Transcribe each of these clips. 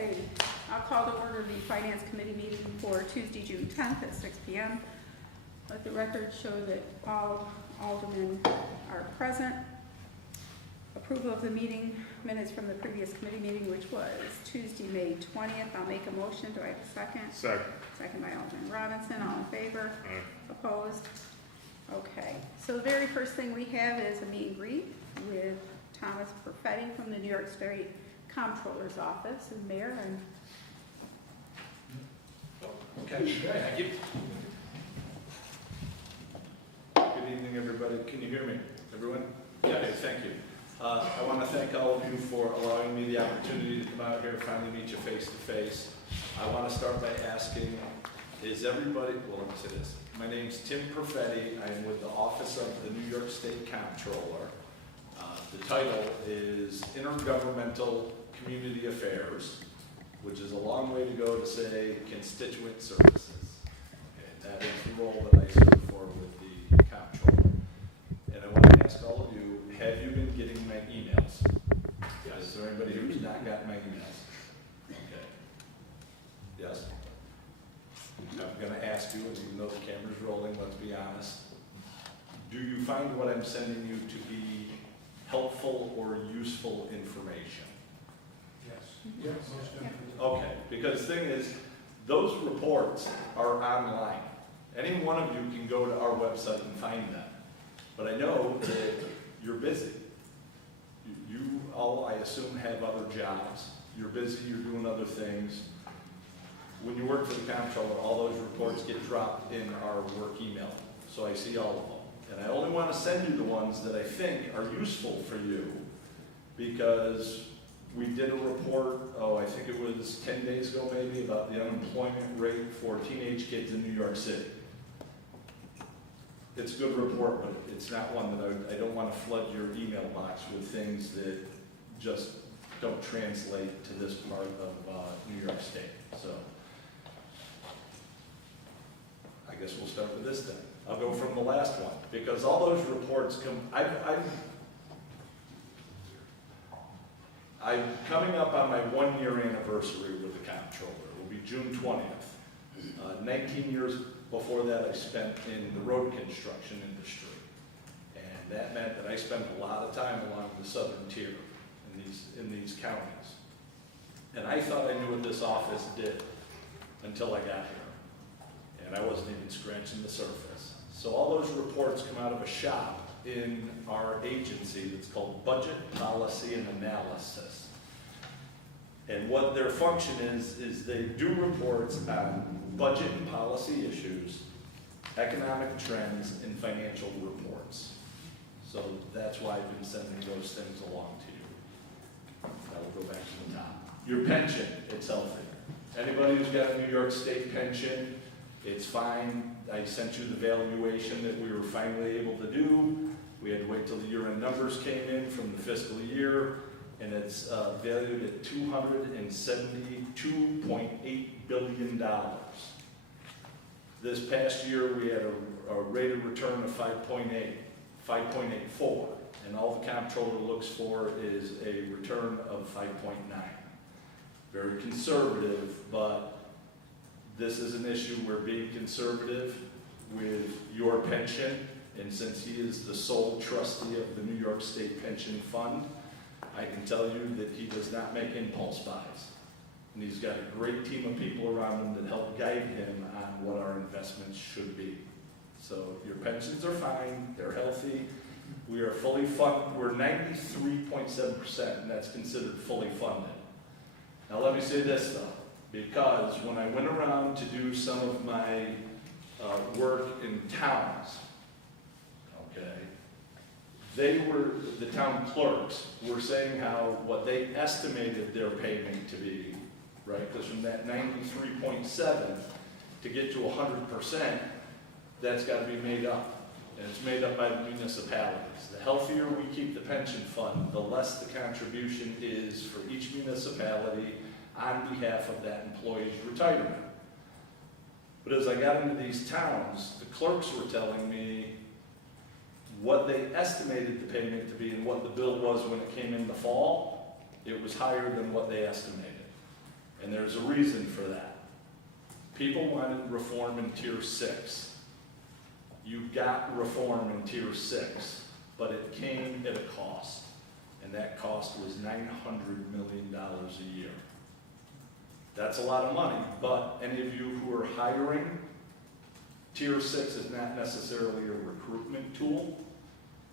Okay, I'll call to order the Finance Committee meeting for Tuesday, June 10th at 6 p.m. Let the record show that all aldermen are present. Approval of the meeting minutes from the previous committee meeting, which was Tuesday, May 20th. I'll make a motion. Do I have a second? Second. Second by Alderman Robinson. All in favor? Aye. Opposed? Okay, so the very first thing we have is a meet and greet with Thomas Perfetti from the New York State Comptroller's Office, and Mayor and Okay, thank you. Good evening, everybody. Can you hear me, everyone? Yeah, thank you. I want to thank all of you for allowing me the opportunity to come out here and finally meet you face to face. I want to start by asking, is everybody, well, let me say this. My name's Tim Perfetti. I am with the Office of the New York State Comptroller. The title is Intergovernmental Community Affairs, which is a long way to go to say constituent services. Okay, that is the role that I serve for with the Comptroller. And I want to ask all of you, have you been getting my emails? Yes. Is there anybody who's not gotten my emails? Okay. Yes? I'm going to ask you, and even though the camera's rolling, let's be honest. Do you find what I'm sending you to be helpful or useful information? Yes. Okay, because the thing is, those reports are online. Any one of you can go to our website and find them. But I know that you're busy. You all, I assume, have other jobs. You're busy, you're doing other things. When you work for the Comptroller, all those reports get dropped in our work email. So I see all of them. And I only want to send you the ones that I think are useful for you, because we did a report, I think it was 10 days ago maybe, about the unemployment rate for teenage kids in New York City. It's a good report, but it's not one that I don't want to flood your email box with things that just don't translate to this part of New York State. So I guess we'll start with this then. I'll go from the last one, because all those reports come, I'm coming up on my 1-year anniversary with the Comptroller. It will be June 20th. 19 years before that, I spent in the road construction industry. And that meant that I spent a lot of time along the southern tier in these counties. And I thought I knew what this office did until I got here. And I wasn't even scratching the surface. So all those reports come out of a shop in our agency that's called Budget Policy and Analysis. And what their function is they do reports on budget and policy issues, economic trends, and financial reports. So that's why I've been sending those things along to you. Now we'll go back to the top. Your pension, it's healthy. Anybody who's got a New York State pension, it's fine. I sent you the valuation that we were finally able to do. We had to wait till the year-end numbers came in from the fiscal year, and it's valued at $272.8 billion. This past year, we had a rate of return of 5.84, and all the Comptroller looks for is a return of 5.9. Very conservative, but this is an issue where being conservative with your pension, and since he is the sole trustee of the New York State Pension Fund, I can tell you that he does not make impulse buys. And he's got a great team of people around him that help guide him on what our investments should be. So your pensions are fine, they're healthy. We are fully funded, we're 93.7%, and that's considered fully funded. Now let me say this though, because when I went around to do some of my work in towns, the town clerks were saying how what they estimated their payment to be, right? Because from that 93.7 to get to 100%, that's got to be made up. And it's made up by the municipalities. The healthier we keep the pension fund, the less the contribution is for each municipality on behalf of that employee's retirement. But as I got into these towns, the clerks were telling me what they estimated the payment to be and what the bill was when it came in the fall. It was higher than what they estimated. And there's a reason for that. People wanted reform in Tier 6. You got reform in Tier 6, but it came at a cost. And that cost was $900 million a year. That's a lot of money, but any of you who are hiring, Tier 6 is not necessarily a recruitment tool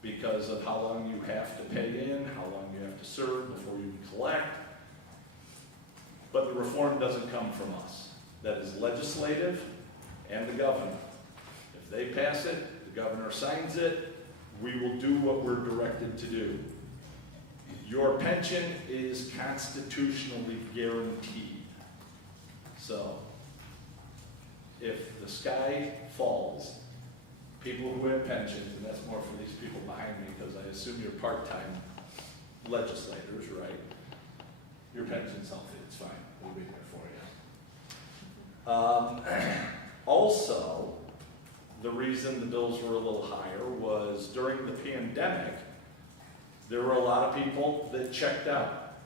because of how long you have to pay in, how long you have to serve before you can collect. But the reform doesn't come from us. That is legislative and the governor. If they pass it, the governor signs it, we will do what we're directed to do. Your pension is constitutionally guaranteed. So, if the sky falls, people who have pensions, and that's more for these people behind me because I assume you're part-time legislators, right? Your pension's healthy, it's fine, we'll be there for you. Also, the reason the bills were a little higher was during the pandemic, there were a lot of people that checked out.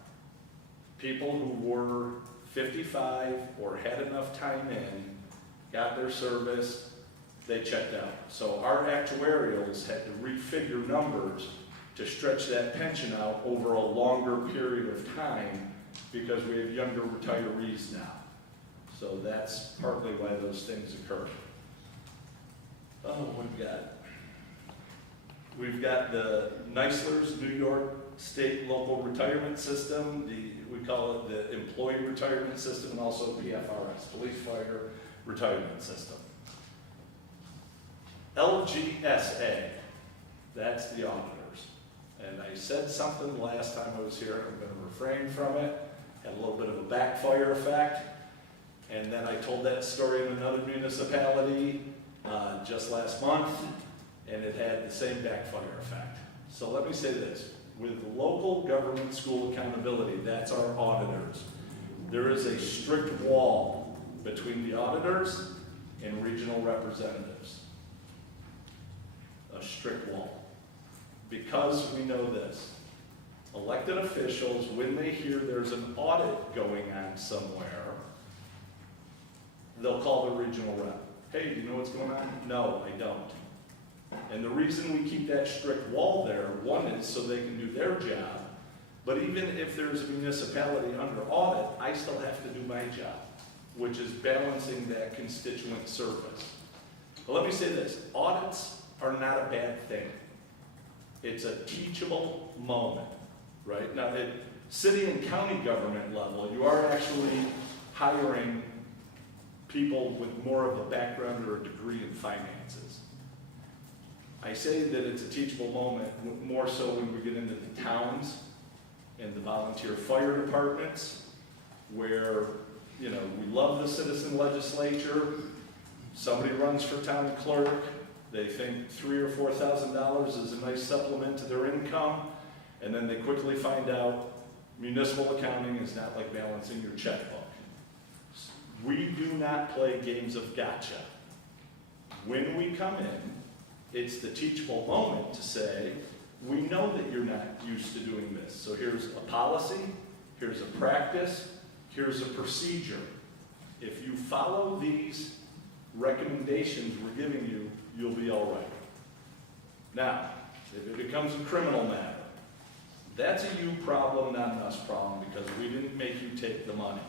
People who were 55 or had enough time in, got their service, they checked out. So our actuarials had to refigure numbers to stretch that pension out over a longer period of time because we have younger retirees now. So that's partly why those things occur. Oh, what we got? We've got the NYSLR's New York State Local Retirement System. We call it the Employee Retirement System, and also PFRS, Police Fire Retirement System. LGSA, that's the auditors. And I said something last time I was here, I'm going to refrain from it. Had a little bit of a backfire effect. And then I told that story in another municipality just last month, and it had the same backfire effect. So let me say this. With local government school accountability, that's our auditors. There is a strict wall between the auditors and regional representatives. A strict wall. Because we know this. Elected officials, when they hear there's an audit going on somewhere, they'll call the regional rep. Hey, do you know what's going on? No, I don't. And the reason we keep that strict wall there, one is so they can do their job, but even if there's a municipality under audit, I still have to do my job, which is balancing that constituent service. But let me say this, audits are not a bad thing. It's a teachable moment, right? Now, at city and county government level, you are actually hiring people with more of a background or a degree in finances. I say that it's a teachable moment more so when we get into the towns and the volunteer fire departments where, you know, we love the citizen legislature. Somebody runs for town clerk. They think $3,000 or $4,000 is a nice supplement to their income. And then they quickly find out municipal accounting is not like balancing your checkbook. We do not play games of gotcha. When we come in, it's the teachable moment to say, we know that you're not used to doing this. So here's a policy, here's a practice, here's a procedure. If you follow these recommendations we're giving you, you'll be all right. Now, if it becomes a criminal matter, that's a you problem, not an us problem, because we didn't make you take the money.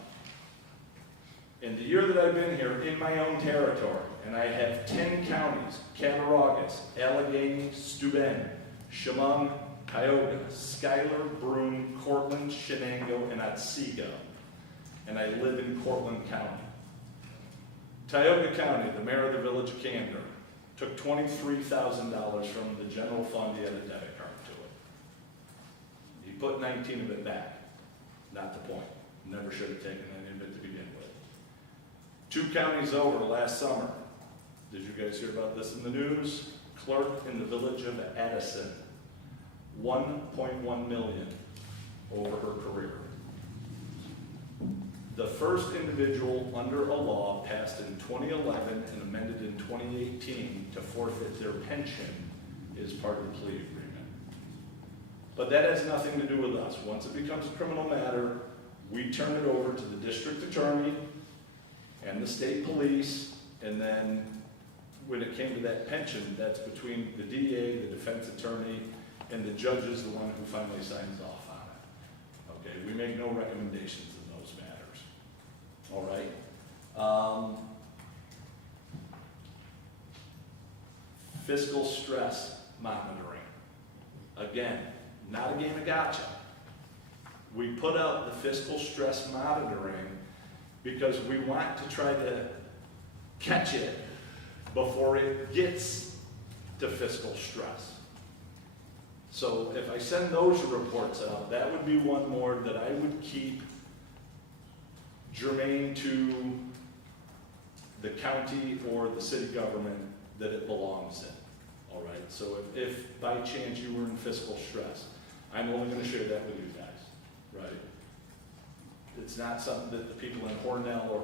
In the year that I've been here, in my own territory, and I have 10 counties, Cattaraugus, Allegheny, Steuben, Chemung, Tioga, Schuyler, Broome, Cortland, Shenango, and Otsego. And I live in Cortland County. Tioga County, the mayor of the village of Candor, took $23,000 from the general fund. He had a debit card to it. He put 19 of it back. Not the point. Never should have taken any of it to begin with. 2 counties over last summer. Did you guys hear about this in the news? Clerk in the village of Addison, $1.1 million over her career. The first individual under a law passed in 2011 and amended in 2018 to forfeit their pension is part of the plea agreement. But that has nothing to do with us. Once it becomes a criminal matter, We turn it over to the district attorney and the state police, and then when it came to that pension, that's between the DA, the defense attorney, and the judge is the one who finally signs off on it. Okay, we make no recommendations in those matters. All right? Fiscal stress monitoring. Again, not a game of gotcha. We put out the fiscal stress monitoring because we want to try to catch it before it gets to fiscal stress. So if I send those reports out, that would be one more that I would keep germane to the county or the city government that it belongs in. All right, so if by chance you were in fiscal stress, I'm only going to share that with you guys, right? It's not something that the people in Hornell or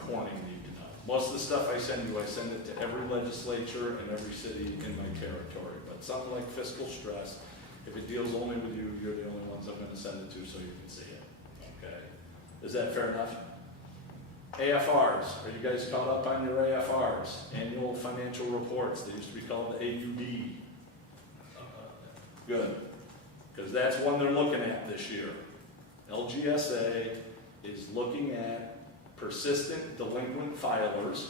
Corning need to know. Most of the stuff I send you, I send it to every legislature and every city in my territory. But something like fiscal stress, if it deals only with you, you're the only ones I'm going to send it to so you can see it. Okay? Is that fair enough? AFRs, are you guys caught up on your AFRs? Annual financial reports, they used to be called the AUD. Good, because that's one they're looking at this year. LGSA is looking at persistent delinquent filers.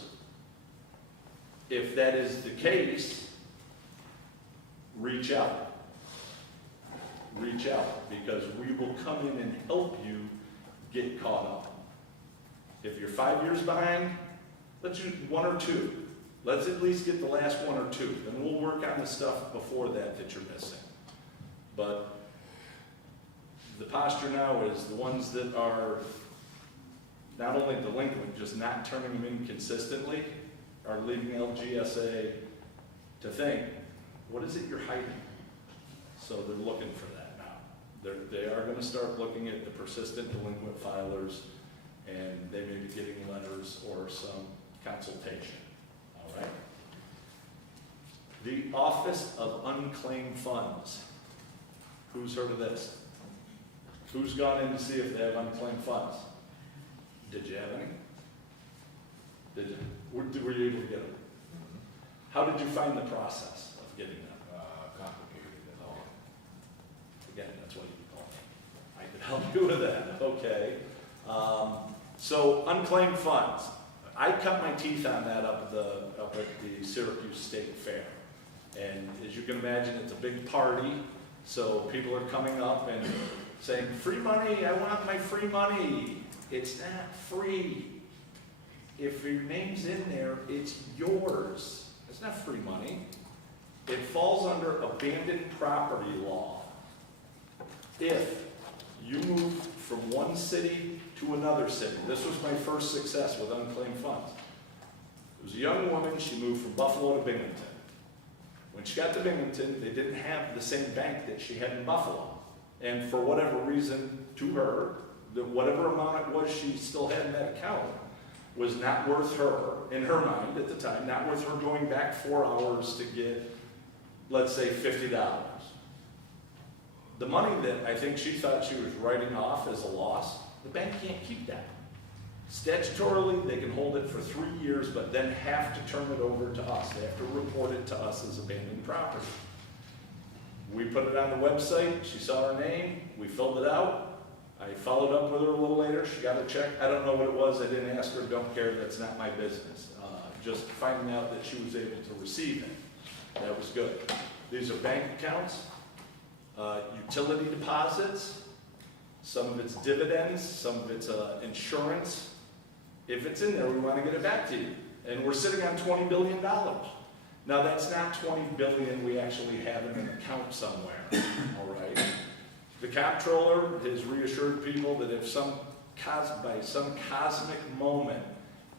If that is the case, reach out. Reach out, because we will come in and help you get caught up. If you're 5 years behind, let's use 1 or 2. Let's at least get the last 1 or 2. Then we'll work on the stuff before that you're missing. But the posture now is the ones that are not only delinquent, just not turning them in consistently, are leaving LGSA to think, what is it you're hiding? So they're looking for that now. They are going to start looking at the persistent delinquent filers, and they may be getting letters or some consultation. All right? The Office of Unclaimed Funds. Who's heard of this? Who's gone in to see if they have unclaimed funds? Did you have any? Did you? Were you able to get them? How did you find the process of getting them? Complicated at all. Again, that's what you call me. I could help you with that. Okay. So unclaimed funds. I cut my teeth on that up at the Syracuse State Fair. And as you can imagine, it's a big party. So people are coming up and saying, free money, I want my free money. It's not free. If your name's in there, it's yours. It's not free money. It falls under abandoned property law. If you move from one city to another city, this was my first success with unclaimed funds. It was a young woman, she moved from Buffalo to Binghamton. When she got to Binghamton, they didn't have the same bank that she had in Buffalo. And for whatever reason, to her, whatever amount it was she still had in that account was not worth her, in her mind at the time, not worth her going back 4 hours to get, let's say, $50. The money that I think she thought she was writing off as a loss, the bank can't keep that. Statutorily, they can hold it for 3 years, but then have to turn it over to us. They have to report it to us as abandoned property. We put it on the website. She saw her name. We filled it out. I followed up with her a little later. She got a check. I don't know what it was. I didn't ask her. Don't care. That's not my business. Just finding out that she was able to receive it. That was good. These are bank accounts, utility deposits. Some of it's dividends. Some of it's insurance. If it's in there, we want to get it back to you. And we're sitting on $20 billion. Now, that's not $20 billion we actually have in an account somewhere, all right? The comptroller has reassured people that if by some cosmic moment,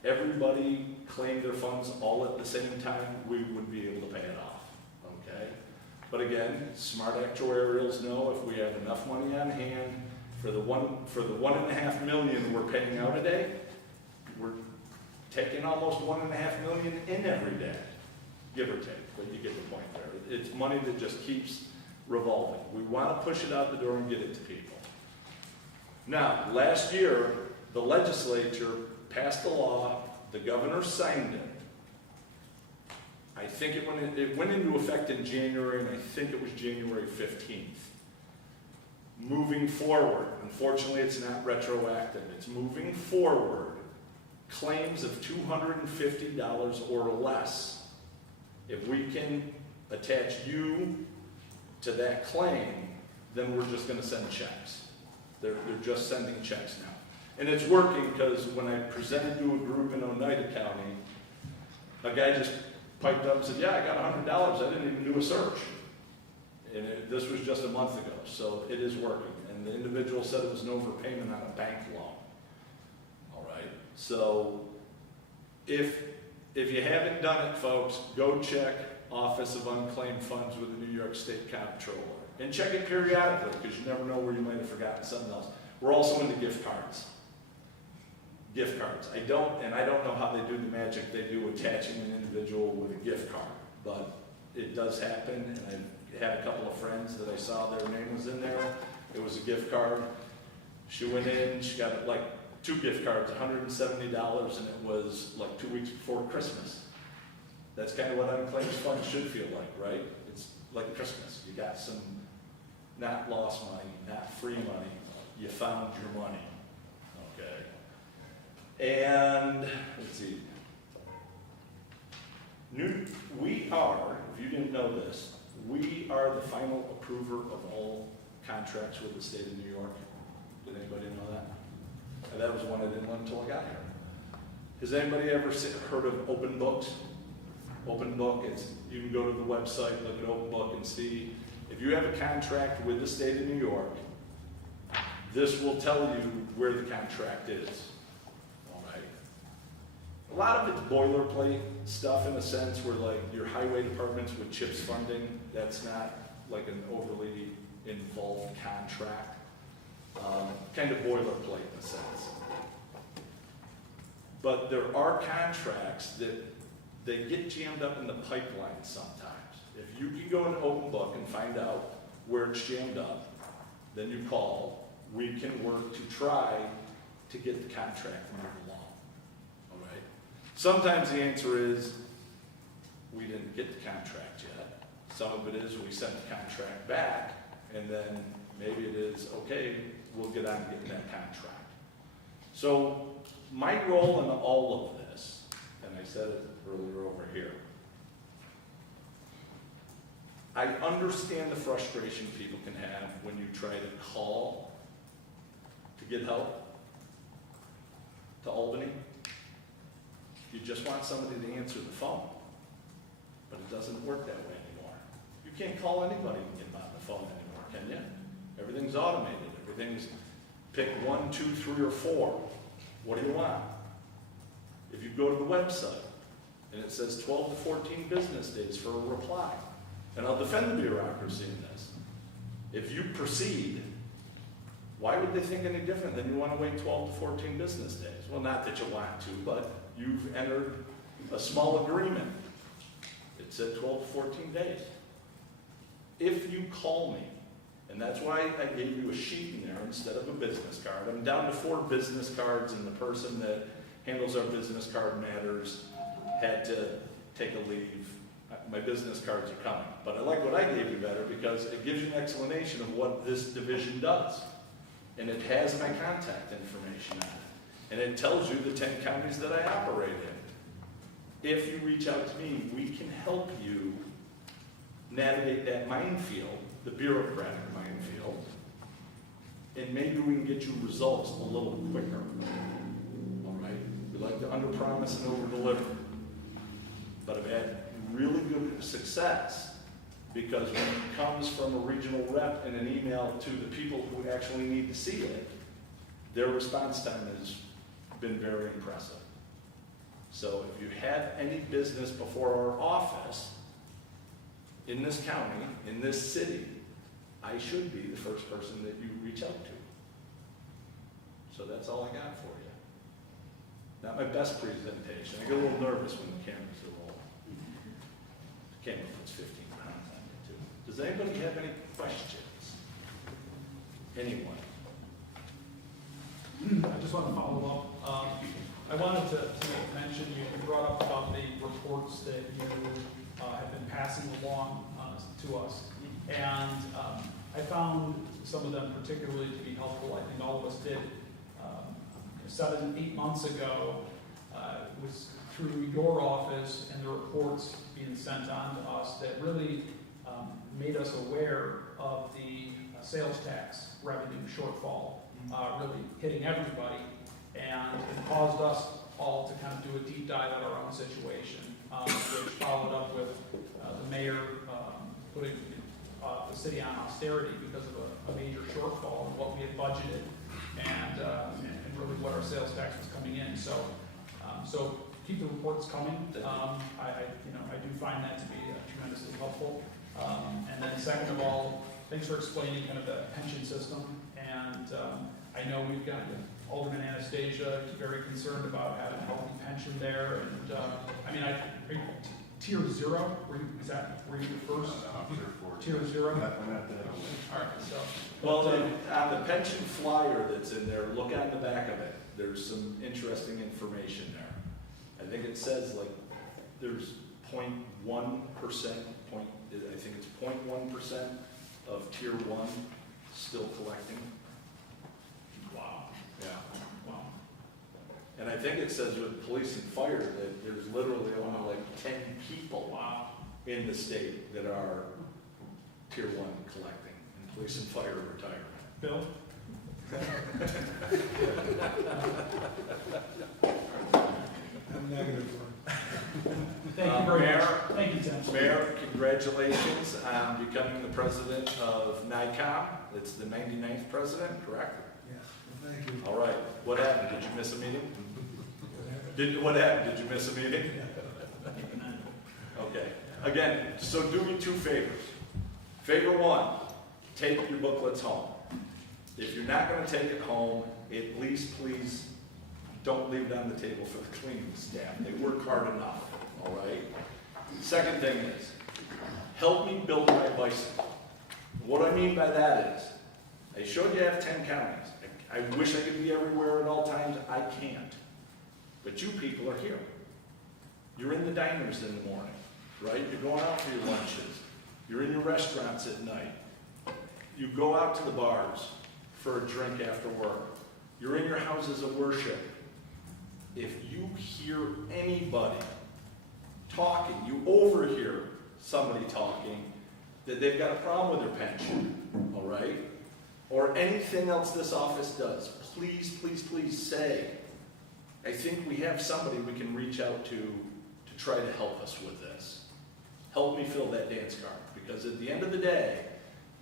everybody claimed their funds all at the same time, we would be able to pay it off, okay? But again, smart actuarials know if we have enough money on hand for the $1.5 million we're paying out a day, we're taking almost $1.5 million in every day. Give or take, but you get the point there. It's money that just keeps revolving. We want to push it out the door and get it to people. Now, last year, the legislature passed a law, the governor signed it. I think it went into effect in January, and I think it was January 15th. Moving forward, unfortunately, it's not retroactive. It's moving forward, claims of $250 or less. If we can attach you to that claim, then we're just going to send checks. They're just sending checks now. And it's working because when I presented to a group in Oneida County, a guy just piped up and said, yeah, I got $100. I didn't even do a search. And this was just a month ago, so it is working. And the individual said it was an overpayment on a bank loan. All right, so if you haven't done it, folks, go check Office of Unclaimed Funds with the New York State Comptroller. And check it periodically, because you never know where you might have forgotten something else. We're also into gift cards. Gift cards. I don't know how they do the magic they do attaching an individual with a gift card, but it does happen, and I had a couple of friends that I saw their name was in there. It was a gift card. She went in, she got like 2 gift cards, $170, and it was like 2 weeks before Christmas. That's kind of what unclaimed funds should feel like, right? It's like Christmas. You got some not lost money, not free money. You found your money, okay? And let's see. We are, if you didn't know this, we are the final approver of all contracts with the state of New York. Did anybody know that? And that was one I didn't learn until I got here. Has anybody ever heard of Open Books? Open Book, you can go to the website, look at Open Book and see. If you have a contract with the state of New York, this will tell you where the contract is. All right. A lot of it's boilerplate stuff in a sense where like your highway departments with CHIPS funding, that's not like an overly involved contract. Kind of boilerplate in a sense. But there are contracts that they get jammed up in the pipeline sometimes. If you can go into Open Book and find out where it's jammed up, then you call. We can work to try to get the contract to move along. All right? Sometimes the answer is we didn't get the contract yet. Some of it is we sent the contract back, and then maybe it is, okay, we'll get on getting that contract. So my role in all of this, and I said it earlier over here, I understand the frustration people can have when you try to call to get help to Albany. You just want somebody to answer the phone, but it doesn't work that way anymore. You can't call anybody and get them on the phone anymore, can you? Everything's automated. Everything's pick 1, 2, 3, or 4. What do you want? If you go to the website and it says 12 to 14 business days for a reply, and I'll defend the bureaucracy in this. If you proceed, why would they think any different than you want to wait 12 to 14 business days? Well, not that you want to, but you've entered a small agreement. It said 12 to 14 days. If you call me, and that's why I gave you a sheet in there instead of a business card. I'm down to 4 business cards, and the person that handles our business card matters had to take a leave. My business cards are coming. But I like what I gave you better because it gives you an explanation of what this division does. And it has my contact information on it. And it tells you the 10 counties that I operate in. If you reach out to me, we can help you navigate that minefield, the bureaucratic minefield, and maybe we can get you results a little quicker. All right? We like to underpromise and overdeliver. But I've had really good success because when it comes from a regional rep in an email to the people who actually need to see it, their response time has been very impressive. So if you have any business before our office in this county, in this city, I should be the first person that you reach out to. So that's all I got for you. Not my best presentation. I get a little nervous when the cameras are rolling. The camera puts 15 pounds on you too. Does anybody have any questions? Anyone? I just want to follow up. I wanted to mention, you brought up about the reports that you have been passing along to us. And I found some of them particularly to be helpful. I think all of us did. 7-8 months ago, it was through your office and the reports being sent on to us that really made us aware of the sales tax revenue shortfall really hitting everybody, and it caused us all to kind of do a deep dive at our own situation, which followed up with the mayor putting the city on austerity because of a major shortfall in what we had budgeted and really what our sales tax was coming in. So keep the reports coming. I do find that to be tremendously helpful. And then second of all, thanks for explaining kind of the pension system. And I know we've got Alderman Anastasia very concerned about having a healthy pension there. And are you tier 0? Were you the first? Tier 0? All right. So. Well, on the pension flyer that's in there, look on the back of it. There's some interesting information there. I think it says like there's 0.1%, I think it's 0.1% of tier 1 still collecting. Wow. Yeah. Wow. And I think it says with police and fire that there's literally only like 10 people in the state that are tier 1 collecting, and police and fire retirement. Bill? I'm negative one. Thank you very Mayor, much. Thank you, Tim. Mayor, congratulations on becoming the president of NICOM. It's the 99th president, correct? Yes, thank you. All right. What happened? Did you miss a meeting? What happened? Did you miss a meeting? Okay. Again, so do me 2 favors. Favor 1, take your booklets home. If you're not going to take it home, at least please don't leave it on the table for the cleaning staff. They work hard enough, all right? Second thing is, help me build my bicycle. What I mean by that is, I showed you I have 10 counties. I wish I could be everywhere at all times. I can't. But you people are here. You're in the diners in the morning, right? You're going out for your lunches. You're in your restaurants at night. You go out to the bars for a drink after work. You're in your houses of worship. If you hear anybody talking, you overhear somebody talking, that they've got a problem with their pension, all right? Or anything else this office does, please, please, please say, I think we have somebody we can reach out to try to help us with this. Help me fill that dance card, because at the end of the day,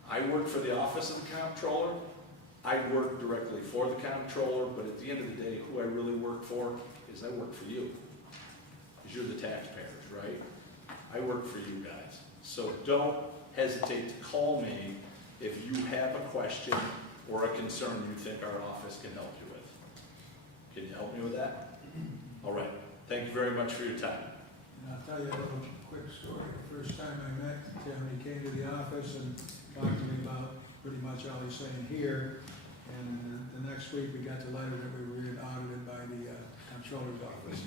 I work for the office of the comptroller. I work directly for the comptroller, but at the end of the day, who I really work for is I work for you, because you're the taxpayers, right? I work for you guys. So don't hesitate to call me if you have a question or a concern you think our office can help you with. Can you help me with that? All right. Thank you very much for your time. And I'll tell you a little quick story. The first time I met Tim, he came to the office and talked to me about pretty much all he's saying here. And the next week, we got the letter that we were being audited by the comptroller's office.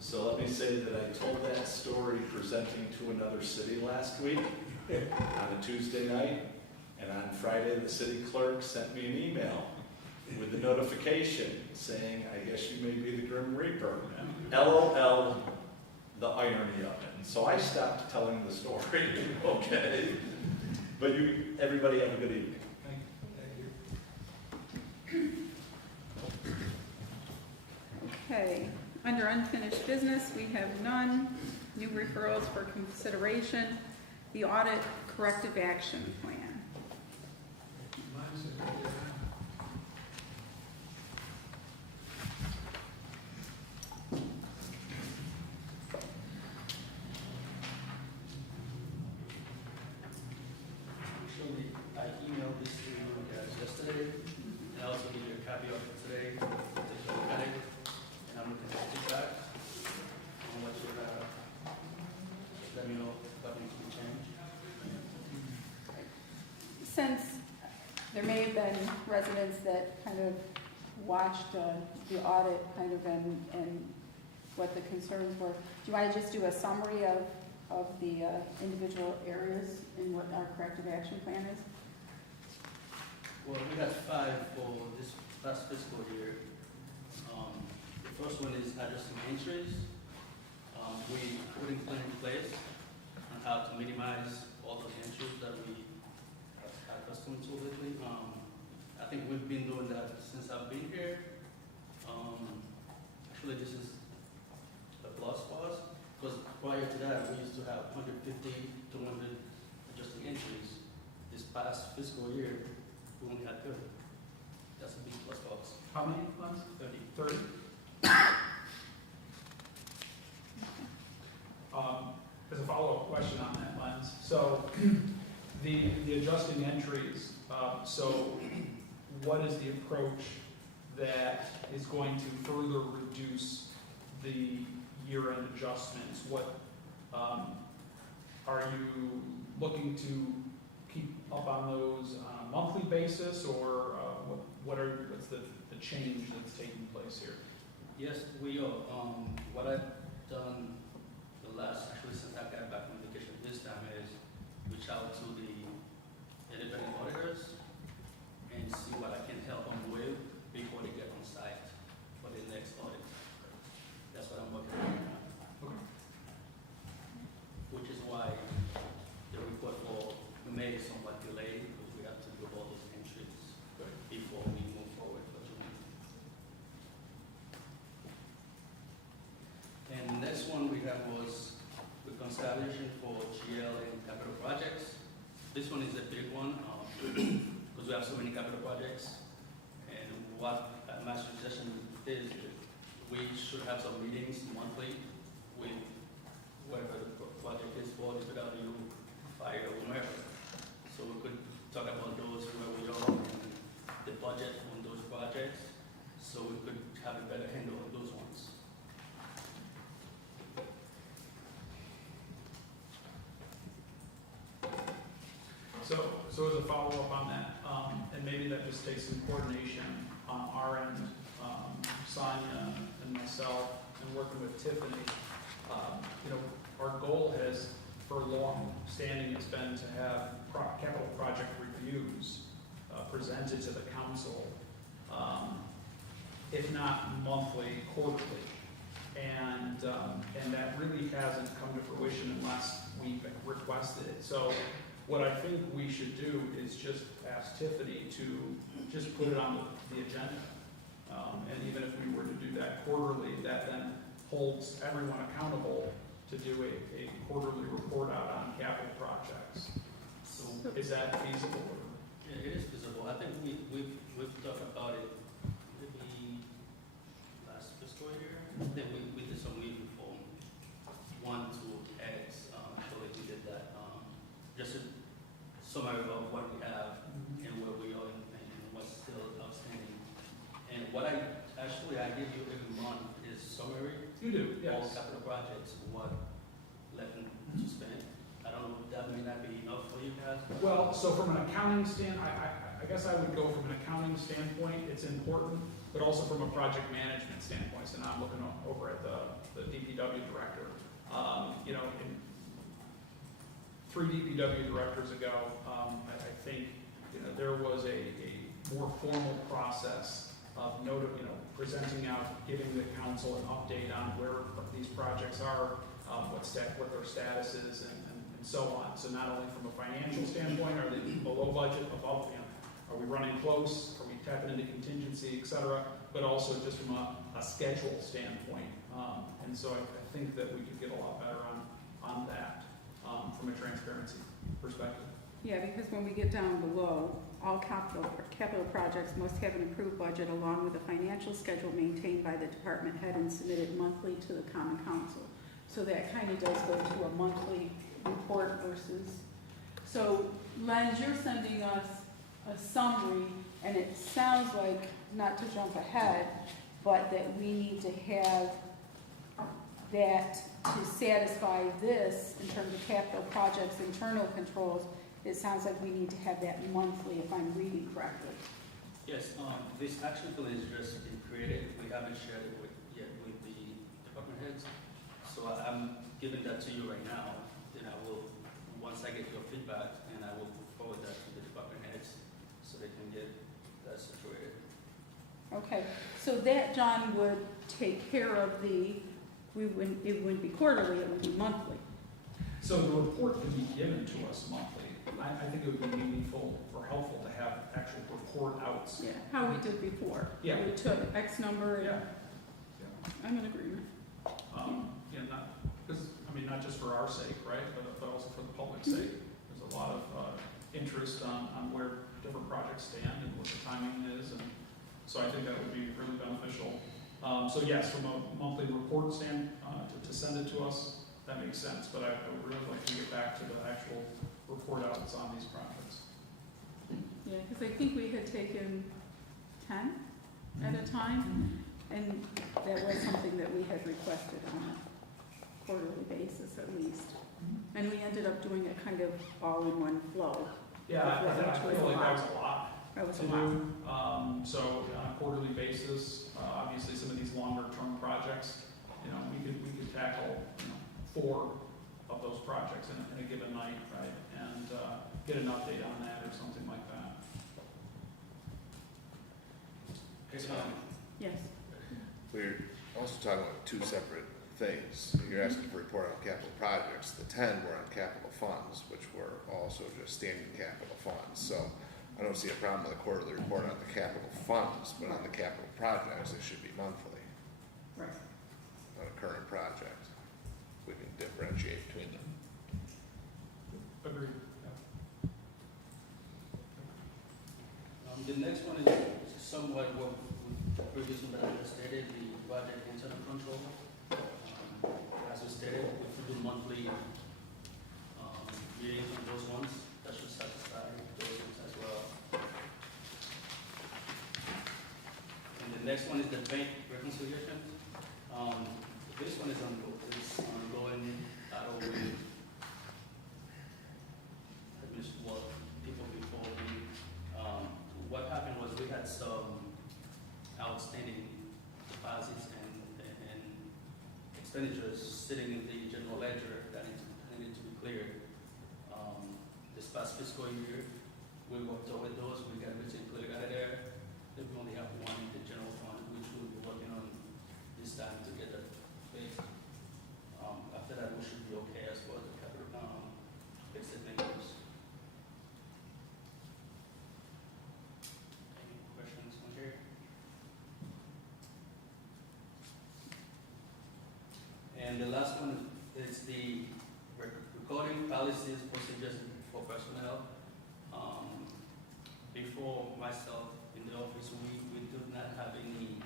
So let me say that I told that story presenting to another city last week on a Tuesday night, and on Friday the city clerk sent me an email with the notification saying, I guess you may be the Grim Reaper. LOL, the irony of it. And so I stopped telling the story, okay? But everybody have a good evening. Thank you. Okay, under unfinished business, we have none. New referrals for consideration. The audit corrective action plan. Mine's a good, Actually, I emailed this to you guys yesterday, and I also gave you a copy of it today, that you look at it, and I'm looking at feedback. I'll let you, let me know if that needs to be changed. there may have been residents that kind of watched the audit kind of and what the concerns were. Do you want to just do a summary of the individual areas and what our corrective action plan is? Well, we had 5 for this past fiscal year. The first one is adjusting entries. We put a plan in place on how to minimize all those entries that we have accustomed to lately. I think we've been doing that since I've been here. Actually, this is a plus for us, because prior to that, we used to have 150 to 100 adjusting entries. This past fiscal year, we only had 30. That's a big plus for us. How many funds? 30. 30? As a follow-up question on that, Lens, so the adjusting entries, so what is the approach that is going to further reduce the year-end adjustments? What, are you looking to keep up on those on a monthly basis, or what's the change that's taking place here? Yes, we are. What I've done actually since I got back from vacation this time is reach out to the independent auditors and see what I can help them with before they get on site for the next audit. That's what I'm working on right now. Okay. Which is why the report for May is somewhat delayed, because we have to do all those entries before we move forward for June. And the next one we have was reconciliation for GL and capital projects. This one is a big one, because we have so many capital projects. And what my suggestion is, we should have some meetings monthly with whatever the project is for, the DPW, fire, or whatever. So we could talk about those, where we are, and the budget on those projects, so we could have a better handle on those ones. So as a follow-up on that, and maybe that just takes some coordination on our end, Sonia and myself, and working with Tiffany. Our goal has, for long standing, has been to have capital project reviews presented to the council, if not monthly, quarterly. And that really hasn't come to fruition unless we've requested it. So what I think we should do is just ask Tiffany to just put it on the agenda. And even if we were to do that quarterly, that then holds everyone accountable to do a quarterly report out on capital projects. So Is that feasible? yeah, it is feasible. I think we've talked about it maybe last fiscal year. Then we did some meeting for 1 to X. Actually, we did that. Just a summary of what we have and where we are and what's still outstanding. And what I give you every month is summary. You do, All yes. capital projects, what left to spend. I don't know, that may not be enough for you guys. Well, so from an accounting I guess I would go from an accounting standpoint, it's important, but also from a project management standpoint. So now I'm looking over at the DPW director. In 3 DPW directors ago, I think, there was a more formal process of presenting out, giving the council an update on where these projects are, what their status is, and so on. So not only from a financial standpoint, are they below budget, above, are we running close, are we tapping into contingency, et cetera, but also just from a schedule standpoint. And so I think that we could get a lot better on that from a transparency perspective. Yeah, because when we get down below, all capital projects must have an approved budget along with a financial schedule maintained by the department head and submitted monthly to the common council. So that kind of does go to a monthly report versus, so Len, you're sending us a summary, and it sounds like, not to jump ahead, but that we need to have that to satisfy this in terms of capital projects, internal controls, it sounds like we need to have that monthly, if I'm reading correctly. Yes, this action plan is just been created. We haven't shared it yet with the department heads. So I'm giving that to you right now. Then I will, once I get your feedback, and I will forward that to the department heads so they can get that situated. Okay, so that, John, would take care of it wouldn't be quarterly, it would be monthly. So the report can be given to us monthly. I think it would be meaningful or helpful to have actual report outs. Yeah, how we did before. Yeah. We took X number, and Yeah. I'm in agreement. Yeah, not just for our sake, right, but also for the public's sake. There's a lot of interest on where different projects stand and what the timing is, and so I think that would be really beneficial. So yes, from a monthly report to send it to us, that makes sense, but I would really like to get back to the actual report outs on these projects. Yeah, because I think we had taken 10 at a time, and that was something that we had requested on a quarterly basis at least. And we ended up doing it kind of all in one flow. Yeah, I feel like that was a lot. That was To a lot. do. So on a quarterly basis, obviously some of these longer term projects, we could tackle, 4 of those projects in a given night, right? And get an update on that or something like that. Yes. We're also talking about 2 separate things. You're asking for a report on capital projects. The 10 were on capital funds, which were also just standing capital funds. So I don't see a problem with a quarterly report on the capital funds, but on the capital projects, it should be monthly Right. on a current project. We can differentiate between them. Agreed. The next one is somewhat what we previously stated, the budget internal control. As we stated, if we do monthly meetings on those ones, that should satisfy those ones as well. And the next one is the bank reconciliation. This one is ongoing. I don't really, I missed what people before me. What happened was we had some outstanding deposits and expenditures sitting in the general ledger that needed to be cleared. This past fiscal year, we worked over those, we got everything cleared out of there. Then we only have one in the general fund, which we'll be working on this time to get that fixed. After that, we should be okay as far as the capital, fixed things. Any questions on here? And the last one is the recording policies, procedures for personnel. Before myself in the office, we do not have any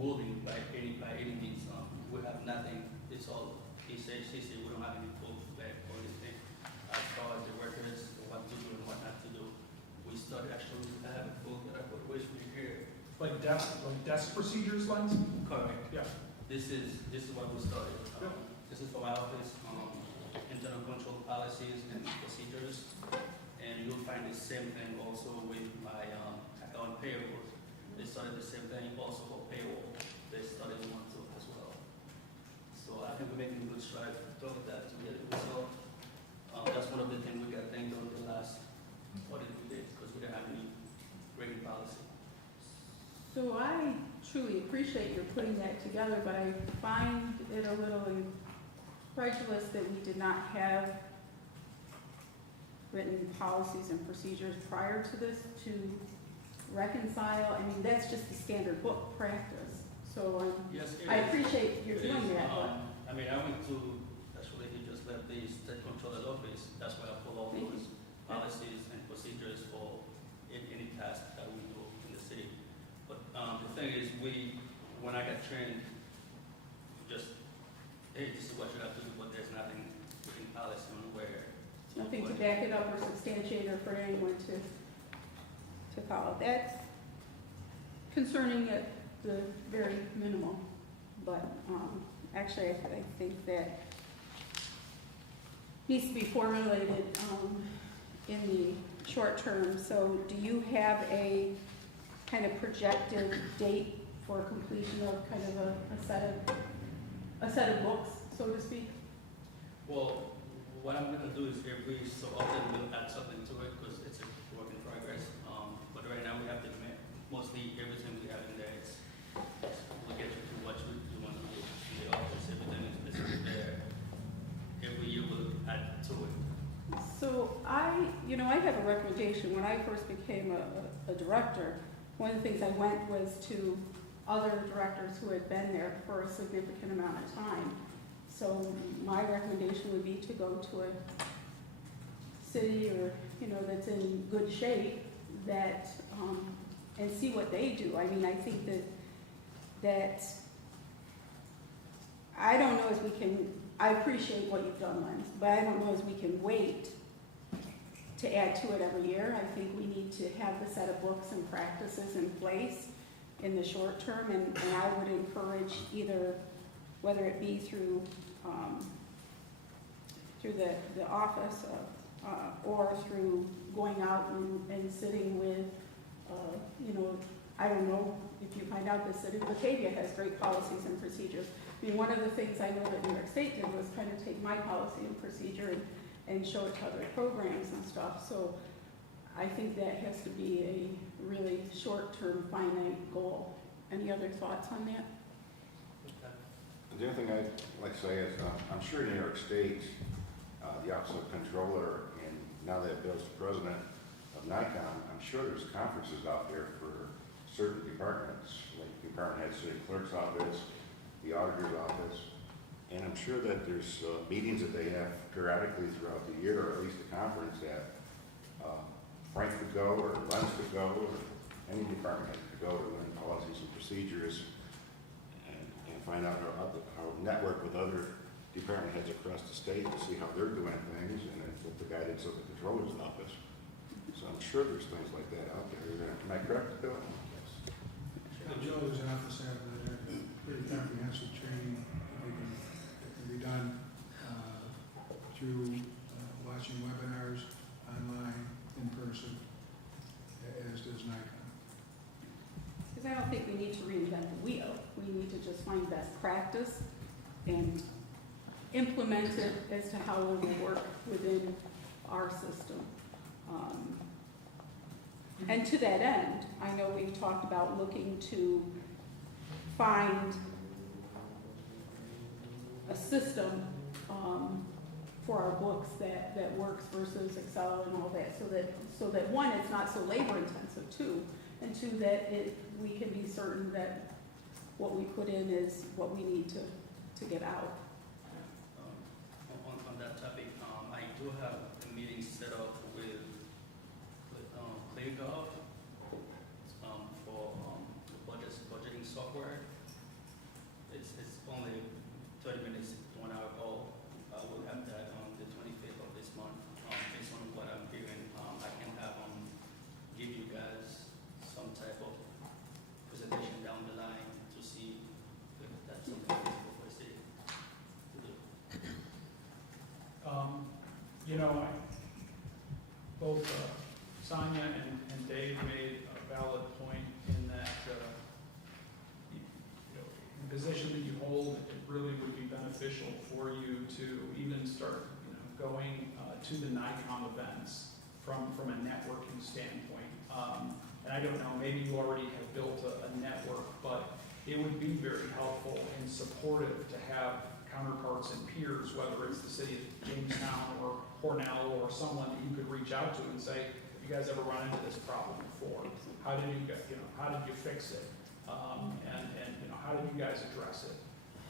wording by any means. We have nothing. It's all he said, she said. We don't have any pullback or anything as far as the records, what to do and what not to do. We started actually to have a book that I put with me here. Like desk procedures, Lens? Correct. Yeah. This is what we started. Yep. This is for my office, internal control policies and procedures. And you'll find the same thing also with my account payable. They started the same thing also for payroll. They started one too as well. So I think we're making good strides toward that to get it resolved. That's one of the things we got done on the last audit we did because we didn't have any grading policy. So I truly appreciate your putting that together, but I find it a little incredulous that we did not have written policies and procedures prior to this to reconcile. I mean, that's just the standard book practice. So Yes, it I is. appreciate you're It is. doing that, but I mean, I went to, actually, he just left the state controller's office. That's why I pulled all Thank you. those policies and procedures for any task that we do in the city. But the thing is, when I got trained, just, hey, this is what you have to do, but there's nothing in policy on where. nothing to back it up or substantiate or for anyone to follow. That's concerning at the very minimal But, actually, I think that needs to be formulated, in the short term. So do you have a kind of projected date for completion of kind of a set of books, so to speak? Well, what I'm gonna do is every so often we'll add something to it, because it's a work in progress. But right now we have mostly everything we have in there, we'll get you to what you want to do in the office, everything is there. Every year we'll add to it. So I have a recommendation. When I first became a director, one of the things I went was to other directors who had been there for a significant amount of time. So my recommendation would be to go to a city or, that's in good shape that, and see what they do. I mean, I think that I don't know as we can, I appreciate what you've done, Lynn, but I don't know as we can wait to add to it every year. I think we need to have the set of books and practices in place in the short term, and I would encourage either, whether it be through the office or through going out and sitting with, I don't know if you find out the city of Batavia has great policies and procedures. I mean, one of the things I know that New York State did was kind of take my policy and procedure and show it to other programs and stuff. So I think that has to be a really short-term finite goal. Any other thoughts on that? The other thing I'd like to say is, I'm sure New York State, the Office of Controller, and now that Bill's the president of NICOM, I'm sure there's conferences out there for certain departments, like department head, city clerk's office, the auditor's office, and I'm sure that there's meetings that they have periodically throughout the year, or at least a conference that Frank could go, or Lens could go, or any department head could go to learn policies and procedures and find out how network with other department heads across the state to see how they're doing things, and then with the guidance of the controller's office. So I'm sure there's things like that out there. Am I correct, Bill? The Joe's office have pretty comprehensive training that can be done through watching webinars online, in person, as does NICOM. Because I don't think we need to reinvent the wheel. We need to just find best practice and implement it as to how it will work within our system. And to that end, I know we've talked about looking to find a system for our books that works versus Excel and all that, so that one, it's not so labor intensive, two, and two, that we can be certain that what we put in is what we need to get out. On that topic, I do have a meeting set up with ClearGov for budgeting software. It's only 30 minutes to 1 hour call. We'll have that on the 25th of this month. Based on what I'm hearing, I can have give you guys some type of presentation down the line to see if that's something feasible for the city to do. Both Sonia and Dave made a valid point in that, the position that you hold, it really would be beneficial for you to even start, going to the NICOM events from a networking standpoint. And I don't know, maybe you already have built a network, but it would be very helpful and supportive to have counterparts and peers, whether it's the city of Jamestown or Cornell or someone that you could reach out to and say, have you guys ever run into this problem before? How did you fix it? And how did you guys address it?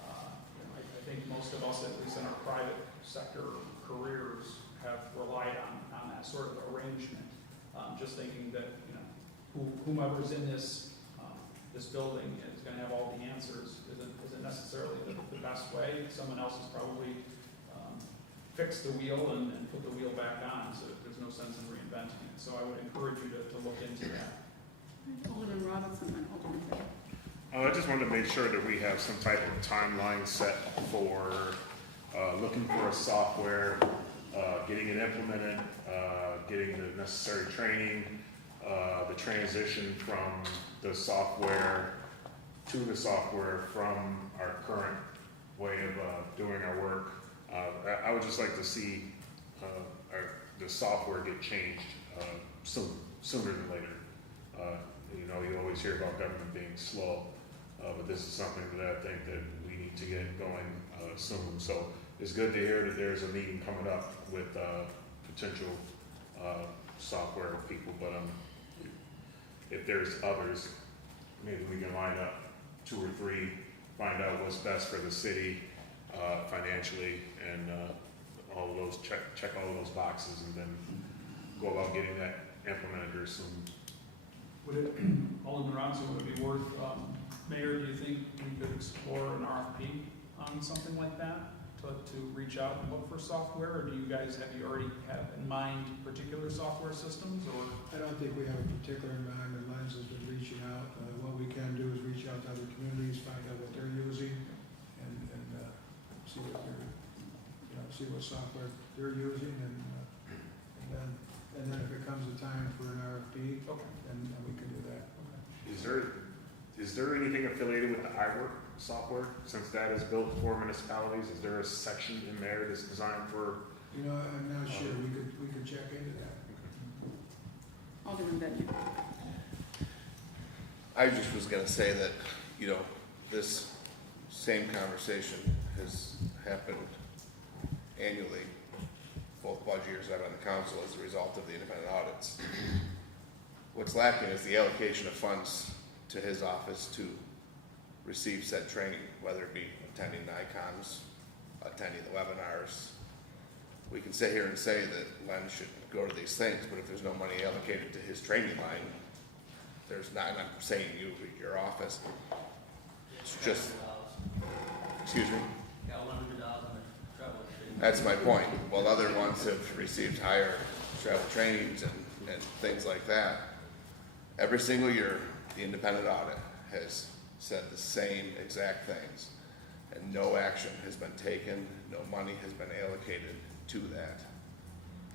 I think most of us, at least in our private sector careers, have relied on that sort of arrangement. Just thinking that, whomever's in this building is going to have all the answers isn't necessarily the best way. Someone else has probably fixed the wheel and put the wheel back on, so there's no sense in reinventing it. So I would encourage you to look into that. Alderman Robinson and Alderman Fair. Oh, I just wanted to make sure that we have some type of timeline set for looking for a software, getting it implemented, getting the necessary training, the transition from the software to the software from our current way of doing our work. I would just like to see the software get changed sooner than later. You know, you always hear about government being slow, but this is something that I think that we need to get going soon. So it's good to hear that there's a meeting coming up with potential software people, but if there's others, maybe we can line up 2 or 3, find out what's best for the city financially, and all of those check all of those boxes, and then go about getting that implemented here soon. Would it, Alderman Robinson, would it be worth, Mayor, do you think we could explore an RFP on something like that to reach out and look for software, or do you guys, have you already have in mind particular software systems, or? I don't think we have a particular in mind, the Lens has been reaching out. What we can do is reach out to other communities, find out what they're using, and see what they're, see what software they're using, and then if it comes a time for an RFP, Okay. then we can do that. Is there anything affiliated with the iWork software, since that is built for municipalities? Is there a section in there that's designed for? I'm not sure, we could check into that. Alderman Benyon. I just was gonna say that, this same conversation has happened annually, both budget years I've been on the council, as a result of the independent audits. What's lacking is the allocation of funds to his office to receive said training, whether it be attending NICOMs, attending the webinars. We can sit here and say that Len should go to these things, but if there's no money allocated to his training line, there's not, I'm not saying you, your office, it's just, excuse me? Got $100 in travel training. That's my point. While other ones have received higher travel trainings and things like that, every single year, the independent audit has said the same exact things, and no action has been taken, no money has been allocated to that.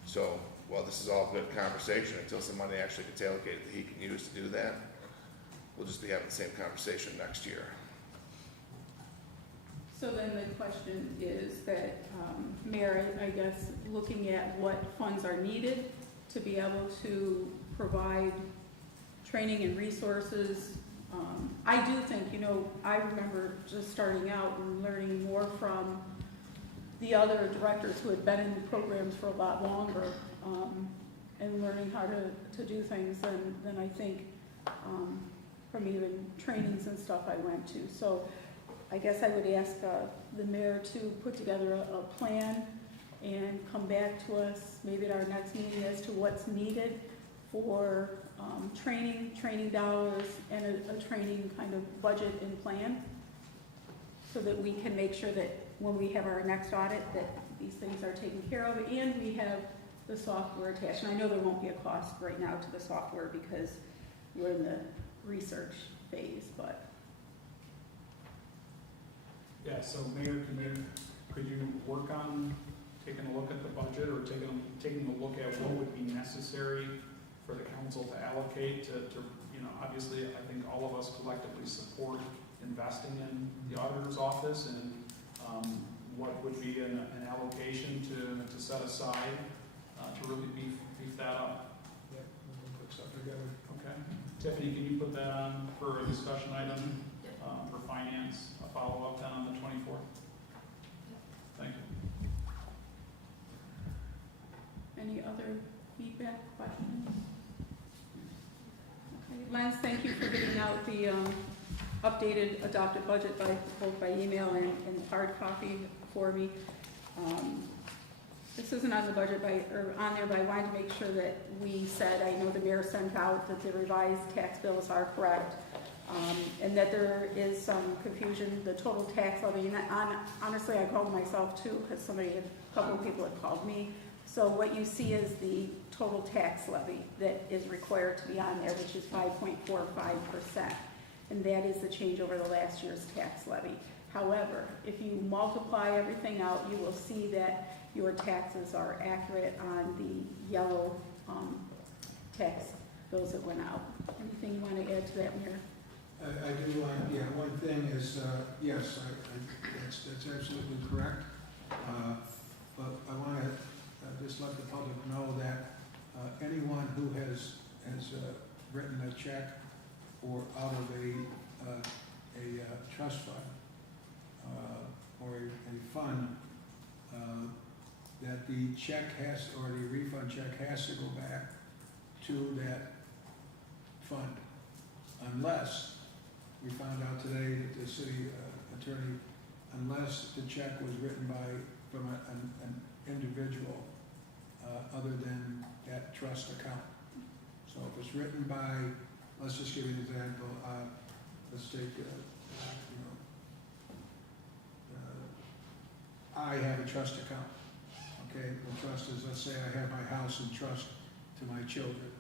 So, while this is all good conversation, until some money actually gets allocated that he can use to do that, we'll just be having the same conversation next year. So then the question is that, Mayor, I guess, looking at what funds are needed to be able to provide training and resources. I do think, I remember just starting out and learning more from the other directors who had been in the programs for a lot longer, and learning how to do things than I think from even trainings and stuff I went to. So I guess I would ask the mayor to put together a plan and come back to us maybe at our next meeting as to what's needed for training dollars, and a training kind of budget and plan, so that we can make sure that when we have our next audit that these things are taken care of and we have the software attached. And I know there won't be a cost right now to the software because we're in the research phase, but. Yeah, so Mayor, could you work on taking a look at the budget, or taking a look at what would be necessary for the council to allocate to obviously, I think all of us collectively support investing in the auditor's office, and what would be an allocation to set aside to really beef that up. Yeah, we'll put something together. Okay. Tiffany, can you put that on for a discussion item for finance, a follow-up then on the 24th? Thank you. Any other feedback, questions? Okay, Lance, thank you for getting out the updated adopted budget both by email and hard copy for me. This isn't on the budget on there, but I wanted to make sure that we said, I know the mayor sent out that the revised tax bills are correct, and that there is some confusion, the total tax levy, and honestly, I called myself too, because a couple of people had called me. So what you see is the total tax levy that is required to be on there, which is 5.45%. and that is the change over the last year's tax levy. However, if you multiply everything out, you will see that your taxes are accurate on the yellow tax bills that went out. Anything you want to add to that, Mayor? I do want, yeah, one thing is, yes, that's absolutely correct. But I want to just let the public know that anyone who has written a check or out of a trust fund or a fund, that the check has, or the refund check has to go back to that fund, unless we found out today that the city attorney, unless the check was written from an individual other than that trust account. So if it's written by, let's just give you an example, let's take, I have a trust account, okay? The trust is, let's say I have my house in trust to my children,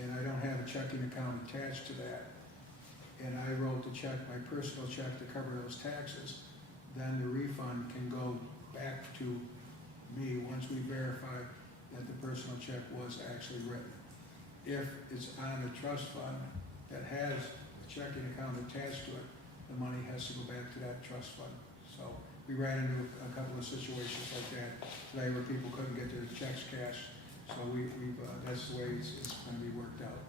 and I don't have a checking account attached to that, and I wrote the check, my personal check to cover those taxes, then the refund can go back to me once we verify that the personal check was actually written. If it's on a trust fund that has a checking account attached to it, the money has to go back to that trust fund. So we ran into a couple of situations like that today where people couldn't get their checks cashed. So that's the way it's going to be worked out.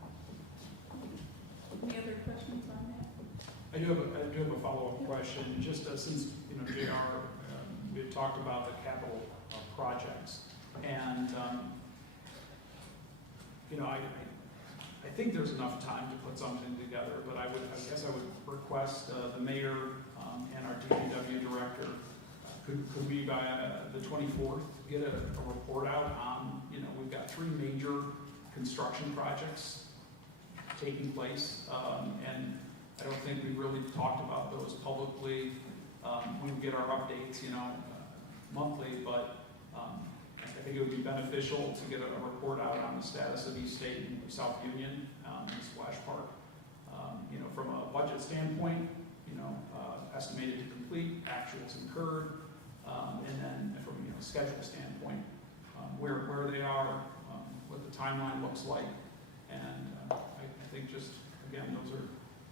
Any other questions on that? I do have a follow-up question, just since, JR, we had talked about the capital projects, and, I think there's enough time to put something together, but I guess I would request the mayor and our DPW director, could we by the 24th get a report out on, we've got 3 major construction projects taking place, and I don't think we've really talked about those publicly. We get our updates, monthly, but I think it would be beneficial to get a report out on the status of East State and South Union and Splash Park. From a budget standpoint, estimated to complete, actuals incurred, and then from a schedule standpoint, where they are, what the timeline looks like, and I think just again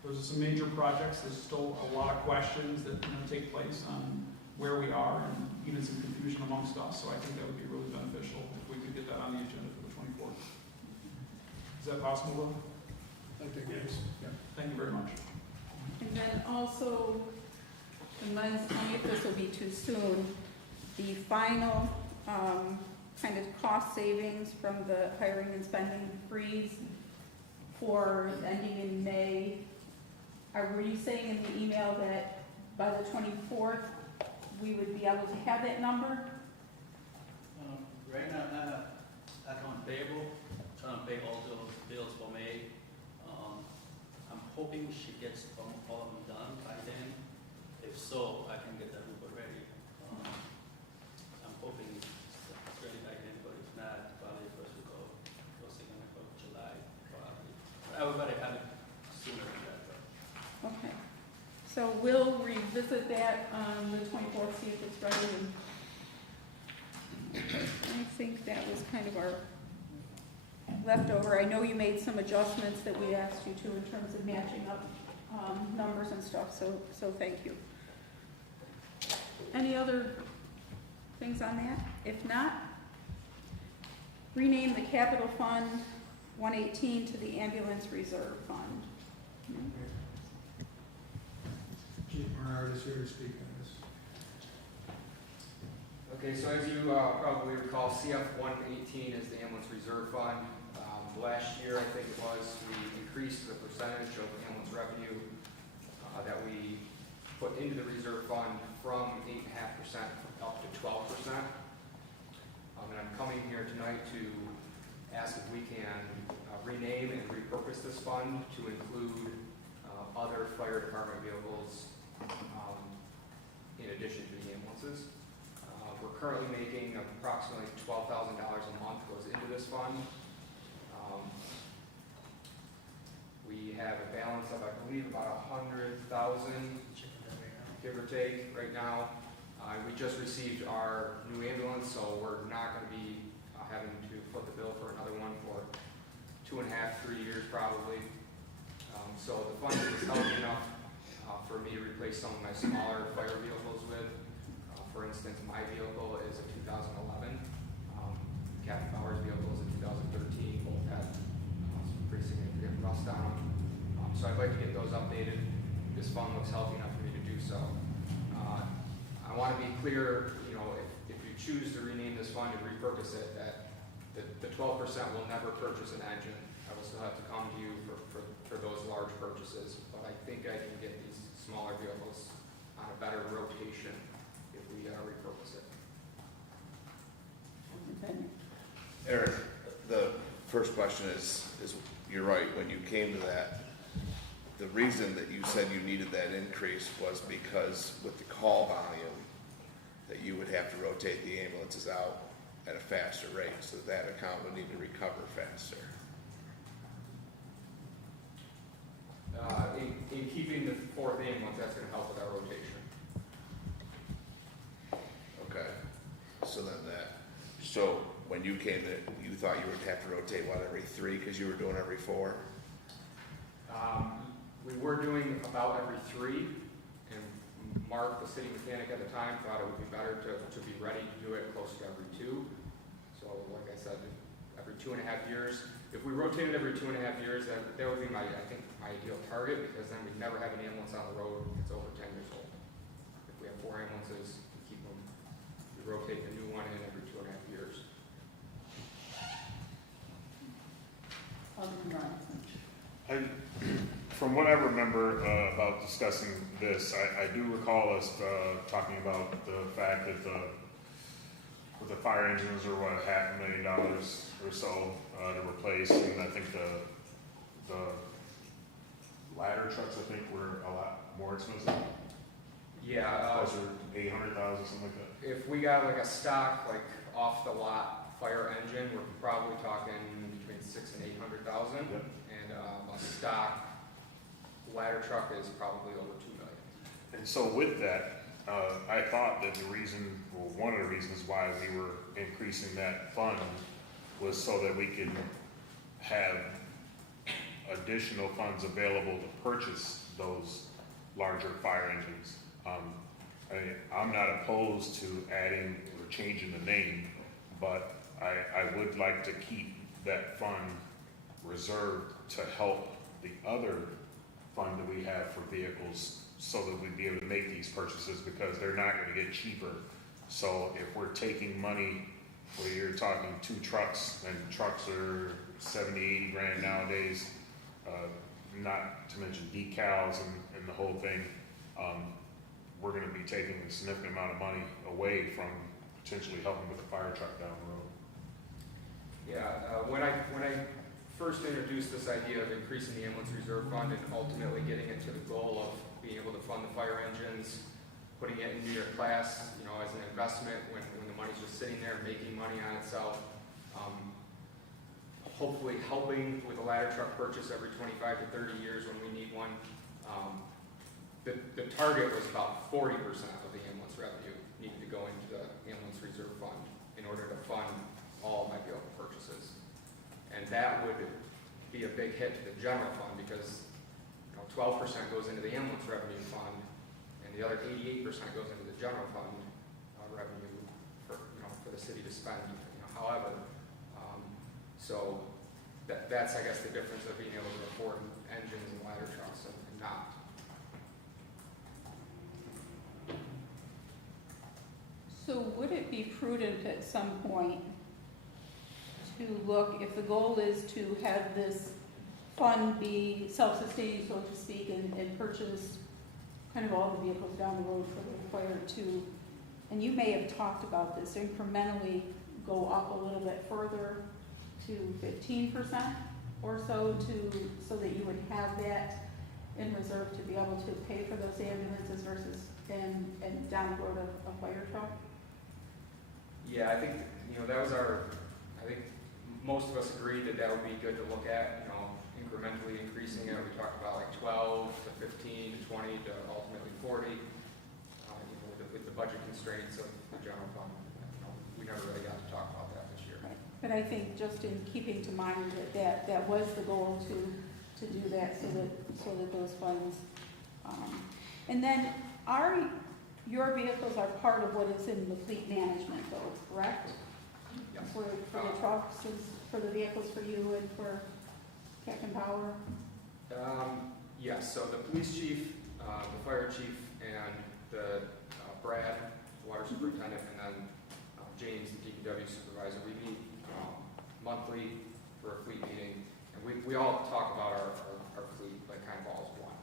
those are some major projects. There's still a lot of questions that take place on where we are, and even some confusion amongst us. So I think that would be really beneficial if we could get that on the agenda for the 24th. Is that possible, Will? I think it is. Yeah. Thank you very much. And then also, unless if this will be too soon, the final kind of cost savings from the hiring and spending freeze for ending in May. Were you saying in the email that by the 24th we would be able to have that number? Right now, I have account payable, trying to pay all those bills for May. I'm hoping she gets all of them done by then. If so, I can get that report ready. I'm hoping it's ready by then, but if not, probably first week of July, probably. I would rather have it sooner than that, but. Okay. So we'll revisit that on the 24th, see if it's ready. I think that was kind of our leftover. I know you made some adjustments that we asked you to in terms of matching up numbers and stuff, so thank you. Any other things on that? If not, rename the capital fund 118 to the ambulance reserve fund. Chief Bernard is here to speak on this. Okay, so as you probably recall, CF 118 is the ambulance reserve fund. Last year, I think it was, we increased the percentage of ambulance revenue that we put into the reserve fund from 8.5% up to 12%. And I'm coming here tonight to ask if we can rename and repurpose this fund to include other fire department vehicles in addition to the ambulances. We're currently making approximately $12,000 a month goes into this fund. We have a balance of, I believe, about 100,000, give or take, right now. We just received our new ambulance, so we're not gonna be having to foot the bill for another one for 2.5, 3 years probably. So the fund is healthy enough for me to replace some of my smaller fire vehicles with. For instance, my vehicle is a 2011. Captain Bauer's vehicle is a 2013. Both have some pretty significant rust on them. So I'd like to get those updated. This fund looks healthy enough for me to do so. I want to be clear, you know, if you choose to rename this fund and repurpose it, that the 12% will never purchase an engine. I will still have to come to you for those large purchases, but I think I can get these smaller vehicles on a better rotation if we repurpose it. Okay. Eric, the first question is you're right, when you came to that, the reason that you said you needed that increase was because with the call volume, that you would have to rotate the ambulances out at a faster rate, so that account would need to recover faster. In keeping the fourth ambulance, that's going to help with our rotation. Okay, so when you came to, you thought you would have to rotate, what, every 3, because you were doing every 4? We were doing about every 3, and Mark, the city mechanic at the time, thought it would be better to be ready to do it close to every 2. So like I said, every 2.5 years. If we rotated every 2.5 years, that would be I think my ideal target, because then we'd never have an ambulance on the road that's over 10 years old. If we have 4 ambulances, we keep them, we rotate the new one in every 2.5 years. Alderman Robinson. From what I remember about discussing this, I do recall us talking about the fact that with the fire engines are what, $500,000 or so to replace, and I think the ladder trucks I think were a lot more expensive. Yeah. Closer to $800,000, something like that. If we got like a stock, like off the lot fire engine, we're probably talking between 600,000 and 800,000. Yep. And a stock ladder truck is probably over $2 million. And so with that, I thought that the reason, well, one of the reasons why we were increasing that fund was so that we could have additional funds available to purchase those larger fire engines. I'm not opposed to adding or changing the name, but I would like to keep that fund reserved to help the other fund that we have for vehicles, so that we'd be able to make these purchases, because they're not going to get cheaper. So if we're taking money, where you're talking 2 trucks, and trucks are 70, 80 grand nowadays, not to mention decals and the whole thing, we're going to be taking a significant amount of money away from potentially helping with the fire truck down the road. Yeah, when I first introduced this idea of increasing the ambulance reserve fund and ultimately getting it to the goal of being able to fund the fire engines, putting it in New York class, you know, as an investment when the money's just sitting there making money on itself, hopefully helping with a ladder truck purchase every 25 to 30 years when we need one. The target was about 40% of the ambulance revenue needed to go into the ambulance reserve fund in order to fund all of my vehicle purchases. And that would be a big hit to the general fund, because 12% goes into the ambulance revenue fund, and the other 88% goes into the general fund revenue for the city to spend. However, so that's I guess the difference of being able to afford engines and ladder trucks and not. So would it be prudent at some point to look, if the goal is to have this fund be self-sustaining, so to speak, and purchase kind of all the vehicles down the road for the fire to, and you may have talked about this, incrementally go up a little bit further to 15% or so, so that you would have that in reserve to be able to pay for those ambulances versus and down the road a fire truck? Yeah, I think that was I think most of us agreed that would be good to look at, incrementally increasing it. We talked about like 12 to 15 to 20 to ultimately 40. With the budget constraints of the general fund, we never really got to talk about that this year. Right. But I think just in keeping to mind that was the goal to do that so that those funds, and then your vehicles are part of what is in the fleet management though, correct? Yes. For the trucks, for the vehicles for you and for Captain Power? Yes, so the police chief, the fire chief, and the Brad, the water superintendent, and then James, the DPW supervisor, we meet monthly for a fleet meeting, and we all talk about our fleet, like kind of all as one.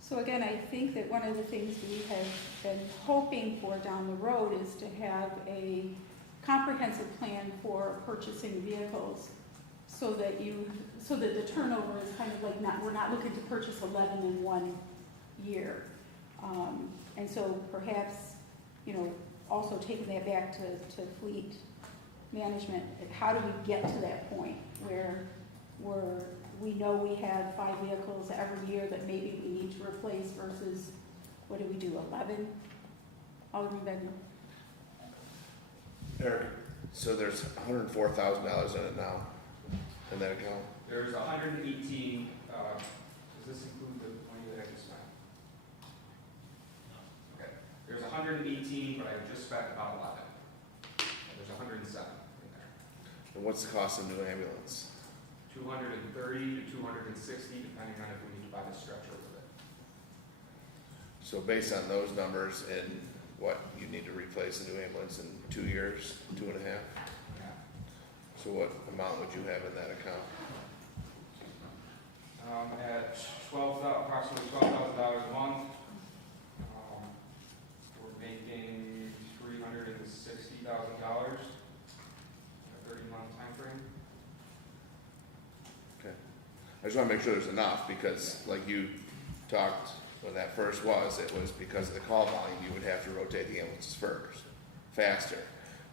So again, I think that one of the things we have been hoping for down the road is to have a comprehensive plan for purchasing vehicles so that the turnover is kind of like we're not looking to purchase 11 in 1 year. And so perhaps, also taking that back to fleet management, how do we get to that point where we know we have 5 vehicles every year that maybe we need to replace versus, what do we do, 11? Alderman Bender. Eric, so there's $104,000 in it now, in that account? There's 118, does this include the money that I just spent? Okay, there's 118, but I just spent about 11. There's 107 in there. And what's the cost of a new ambulance? 230 to 260, depending on if we need to buy the stretcher with it. So based on those numbers and what you need to replace a new ambulance in 2 years, 2.5? Yeah. So what amount would you have in that account? At approximately $12,000 a month, we're making $360,000 in a 30-month time frame. Okay. I just want to make sure there's enough because like you talked when that first was, it was because of the call volume, you would have to rotate the ambulances faster.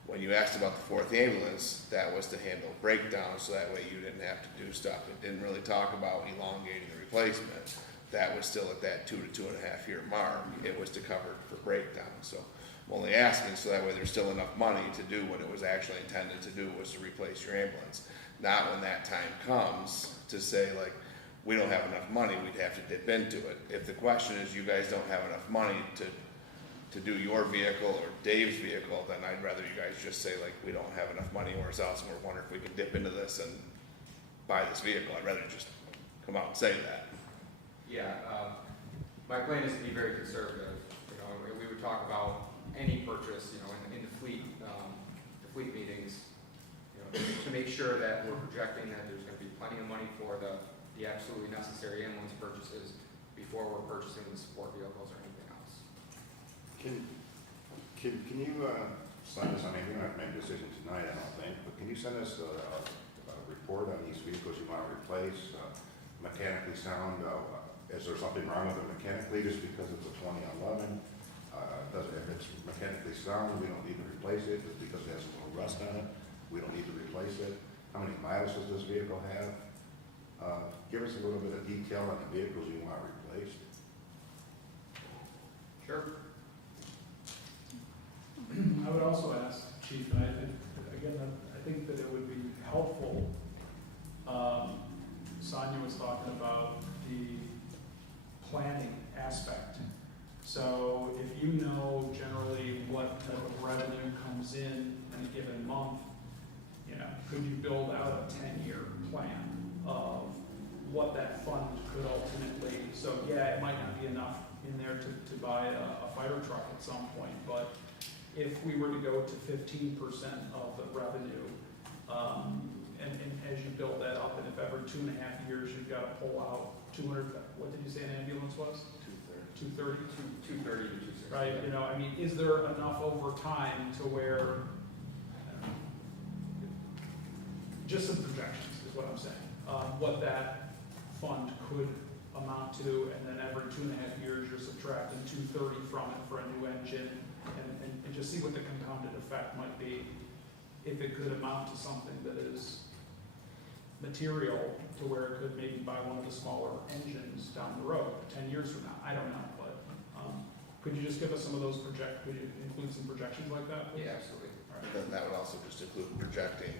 When you asked about the 4th ambulance, that was to handle breakdowns, so that way you didn't have to do stuff. It didn't really talk about elongating the replacement. That was still at that 2 to 2.5 year mark. It was to cover for breakdowns. So I'm only asking so that way there's still enough money to do what it was actually intended to do, was to replace your ambulance. Not when that time comes to say like, we don't have enough money, we'd have to dip into it. If the question is you guys don't have enough money to do your vehicle or Dave's vehicle, then I'd rather you guys just say like, we don't have enough money or else and we're wondering if we can dip into this and buy this vehicle. I'd rather just come out and say that. Yeah, my plan is to be very conservative. We would talk about any purchase, in the fleet meetings, to make sure that we're projecting that there's going to be plenty of money for the absolutely necessary ambulance purchases before we're purchasing the support vehicles or anything else. Can you send us, I mean, we don't have to make a decision tonight, I don't think, but can you send us a report on these vehicles you want to replace, mechanically sound? Is there something wrong with it mechanically just because it's a 2011? If it's mechanically sound, we don't need to replace it. Just because it has a little rust on it, we don't need to replace it. How many miles does this vehicle have? Give us a little bit of detail on the vehicles you want replaced. Sure. I would also ask, Chief, and I think that it would be helpful, Sonia was talking about the planning aspect. So if you know generally what type of revenue comes in a given month, could you build out a 10-year plan of what that fund could ultimately, so yeah, it might not be enough in there to buy a fire truck at some point, but if we were to go to 15% of the revenue, and as you build that up, and if every 2.5 years you've got to pull out 200, what did you say an ambulance was? 230? 230 to 260. Right, is there enough over time to where, just some projections is what I'm saying, what that fund could amount to, and then every 2.5 years you're subtracting 230 from it for a new engine, and just see what the compounded effect might be, if it could amount to something that is material to where it could maybe buy one of the smaller engines down the road, 10 years from now, I don't know, but, could you just give us some of those could you include some projections like that? please? Yeah, absolutely. All right. Then that would also just include projecting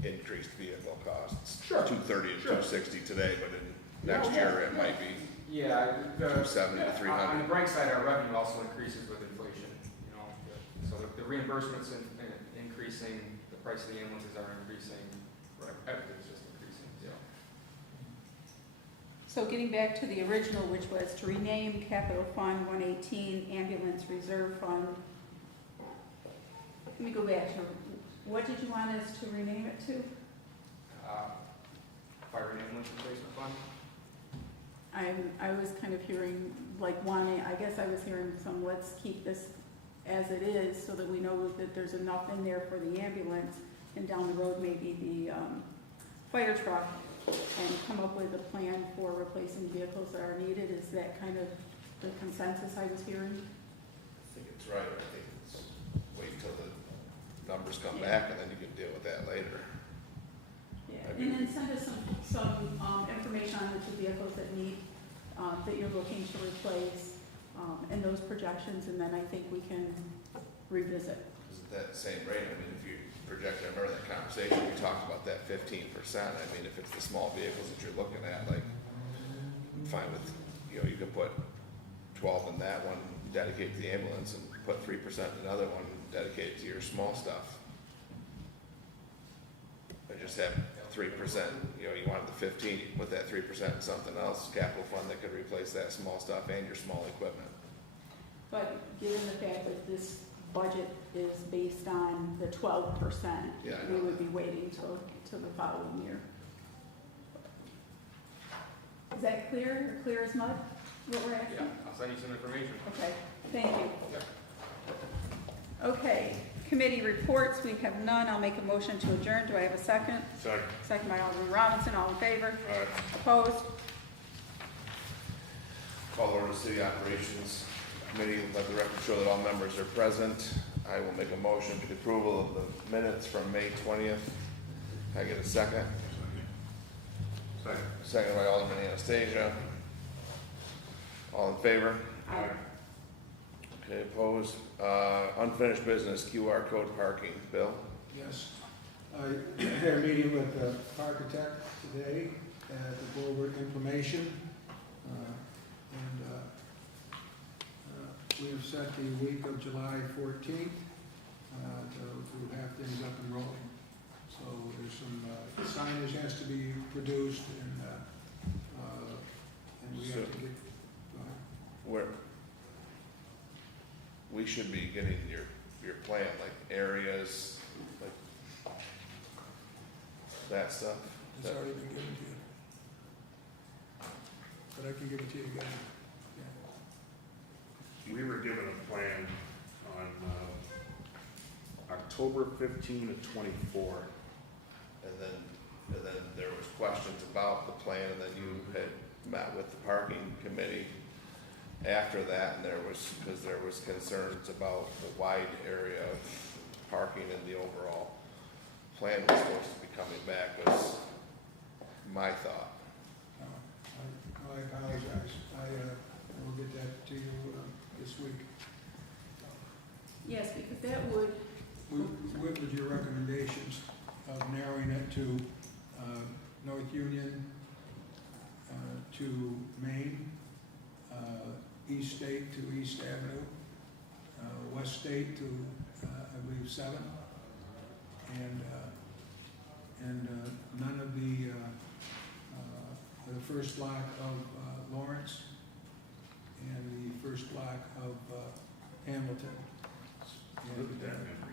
increased vehicle costs. Sure. 230 and Sure. 260 today, but in Yeah, next yeah, year it yeah. might be Yeah, 270 to on the 300. bright side, our revenue also increases with inflation, you know, so the reimbursements increasing, the price of the ambulances are increasing, everything's just increasing, so. So getting back to the original, which was to rename Capital Fund 118 Ambulance Reserve Fund. Let me go back to, what did you want us to rename it to? Fire and ambulance replacement fund? I was kind of hearing, like, wanting, I guess I was hearing some, let's keep this as it is so that we know that there's enough in there for the ambulance, and down the road maybe the fire truck, and come up with a plan for replacing vehicles that are needed. Is that kind of the consensus I was hearing? I think it's right. I think it's wait till the numbers come back and then you can deal with that later. Yeah, and then send us some information on the two vehicles that that you're looking to replace, and those projections, and then I think we can revisit. Because at that same rate, I mean, if you project, I remember that conversation, we talked about that 15%. I mean, if it's the small vehicles that you're looking at, like, I'm fine with, you know, you could put 12 in that one, dedicate to the ambulance, and put 3% in another one, dedicated to your small stuff. But just have 3%, you know, you wanted the 15, you can put that 3% in something else, capital fund that could replace that small stuff and your small equipment. But given the fact that this budget is based on the 12%, Yeah, I we know would that. be waiting till the following year. Is that clear, or clear as mud, what we're asking? Yeah, I'll send you some information. Okay, thank you. Yep. Okay, committee reports, we have none. I'll make a motion to adjourn. Do I have a second? Second. Second by Alderman Robinson, all in favor? All right. Opposed? Call order to City Operations Committee, let the record show that all members are present. I will make a motion for the approval of the minutes from May 20th. Can I get a second? Second. Second by Alderman Anastasia. All in favor? Aye. Okay, opposed? Unfinished business, QR code parking. Bill? Yes. I had a meeting with the architect today to go over information. We have set the week of July 14th to have things up and rolling. So there's some signage has to be produced, and we have to get, Where? We should be getting your plan, like areas, like that stuff. it's already been given to you. But I can give it to you again. We were given a plan on October 15 to 24. And then there was questions about the plan, and then you had met with the parking committee after that, and because there was concerns about the wide area of parking, and the overall plan was supposed to be coming back, was my thought. I apologize. I will get that to you this week. Yes, because that would, What was your recommendations of narrowing it to North Union, to Main, East State to East Avenue, West State to, I believe, 7th, and none of the first block of Lawrence and the first block of Hamilton. And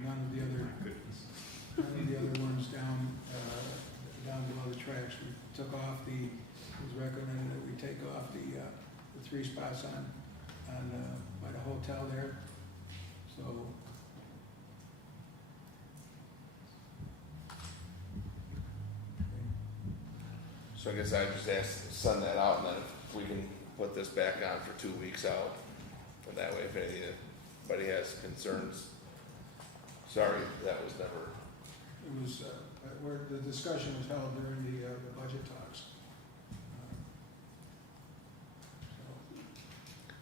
none of the other ones down below the tracks. We took off it was recommended that we take off the 3 spots on by the hotel there. So I guess I just asked to send that out, and then if we can put this back on for 2 weeks out, and that way if anybody has concerns, sorry, that was never, It was where the discussion was held during the budget talks.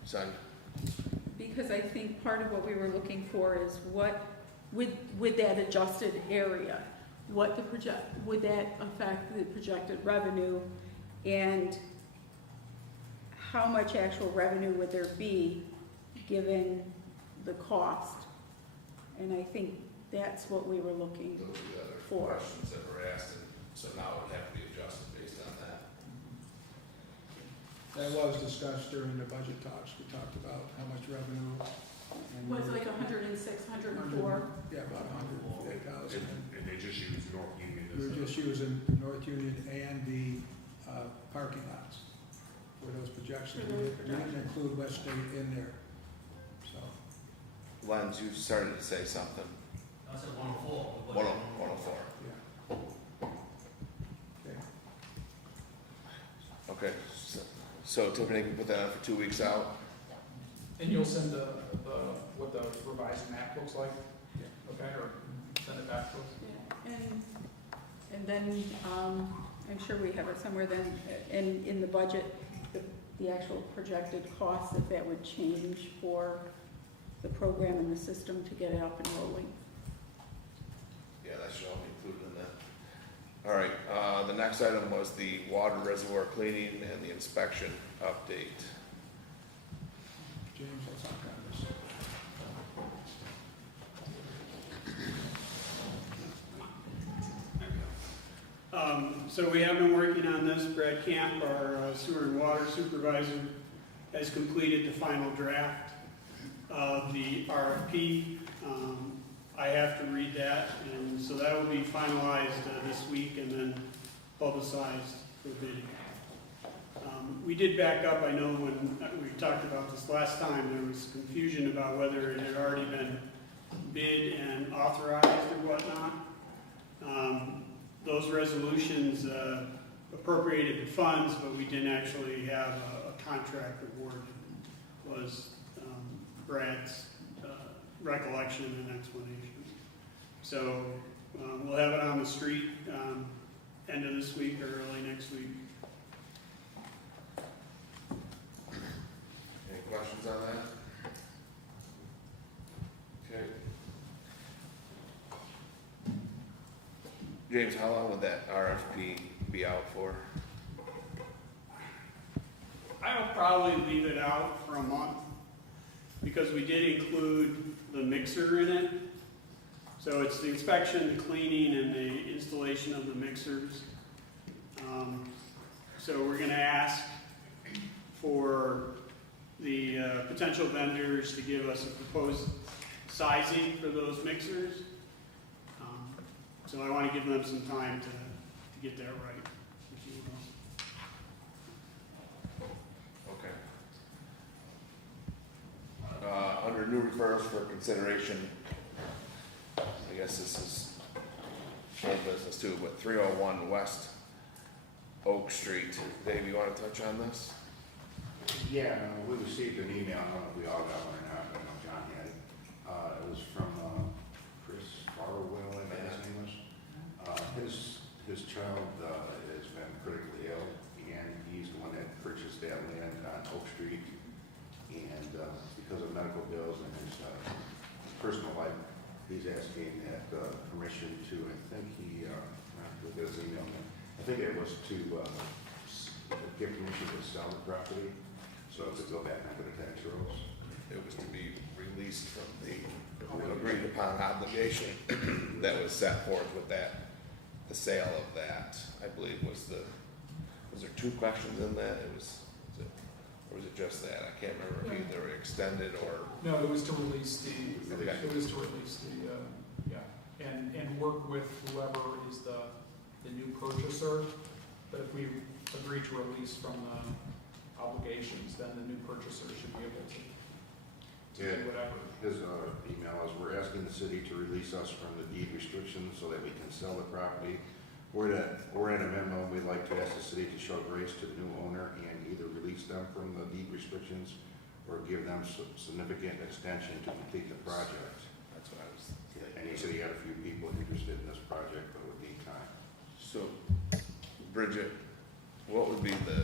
So, Son, Because I think part of what we were looking for is what, with that adjusted area, what the would that affect the projected revenue, and how much actual revenue would there be given the cost? And I think that's what we were looking those are the other for. questions that were asked, and so now it would have to be adjusted based on that. that was discussed during the budget talks. We talked about how much revenue. And Was like 106, 104? Yeah, about 108,000. And they just use North Union We as were the. just using North Union and the parking lots for those projections. For those We didn't include West State in there, so. Lens, you started to say something. That's at 104. 104. Yeah. Okay. Okay, so Tiffany can put that on for 2 weeks out? And you'll send what the revised map looks like? Yeah. Okay, or send it back to us? Yeah, and then, I'm sure we have it somewhere then, in the budget, the actual projected costs, if that would change for the program and the system to get it up and rolling. Yeah, that should all be included in that. All right, the next item was the water reservoir cleaning and the inspection update. James, let's talk on this. So we have been working on this. Brad Camp, our sewer and water supervisor, has completed the final draft of the RFP. I have to read that, and so that will be finalized this week and then publicized for bidding. We did back up. I know when we talked about this last time, there was confusion about whether it had already been bid and authorized or whatnot. Those resolutions appropriated the funds, but we didn't actually have a contract award. Was Brad's recollection and explanation. So we'll have it on the street end of this week or early next week. Any questions on that? Okay. James, how long would that RFP be out for? I'll probably leave it out for a month because we did include the mixer in it. So it's the inspection, the cleaning, and the installation of the mixers. So we're going to ask for the potential vendors to give us a proposed sizing for those mixers. So I want to give them some time to get that right, if you will. Okay. Under new referrals for consideration, I guess this is old business too, but 301 West Oak Street. Dave, you want to touch on this? Yeah, we received an email, I don't know if we all got one or not, I know John had it. It was from Chris Farwell, I think his name was. His child has been critically ill, and he's the one that purchased that land on Oak Street. And because of medical bills and his personal life, he's asking that permission to, I think he, look at his email, I think it was to give permission to sell the property, so to go back onto the tax rolls. It was to be released from the agreed upon obligation that was set forth with that, the sale of that, I believe was there two questions in that? Or was it just that? I can't remember if they were extended or. No, it was to release the, Okay. it was to release the, yeah, and work with whoever is the new purchaser. But if we agree to release from the obligations, then the new purchaser should be able to Yeah. do whatever. His email is, we're asking the city to release us from the deed restrictions so that we can sell the property. We're at a minimum, we'd like to ask the city to show grace to the new owner and either release them from the deed restrictions or give them significant extension to complete the project. That's That's what I was thinking. And you said you had a few people interested in this project, but it would need time. So, Bridget, what would be the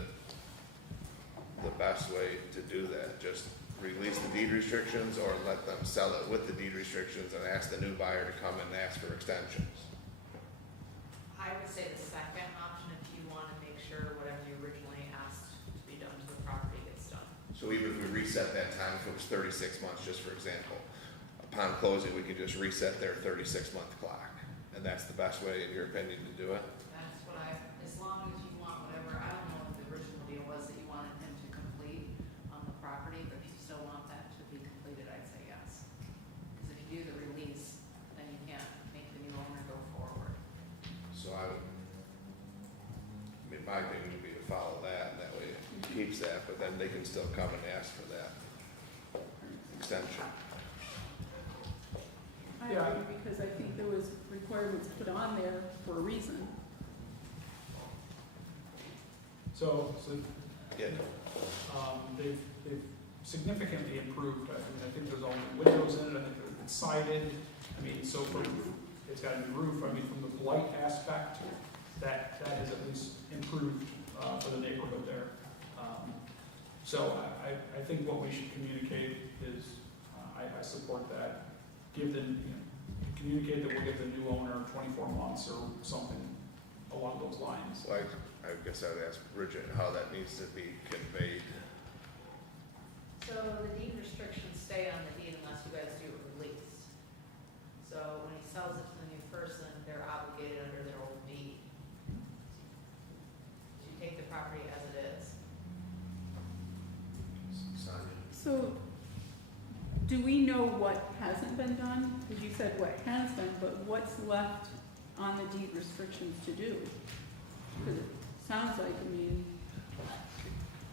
best way to do that? Just release the deed restrictions or let them sell it with the deed restrictions and ask the new buyer to come and ask for extensions? I would say the second option if you want to make sure whatever you originally asked to be done to the property gets done. So even if we reset that time, if it was 36 months, just for example, upon closing, we could just reset their 36-month clock. And that's the best way, in your opinion, to do it? That's what as long as you want whatever, I don't know what the original deal was that you wanted him to complete on the property, but if you still want that to be completed, I'd say yes. Because if you do the release, then you can't make the new owner go forward. So I mean, my opinion would be to follow that, and that way it keeps that, but then they can still come and ask for that extension. I Yeah. agree, because I think there was requirements put on there for a reason. So, Yeah. they've significantly improved. I mean, I think there's all new windows in it, I think it's sided. I mean, so it's got a new roof. I mean, from the blight aspect, that has at least improved for the neighborhood there. So I think what we should communicate is, I support that. Give them, communicate that we'll give the new owner 24 months or something along those lines. So I guess I would ask Bridget how that needs to be conveyed. So the deed restrictions stay on the deed unless you guys do a release. So when he sells it to the new person, they're obligated under their old deed to take the property as it is. Sonia? So, do we know what hasn't been done? Because you said what has been, but what's left on the deed restrictions to do? Because it sounds like, I mean,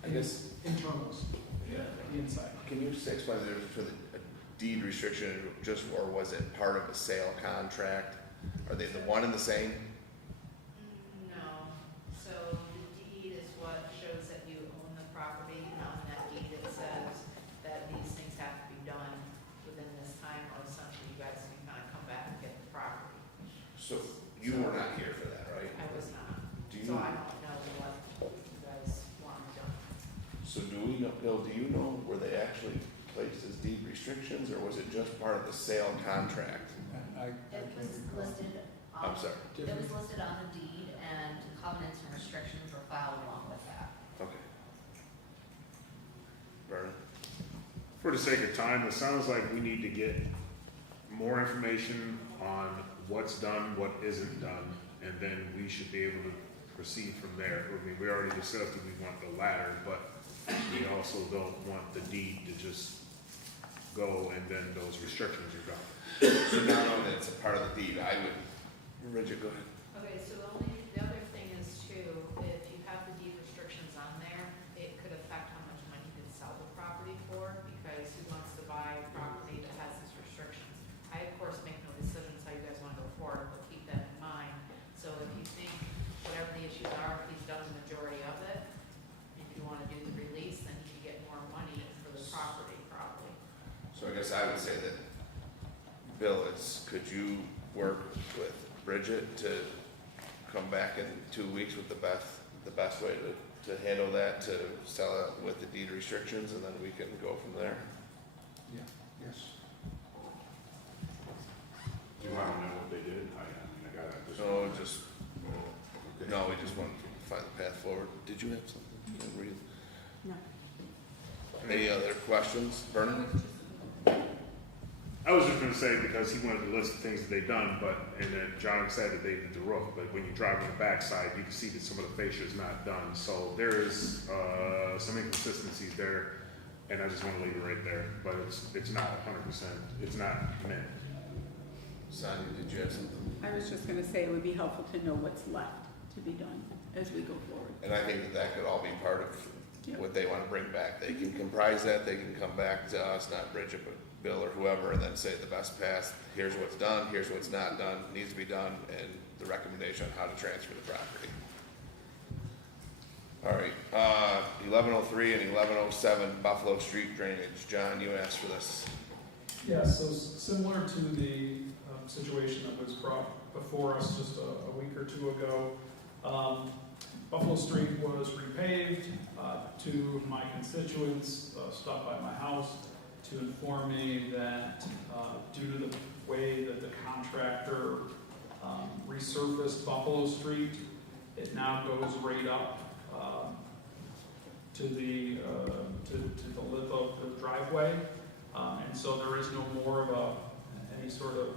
I guess, Internals, the inside. can you just explain the difference between a deed restriction just, or was it part of a sale contract? Are they the one and the same? No, so the deed is what shows that you own the property, and on that deed it says that these things have to be done within this time, or essentially you guys can kind of come back and get the property. So you were not here for that, right? I was not, Do you, so I don't know what you guys want done. so do we know, Bill, do you know where they actually placed as deed restrictions, or was it just part of the sale contract? It was listed I'm sorry. it was listed on the deed, and covenants and restrictions were filed along with that. Okay. Vernon? For the sake of time, it sounds like we need to get more information on what's done, what isn't done, and then we should be able to proceed from there. I mean, we already discussed that we want the latter, but we also don't want the deed to just go and then those restrictions are gone. So now knowing that it's a part of the deed, I would, Bridget, go ahead. Okay, so the other thing is too, if you have the deed restrictions on there, it could affect how much money you can sell the property for, because who wants to buy property that has these restrictions? I, of course, make no decisions how you guys want to go forward, but keep that in mind. So if you think whatever the issues are, if he's done the majority of it, if you want to do the release, then you can get more money for the property probably. So I guess I would say that, Bill, could you work with Bridget to come back in 2 weeks with the best way to handle that, to sell it with the deed restrictions, and then we can go from there? Yeah, yes. Do you want to know what they did? I mean, I got it. No, just, Okay. no, we just want to find the path forward. Did you have something? Were you- no. Any other questions? Vernon? I was just gonna say, because he wanted to list the things that they've done, and then John said that they did the roof, but when you drive on the backside, you can see that some of the fascia is not done. So there is, some inconsistencies there, and I just wanna leave it right there, but it's not 100%, it's not mint. Sonia, did you have something? I was just gonna say it would be helpful to know what's left to be done as we go forward. And I think that could all be part of Yeah. what they want to bring back. They can comprise that, they can come back to us, not Bridget, but Bill or whoever, and then say the best path, here's what's done, here's what's not done, needs to be done, and the recommendation on how to transfer the property. All right, 1103 and 1107 Buffalo Street drainage. John, you asked for this. Yeah, so similar to the situation that was brought before us just a week or two ago, Buffalo Street was repaved. Two of my constituents stopped by my house to inform me that due to the way that the contractor resurfaced Buffalo Street, it now goes right up to the lip of the driveway. And so there is no more of any sort of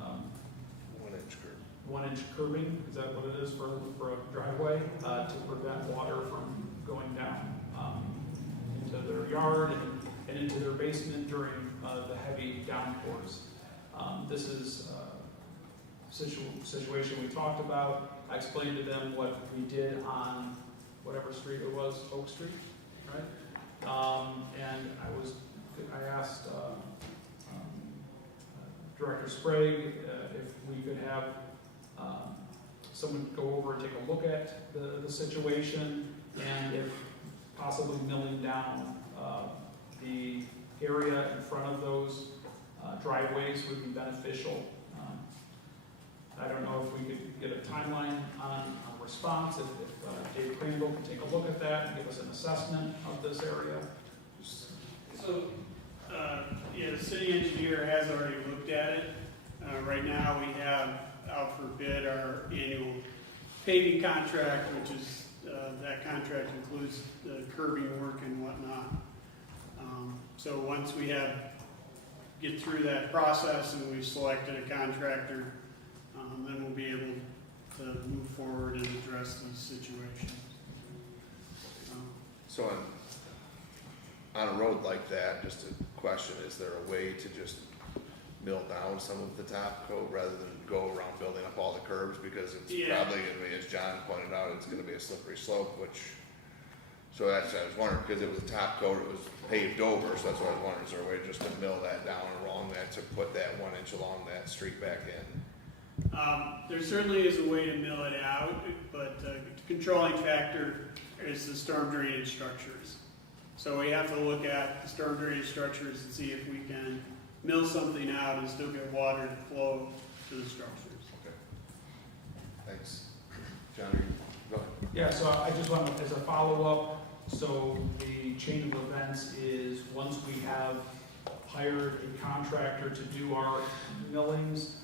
1-inch curb. 1-inch curbing, is that what it is for a driveway, to prevent water from going down into their yard and into their basement during the heavy downpours. This is a situation we talked about. I explained to them what we did on whatever street it was, Oak Street, right? And I asked Director Sprague if we could have someone go over and take a look at the situation, and if possibly milling down the area in front of those driveways would be beneficial. I don't know if we could get a timeline on a response, if Dave Crandall can take a look at that and give us an assessment of this area. So, yeah, the city engineer has already looked at it. Right now, we have out for bid our annual paving contract, which is, that contract includes the curbing work and whatnot. So once we get through that process and we've selected a contractor, then we'll be able to move forward and address these situations. So on a road like that, just a question, is there a way to just mill down some of the top coat rather than go around building up all the curbs? Because it's probably, as John pointed out, it's gonna be a slippery slope, so that's, I was wondering, because it was a top coat, it was paved over, so that's what I was wondering, is there a way just to mill that down along that, to put that 1 inch along that street back in? There certainly is a way to mill it out, but the controlling factor is the storm drainage structures. So we have to look at the storm drainage structures and see if we can mill something out and still get water to flow to the structures. Okay. Thanks. John, go ahead. Yeah, so I just want to, as a follow-up, so the chain of events is once we have hired a contractor to do our millings,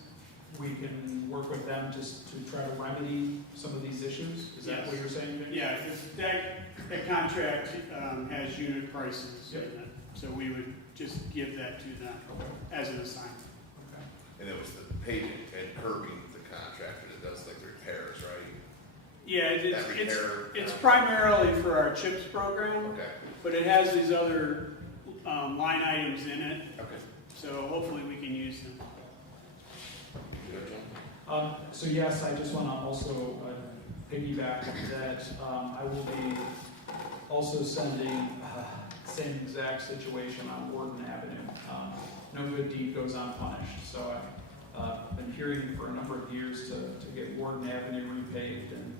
we can work with them just to try to remedy some of these issues? Is that what you're saying, Jim? Yeah, because that contract has unit prices in it, so we would just give that to them as an assignment. Okay. And it was the paving and curbing, the contractor that does like the repairs, right? Yeah, That repair, it's primarily for our CHIPS program, Okay, but it has these other line items in it, okay. so hopefully we can use them. You good, John? So yes, I just want to also piggyback that I will be also sending same exact situation on Warden Avenue. No good deed goes unpunished. So I've been hearing for a number of years to get Warden Avenue repaved, and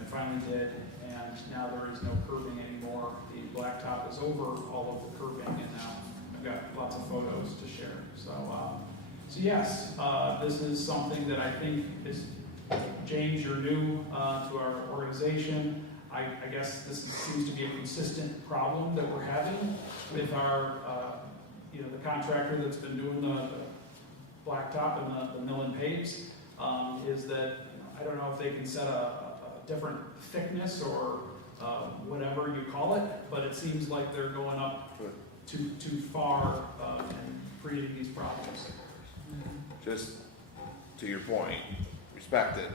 I finally did. And now there is no curbing anymore. The blacktop is over all of the curbing, and now I've got lots of photos to share. So yes, this is something that I think is, James, you're new to our organization. I guess this seems to be a consistent problem that we're having with our, the contractor that's been doing the blacktop and the mill and paves, is that, I don't know if they can set a different thickness or whatever you call it, but it seems like they're going up too far and creating these problems. Just to your point, respect it,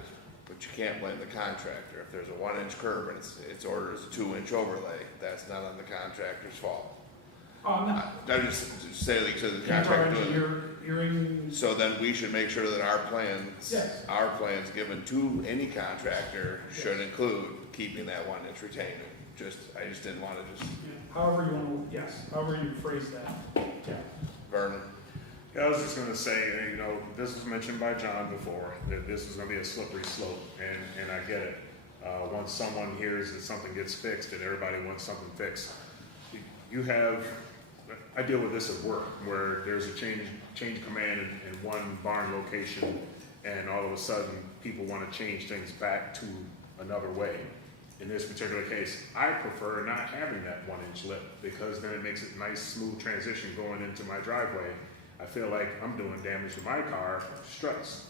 but you can't blame the contractor. If there's a 1 inch curb and it's ordered as a 2 inch overlay, that's not on the contractor's fault. No. I just say like to the contractor. So then we should make sure that our plans, given to any contractor should include keeping that 1 inch retaining. I just didn't want to just. However you want to, however you phrase that. Yeah. Vernon. Yeah, I was just gonna say, this was mentioned by John before, that this is gonna be a slippery slope, and I get it. Once someone hears that something gets fixed and everybody wants something fixed, you have I deal with this at work, where there's a change command in one barn location, and all of a sudden, people want to change things back to another way. In this particular case, I prefer not having that 1-inch lip, because then it makes it a nice, smooth transition going into my driveway. I feel like I'm doing damage to my car struts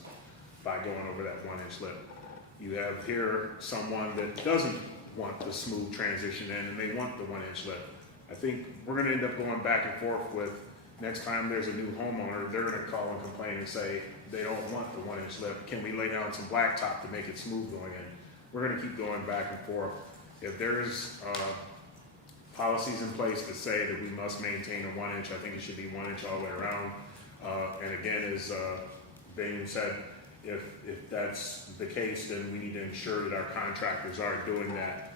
by going over that 1-inch lip. You have here someone that doesn't want the smooth transition in, and they want the 1-inch lip. I think we're gonna end up going back and forth with, next time there's a new homeowner, they're gonna call and complain and say, they don't want the 1-inch lip. Can we lay down some blacktop to make it smooth going in? We're gonna keep going back and forth. If there's policies in place that say that we must maintain a 1-inch, I think it should be 1-inch all the way around. And again, as Bain said, if that's the case, then we need to ensure that our contractors are doing that,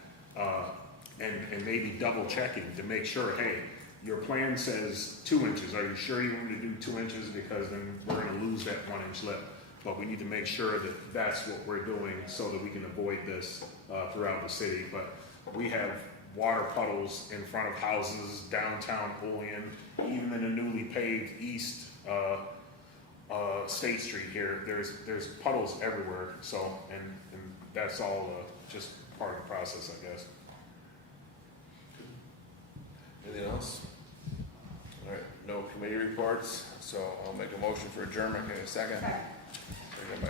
and maybe double checking to make sure, hey, your plan says 2 inches. Are you sure you want me to do 2 inches? Because then we're gonna lose that 1-inch lip. But we need to make sure that that's what we're doing so that we can avoid this throughout the city. But we have water puddles in front of houses, downtown Olean, even in the newly paved east State Street here. There's puddles everywhere. So, and that's all just part of the process, I guess. Anything else? All right, no committee reports, so I'll make a motion for adjournment. Can I get a second? Second by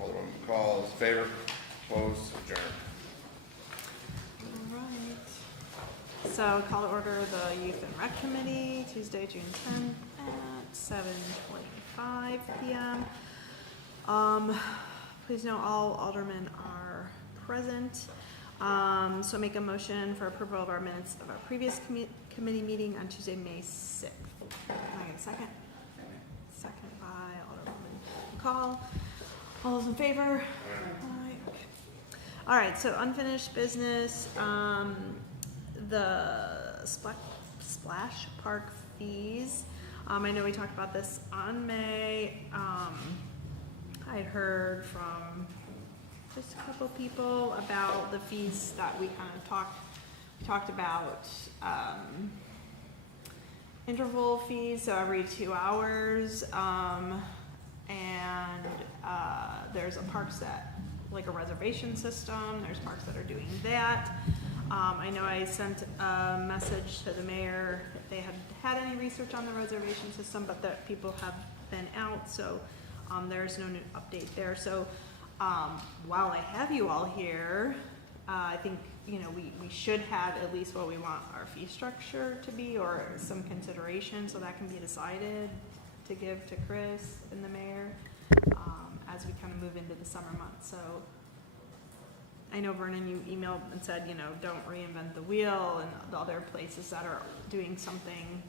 Alderman McCall. Is in favor? Opposed? Adjourned. All right. So call to order the Youth and Rec Committee, Tuesday, June 10th at 7:25 p.m. Please note all aldermen are present. So make a motion for approval of our minutes of our previous committee meeting on Tuesday, May 6th. Can I get a second? Second by Alderwoman McCall. All those in favor? Aye. All right, so unfinished business, the splash park fees. I know we talked about this on May. I heard from just a couple people about the fees that we kind of talked about, interval fees, so every 2 hours, and there's a parks that, like a reservation system, there's parks that are doing that. I know I sent a message to the mayor if they had any research on the reservation system, but that people have been out, so there's no new update there. So while I have you all here, I think, you know, we should have at least what we want our fee structure to be, or some consideration, so that can be decided to give to Chris and the mayor as we kind of move into the summer months. So I know, Vernon, you emailed and said, you know, don't reinvent the wheel, and the other places that are doing something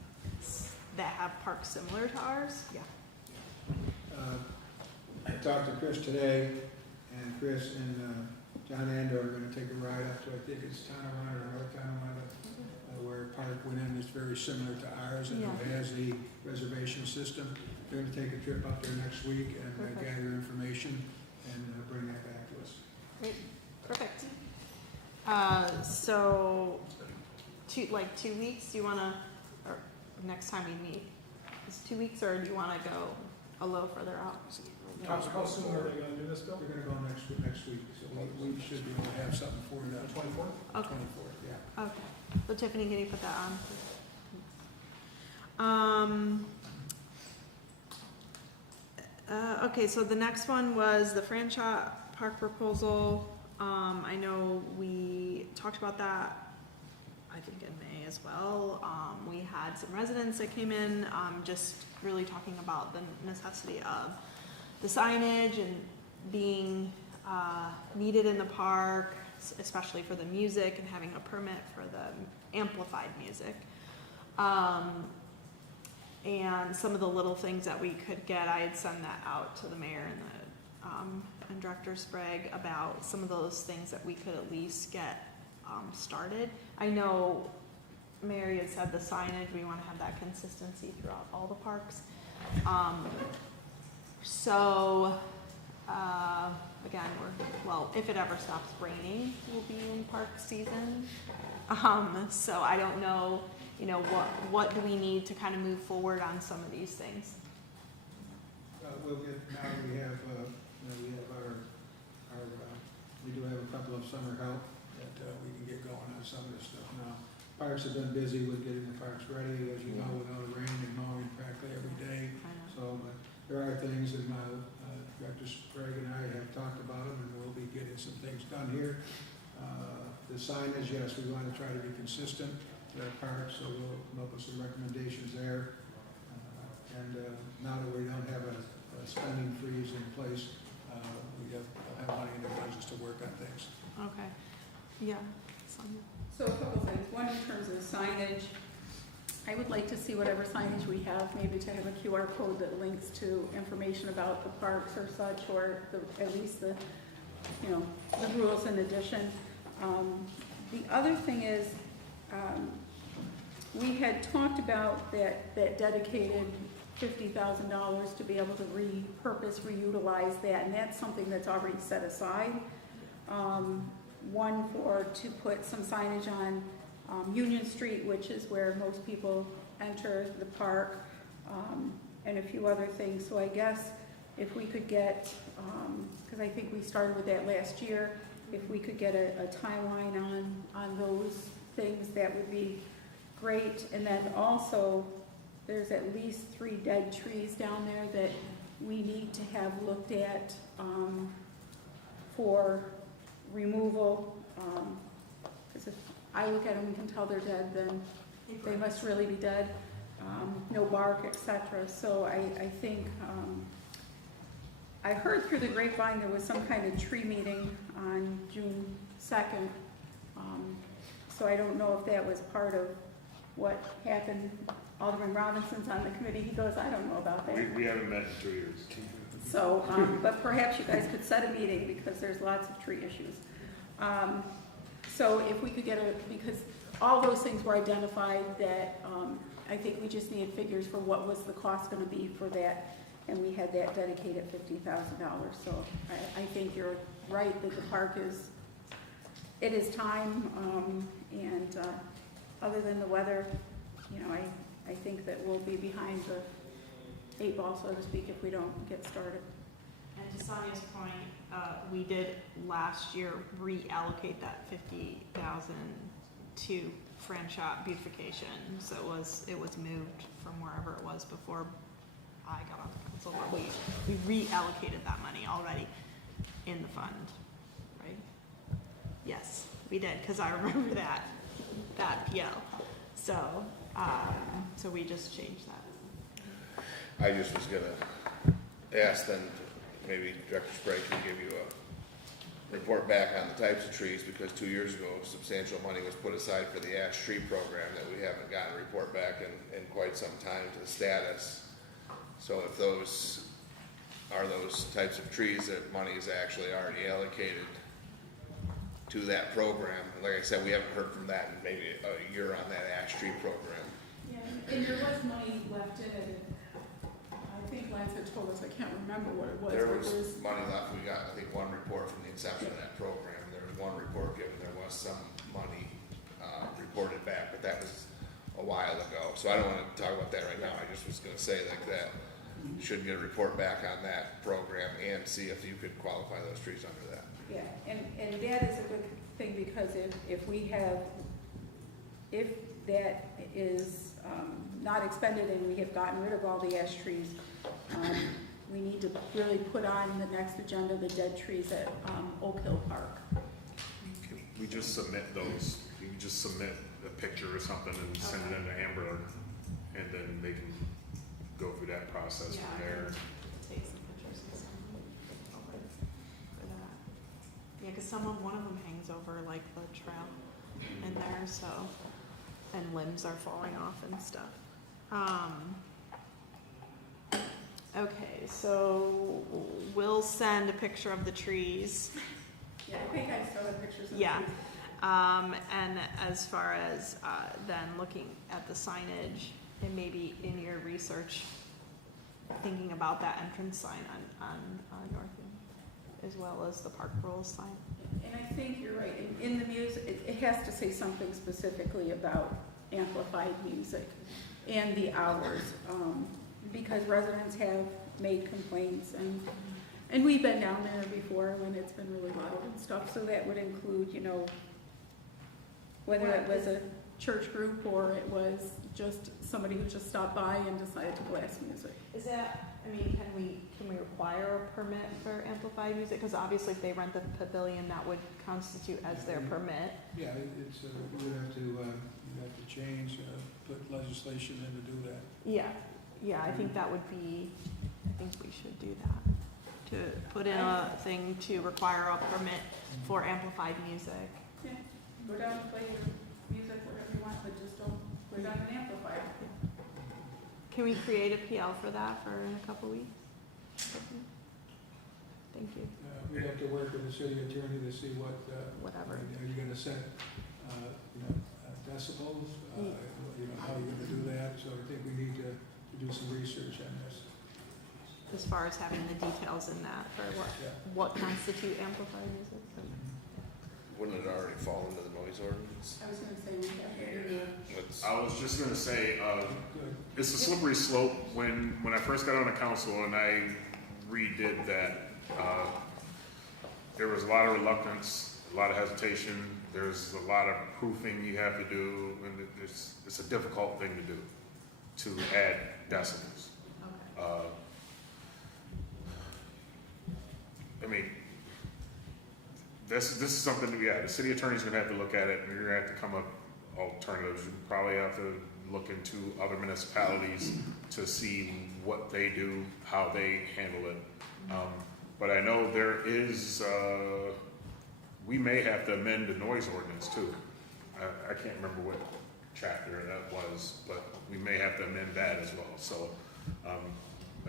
that have parks similar to ours. Yeah. I talked to Chris today, and Chris and John Andor are gonna take a ride up to, I think it's Tonawanda or North Tonawanda, where a park went in that's very similar to ours, and it has the reservation system. They're gonna take a trip up there next week and gather information and bring that back to us. Great. Perfect. So, 2 weeks, do you wanna, or next time we meet, is 2 weeks, or do you wanna go a little further out? How soon are they gonna do this, Bill? We're gonna go next week, so we should be able to have something for you. The 24th? Okay. 24th, yeah. Okay. So Tiffany, can you put that on? Okay, so the next one was the franchise park proposal. I know we talked about that, I think in May as well. We had some residents that came in, just really talking about the necessity of the signage and being needed in the park, especially for the music and having a permit for the amplified music. And some of the little things that we could get, I had sent that out to the mayor and Director Sprague about some of those things that we could at least get started. I know Mary had said the signage, we want to have that consistency throughout all the parks. Again, if it ever stops raining, we'll be in park season. So I don't know you know, what do we need to kind of move forward on some of these things? We'll get, now that we have, we have our, we do have a couple of summer help that we can get going on some of this stuff now. Parks have been busy with getting the parks ready, as you know, with all the rain and mowing practically every day. I know. So, but there are things that Dr. Sprague and I have talked about them, and we'll be getting some things done here. The signage, yes, we want to try to be consistent with our parks, so we'll come up with some recommendations there. Now that we don't have a spending freeze in place, we'll have money in the budget to work on things. Okay, yeah. Sonia? So a couple things. One, in terms of signage, I would like to see whatever signage we have, maybe to have a QR code that links to information about the parks or such, or at least the, you know, the rules in addition. The other thing is, we had talked about that dedicated $50,000 to be able to repurpose, reutilize that, and that's something that's already set aside. One to put some signage on Union Street, which is where most people enter the park, and a few other things. So I guess if we could get, because I think we started with that last year, if we could get a timeline on those things, that would be great. And then also, there's at least 3 dead trees down there that we need to have looked at for removal. Because if I look at them and can tell they're dead, then they must really be dead. No bark, etc. So I think, I heard through the grapevine there was some kind of tree meeting on June 2nd. So I don't know if that was part of what happened. Alderman Robinson's on the committee. He goes, I don't know about that. We haven't met in 2 years. So, but perhaps you guys could set a meeting because there's lots of tree issues. So if we could get because all those things were identified that I think we just needed figures for what was the cost going to be for that, and we had that dedicated $50,000. So I think you're right that the park it is time, and other than the weather, you know, I think that we'll be behind the 8 ball, so to speak, if we don't get started. And to Sonia's point, we did last year reallocate that $50,000 to Fran Shop beautification. So it was moved from wherever it was before I got on the council. But we reallocated that money already in the fund, right? Yes, we did, because I remember that PL. So so we just changed that. I just was gonna ask then, maybe Director Sprague can give you a report back on the types of trees, because 2 years ago, substantial money was put aside for the ash tree program that we haven't gotten a report back in quite some time to the status. So if those are those types of trees that money is actually already allocated to that program, and like I said, we haven't heard from that in maybe a year on that ash tree program. Yeah, and there was money left in it. I think Lance had told us, I can't remember what it was. There was money left. We got, I think, one report from the inception of that program. There was one report given. There was some money reported back, but that was a while ago. So I don't want to talk about that right now. I just was going to say like that you should get a report back on that program and see if you could qualify those trees under that. Yeah, and that is a good thing, because if that is not expended and we have gotten rid of all the ash trees, we need to really put on the next agenda the dead trees at Oak Hill Park. Can we just submit those? You can just submit a picture or something and send it into Amber, and then they can go through that process from there. Take some pictures and stuff for that. Yeah, because one of them hangs over like the trail in there, so, and limbs are falling off and stuff. Okay, so we'll send a picture of the trees. Yeah, I think I still have pictures of Yeah. trees. And as far as then looking at the signage, and maybe in your research, thinking about that entrance sign on Northview, as well as the park rules sign. And I think you're right. In the music, it has to say something specifically about amplified music and the hours, because residents have made complaints, and we've been down there before when it's been really loud and stuff, so that would include, you know, whether it was a church group or it was just somebody who just stopped by and decided to blast music. Is that, I mean, can we require a permit for amplified music? Because obviously if they rent the pavilion, that would constitute as their permit. Yeah, it's, you would have to change, put legislation in to do that. Yeah, I think that would be, I think we should do that. To put in a thing to require a permit for amplified music. Yeah, go down and play your music, whatever you want, but just don't put it on an amplifier. Can we create a PL for that for in a couple weeks? Thank you. We'd have to work with the city attorney to see what, Whatever. are you gonna set, decibels? How are you gonna do that? So I think we need to do some research on this. As far as having the details in that for what constitute amplified music. So. Wouldn't it already fall into the noise ordinance? I was gonna say, we have to do Let's- I was just gonna say, Good. it's a slippery slope. When I first got on the council and I redid that, there was a lot of reluctance, a lot of hesitation. There's a lot of proofing you have to do, and it's a difficult thing to do, to add decibels. Okay. I mean, this is something that, the city attorney's gonna have to look at it, and you're gonna have to come up alternatives. You probably have to look into other municipalities to see what they do, how they handle it. But I know there is, we may have to amend the noise ordinance too. I can't remember what chapter that was, but we may have to amend that as well. So,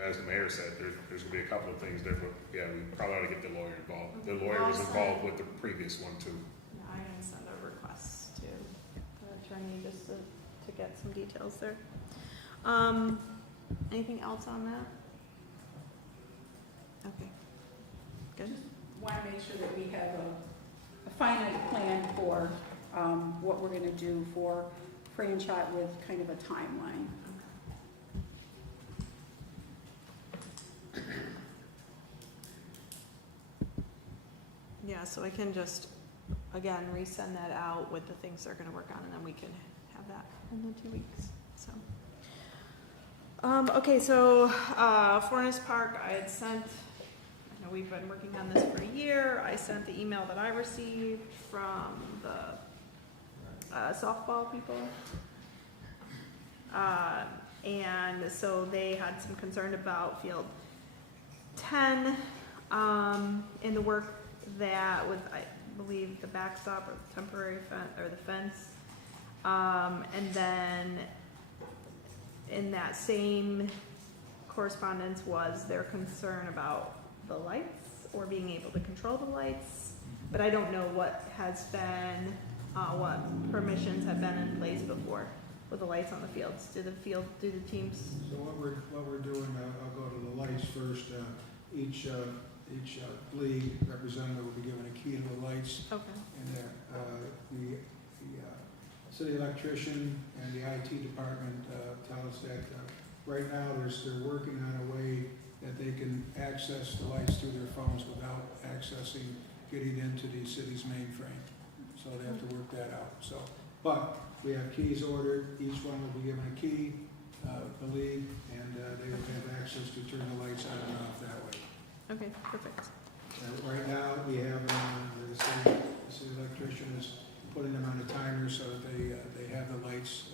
as the mayor said, there's gonna be a couple of things there, but yeah, we probably ought to get the lawyer involved. The lawyer was involved with the previous one too. Yeah, I'm gonna send a request to the attorney just to get some details there. Anything else on that? Okay. Good. want to make sure that we have a finite plan for what we're going to do for franchise with kind of a timeline. Yeah, so I can just, again, resend that out with the things they're gonna work on, and then we can have that in the 2 weeks, so. Okay, so, Forest Park, I had sent, I know we've been working on this for a year, I sent the email that I received from the softball people. And so they had some concern about field 10, in the work that with, I believe, the backstop or the temporary fence, or the fence. And then in that same correspondence was their concern about the lights or being able to control the lights. But I don't know what has been, what permissions have been in place before with the lights on the fields. Do the teams? So what we're doing, I'll go to the lights first. Each league representative will be given a key to the lights Okay. in there. The city electrician and the IT department tell us that right now they're working on a way that they can access the lights through their phones without getting into the city's mainframe. So they have to work that out. So, but we have keys ordered. Each one will be given a key, the league, and they will have access to turn the lights on and off that way. Okay, perfect. Right now, we have the city electrician is putting them on a timer so that they have the lights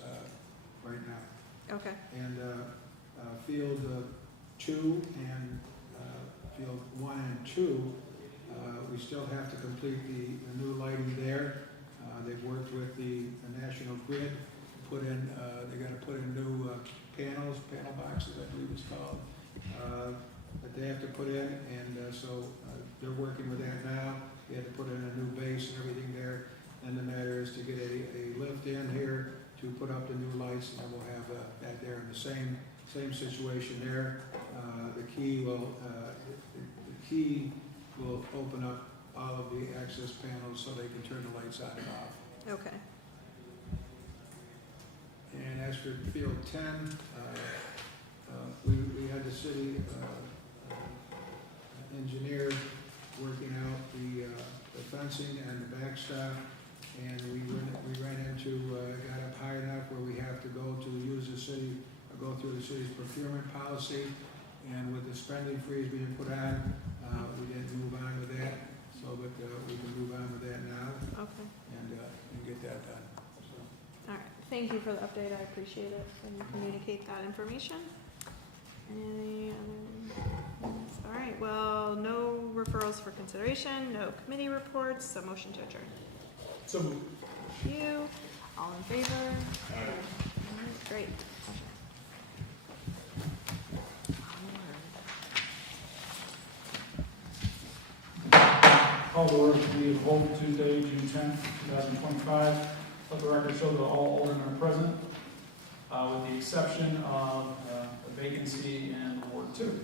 right now. Okay. And field 2 and field 1 and 2, we still have to complete the new lighting there. They've worked with the National Grid, they got to put in new panel boxes, I believe it's called, that they have to put in, and so they're working with that now. They had to put in a new base and everything there. And the matter is to get a lift in here to put up the new lights, and then we'll have that there in the same situation there. The key will open up all of the access panels so they can turn the lights on and off. Okay. as for Field 10, we had the city engineer working out the fencing and the backstop, and we ran into, got up high enough where we have to go through the city's procurement policy, and with the spending freeze being put on, we didn't move on with that, but we can move on with that now Okay. and get that done, so. All right. Thank you for the update. I appreciate it. And communicate that information. Any other? All right. Well, no referrals for consideration, no committee reports, so motion to adjourn. So moved. Thank you. All in favor? All right, great. Call to order the meeting of the whole Tuesday, June 10th, 2025. Let the record show that all aldermen are present, with the exception of a vacancy in Ward 2.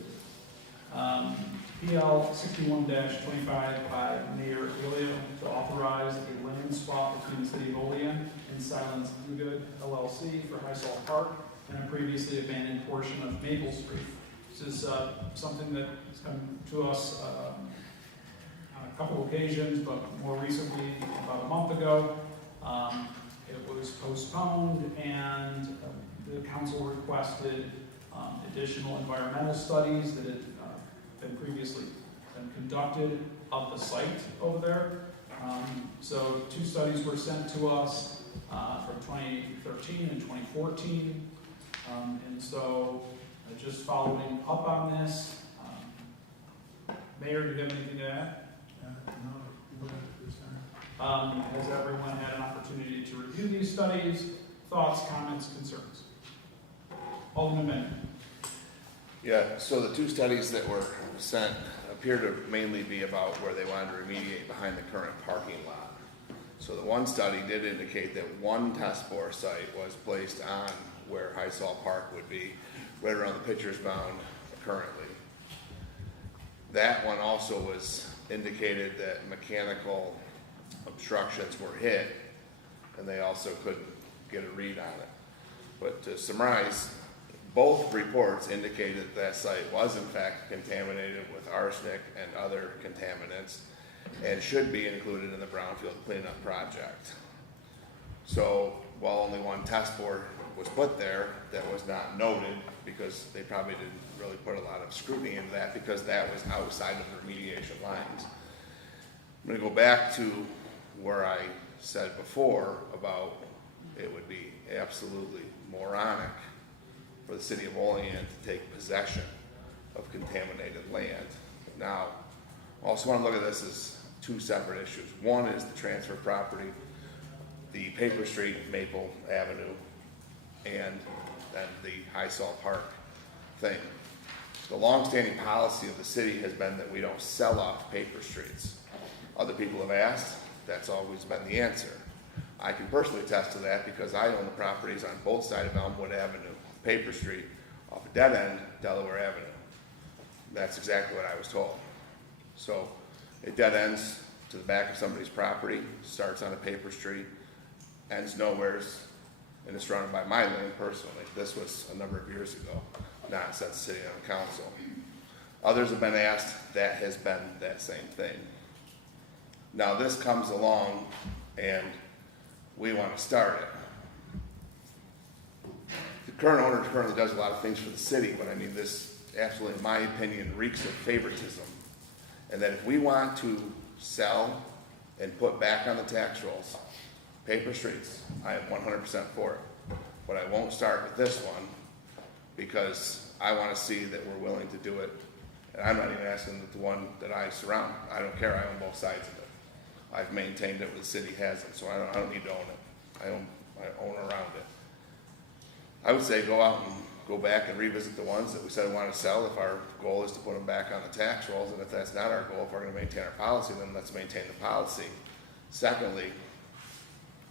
PL 61-25 by Mayor Olean to authorize a land swap between the city of Olean and Silence Good LLC for High Salt Park and a previously abandoned portion of Maple Street. This is something that has come to us on a couple occasions, but more recently, about a month ago. It was postponed, and the council requested additional environmental studies that had been previously conducted of the site over there. So 2 studies were sent to us from 2013 and 2014. And so just following up on this, Mayor, do you have anything to add? No, go ahead this time. Has everyone had an opportunity to review these studies? Thoughts, comments, concerns? Alderman Bennett. Yeah, so the 2 studies that were sent appear to mainly be about where they wanted to remediate behind the current parking lot. So the one study did indicate that one test bore site was placed on where High Salt Park would be, right around the pitcher's mound currently. That one also was indicated that mechanical obstructions were hit, and they also couldn't get a read on it. But to summarize, both reports indicated that site was in fact contaminated with arsenic and other contaminants and should be included in the brownfield cleanup project. So while only one test bore was put there, that was not noted because they probably didn't really put a lot of scrutiny into that because that was outside of the remediation lines. I'm going to go back to where I said before about it would be absolutely moronic for the city of Olean to take possession of contaminated land. Now, I also want to look at this as 2 separate issues. One is the transfer property, the Paper Street, Maple Avenue, and then the High Salt Park thing. The longstanding policy of the city has been that we don't sell off paper streets. Other people have asked, that's always been the answer. I can personally attest to that because I own the properties on both sides of Elmwood Avenue, Paper Street, off a dead end, Delaware Avenue. That's exactly what I was told. So it dead ends to the back of somebody's property, starts on a paper street, ends nowheres, and is surrounded by my land personally. This was a number of years ago, not since sitting on the council. Others have been asked, that has been that same thing. Now this comes along and we want to start it. The current owner currently does a lot of things for the city, but I mean this absolutely, in my opinion, reeks of favoritism. And that if we want to sell and put back on the tax rolls paper streets, I am 100% for it. But I won't start with this one because I want to see that we're willing to do it. And I'm not even asking that the one that I surround. I don't care. I own both sides of it. I've maintained it, but the city hasn't, so I don't need to own it. I own around it. I would say go out and go back and revisit the ones that we said we want to sell if our goal is to put them back on the tax rolls, and if that's not our goal, if we're going to maintain our policy, then let's maintain the policy. Secondly,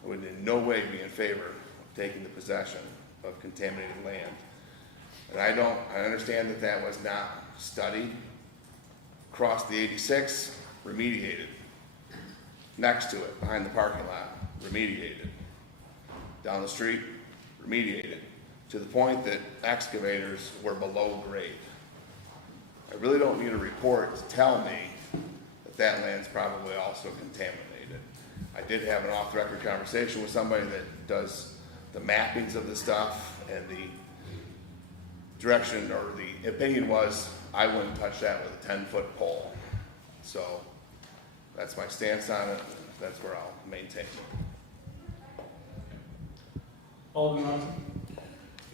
I would in no way be in favor of taking the possession of contaminated land. And I understand that that was not studied. Across the 86, remediated. Next to it, behind the parking lot, remediated. Down the street, remediated, to the point that excavators were below grade. I really don't need a report to tell me that that land's probably also contaminated. I did have an off-the-record conversation with somebody that does the mappings of the stuff, and the direction or the opinion was I wouldn't touch that with a 10-foot pole. So that's my stance on it. That's where I'll maintain it. Alderman Robinson?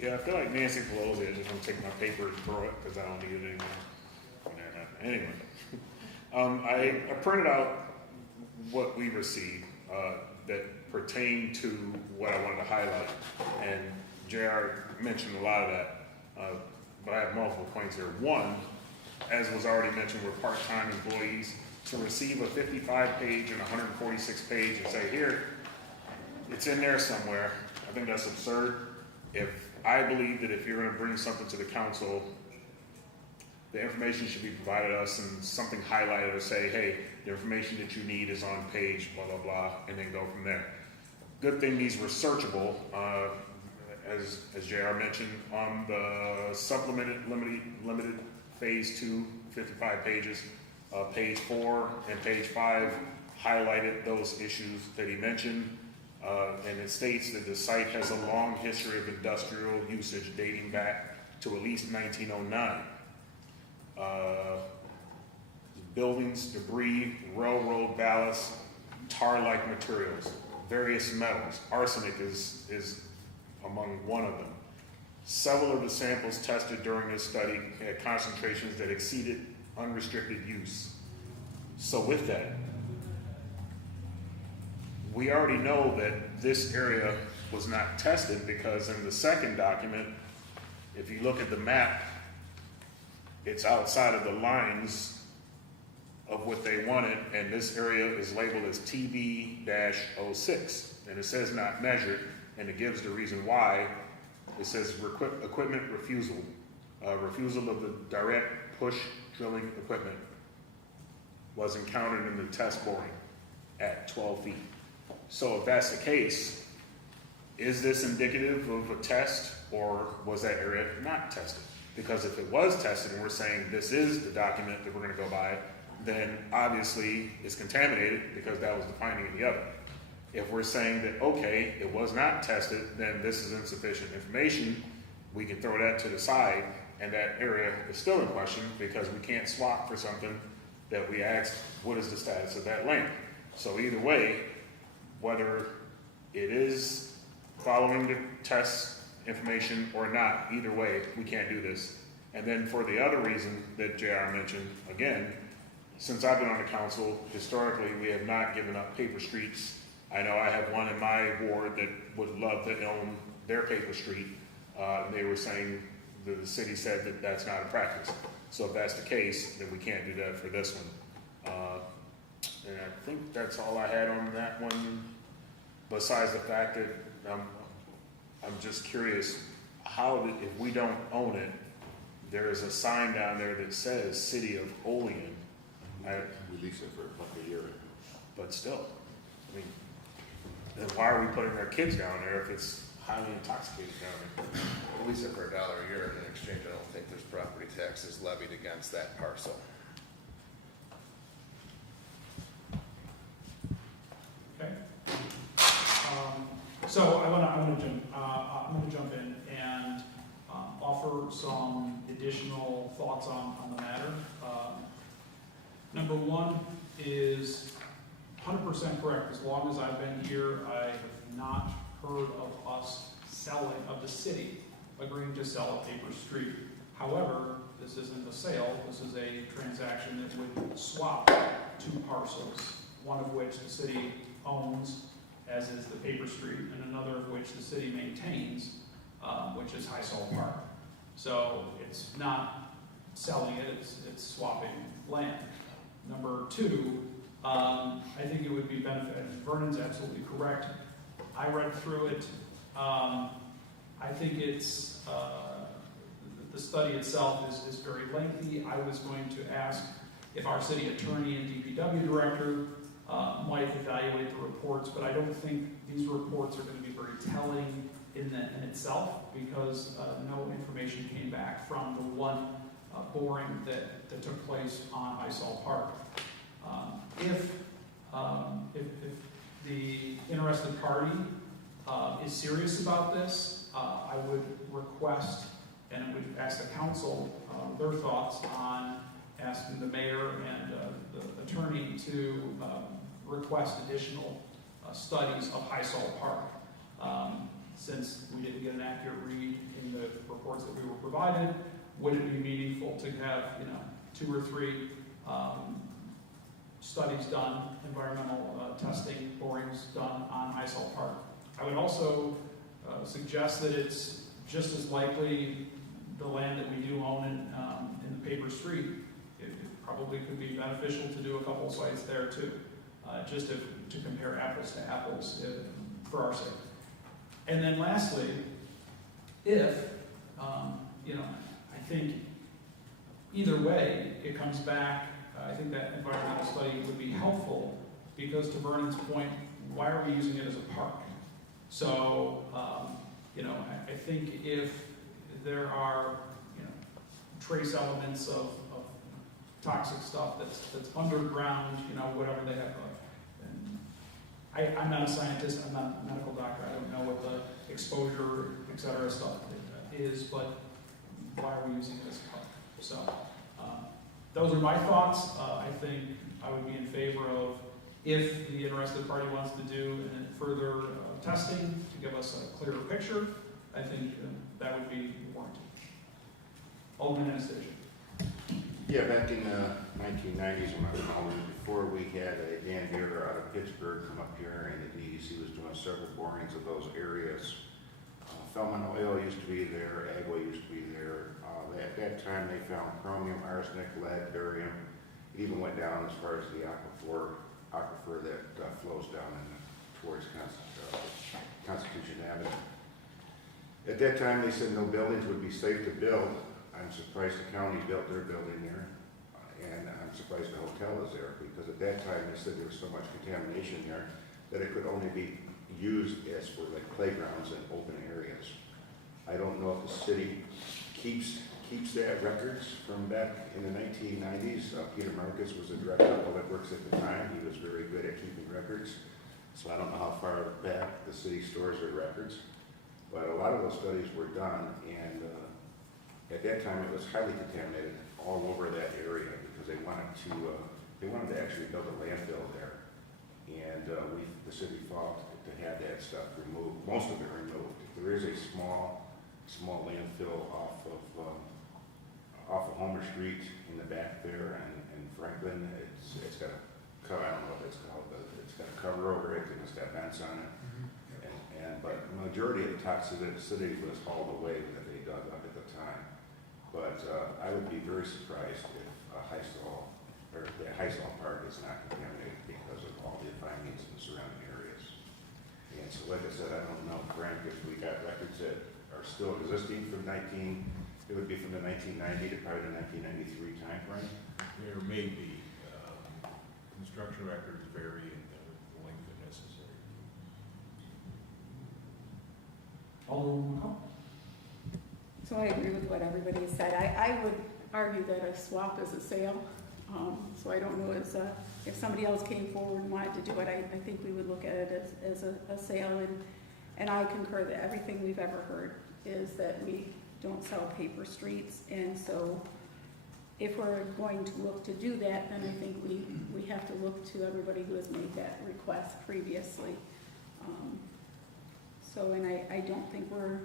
Yeah, I feel like Nancy Pelosi is just gonna take my paper and throw it because I don't need it anymore. Anyway, I printed out what we received that pertained to what I wanted to highlight, and JR mentioned a lot of that, but I have multiple points here. One, as was already mentioned, we're part-time employees. To receive a 55-page and 146-page and say, here, it's in there somewhere, I think that's absurd. I believe that if you're gonna bring something to the council, the information should be provided to us and something highlighted or say, hey, the information that you need is on page blah, blah, blah, and then go from there. Good thing these were searchable, as JR mentioned, on the supplemented limited phase 2, 55 pages, page 4 and page 5 highlighted those issues that he mentioned. And it states that the site has a long history of industrial usage dating back to at least 1909. Buildings, debris, railroad ballast, tar-like materials, various metals. Arsenic is among one of them. Several of the samples tested during this study had concentrations that exceeded unrestricted use. So with that, we already know that this area was not tested because in the second document, if you look at the map, it's outside of the lines of what they wanted, and this area is labeled as TB-06, and it says not measured, and it gives the reason why. It says equipment refusal, refusal of the direct push drilling equipment was encountered in the test boring at 12 feet. So if that's the case, is this indicative of a test, or was that area not tested? Because if it was tested and we're saying this is the document that we're going to go by, then obviously it's contaminated because that was the finding of the other. If we're saying that, okay, it was not tested, then this is insufficient information, we can throw that to the side, and that area is still in question because we can't swap for something that we asked, what is the status of that land? So either way, whether it is following the test information or not, either way, we can't do this. And then for the other reason that JR mentioned, again, since I've been on the council, historically, we have not given up paper streets. I know I have one in my ward that would love to own their paper street. They were saying, the city said that that's not a practice. So if that's the case, then we can't do that for this one. And I think that's all I had on that one, besides the fact that I'm just curious, if we don't own it, there is a sign down there that says City of Olean. We lease it for like a year. But still, I mean, then why are we putting our kids down there if it's highly intoxicated down there? At least for $1 a year, and in exchange, I don't think there's property taxes levied against that parcel. Okay. So I'm gonna jump in and offer some additional thoughts on the matter. Number one is 100% correct. As long as I've been here, I have not heard of us of the city agreeing to sell a paper street. However, this isn't a sale, this is a transaction that would swap two parcels, one of which the city owns, as is the paper street, and another of which the city maintains, which is High Salt Park. So it's not selling it, it's swapping land. Number two, I think it would be beneficial. Vernon's absolutely correct. I read through it. I think it's, the study itself is very lengthy. I was going to ask if our city attorney and DPW director might evaluate the reports, but I don't think these reports are going to be very telling in itself, because no information came back from the one boring that took place on Isall Park. If the interested party is serious about this, I would request and would ask the council their thoughts on asking the mayor and the attorney to request additional studies of Isall Park. Since we didn't get an accurate read in the reports that we were provided, would it be meaningful to have, 2 or 3 studies done, environmental testing, borings done on Isall Park? I would also suggest that it's just as likely the land that we do own in the paper street. It probably could be beneficial to do a couple sites there too, just to compare apples to apples for our sake. And then lastly, if, I think either way it comes back, I think that environmental study would be helpful, because to Vernon's point, why are we using it as a park? So, I think if there are, trace elements of toxic stuff that's underground, whatever they have. And I'm not a scientist, I'm not a medical doctor, I don't know what the exposure, et cetera, stuff is, but why are we using it as a park? So, those are my thoughts. I think I would be in favor of, if the interested party wants to do further testing to give us a clearer picture, I think that would be warranted. Alderman Anastasia. Yeah, back in the 1990s, when I was calling, before we had a Dan Muir out of Pittsburgh come up here, and the DEC was doing several borings of those areas. Feldman Oil used to be there, Agway used to be there. At that time, they found chromium, arsenic, lead, barium. It even went down as far as the aquifer that flows down towards Constitution Avenue. At that time, they said no buildings would be safe to build. I'm surprised the county built their building there, and I'm surprised the hotel is there, because at that time, they said there was so much contamination there that it could only be used as for like playgrounds and open areas. I don't know if the city keeps that records from back in the 1990s. Peter Marcus was the director of Public Works at the time. He was very good at keeping records. So I don't know how far back the city stores their records. But a lot of those studies were done, and at that time it was highly contaminated all over that area, because they wanted to actually build a landfill there. And the city fought to have that stuff removed, most of it removed. There is a small landfill off of Homer Street in the back there, and Franklin. It's got a cover, I don't know what it's called, but it's got a cover over it, and it's got vents on it. But the majority of the toxicity was hauled away that they dug up at the time. But I would be very surprised if the Heisel Park is not contaminated because of all the findings in the surrounding areas. And so, like I said, I don't know, Frank, if we got records that are still existing from it would be from the 1990 to probably the 1993 time frame. There may be, construction records vary in the length necessary. Alderman McCall. So I agree with what everybody has said. I would argue that a swap is a sale. So I don't know if somebody else came forward and wanted to do it, I think we would look at it as a sale. And I concur that everything we've ever heard is that we don't sell paper streets. And so if we're going to look to do that, then I think we have to look to everybody who has made that request previously. And I don't think we're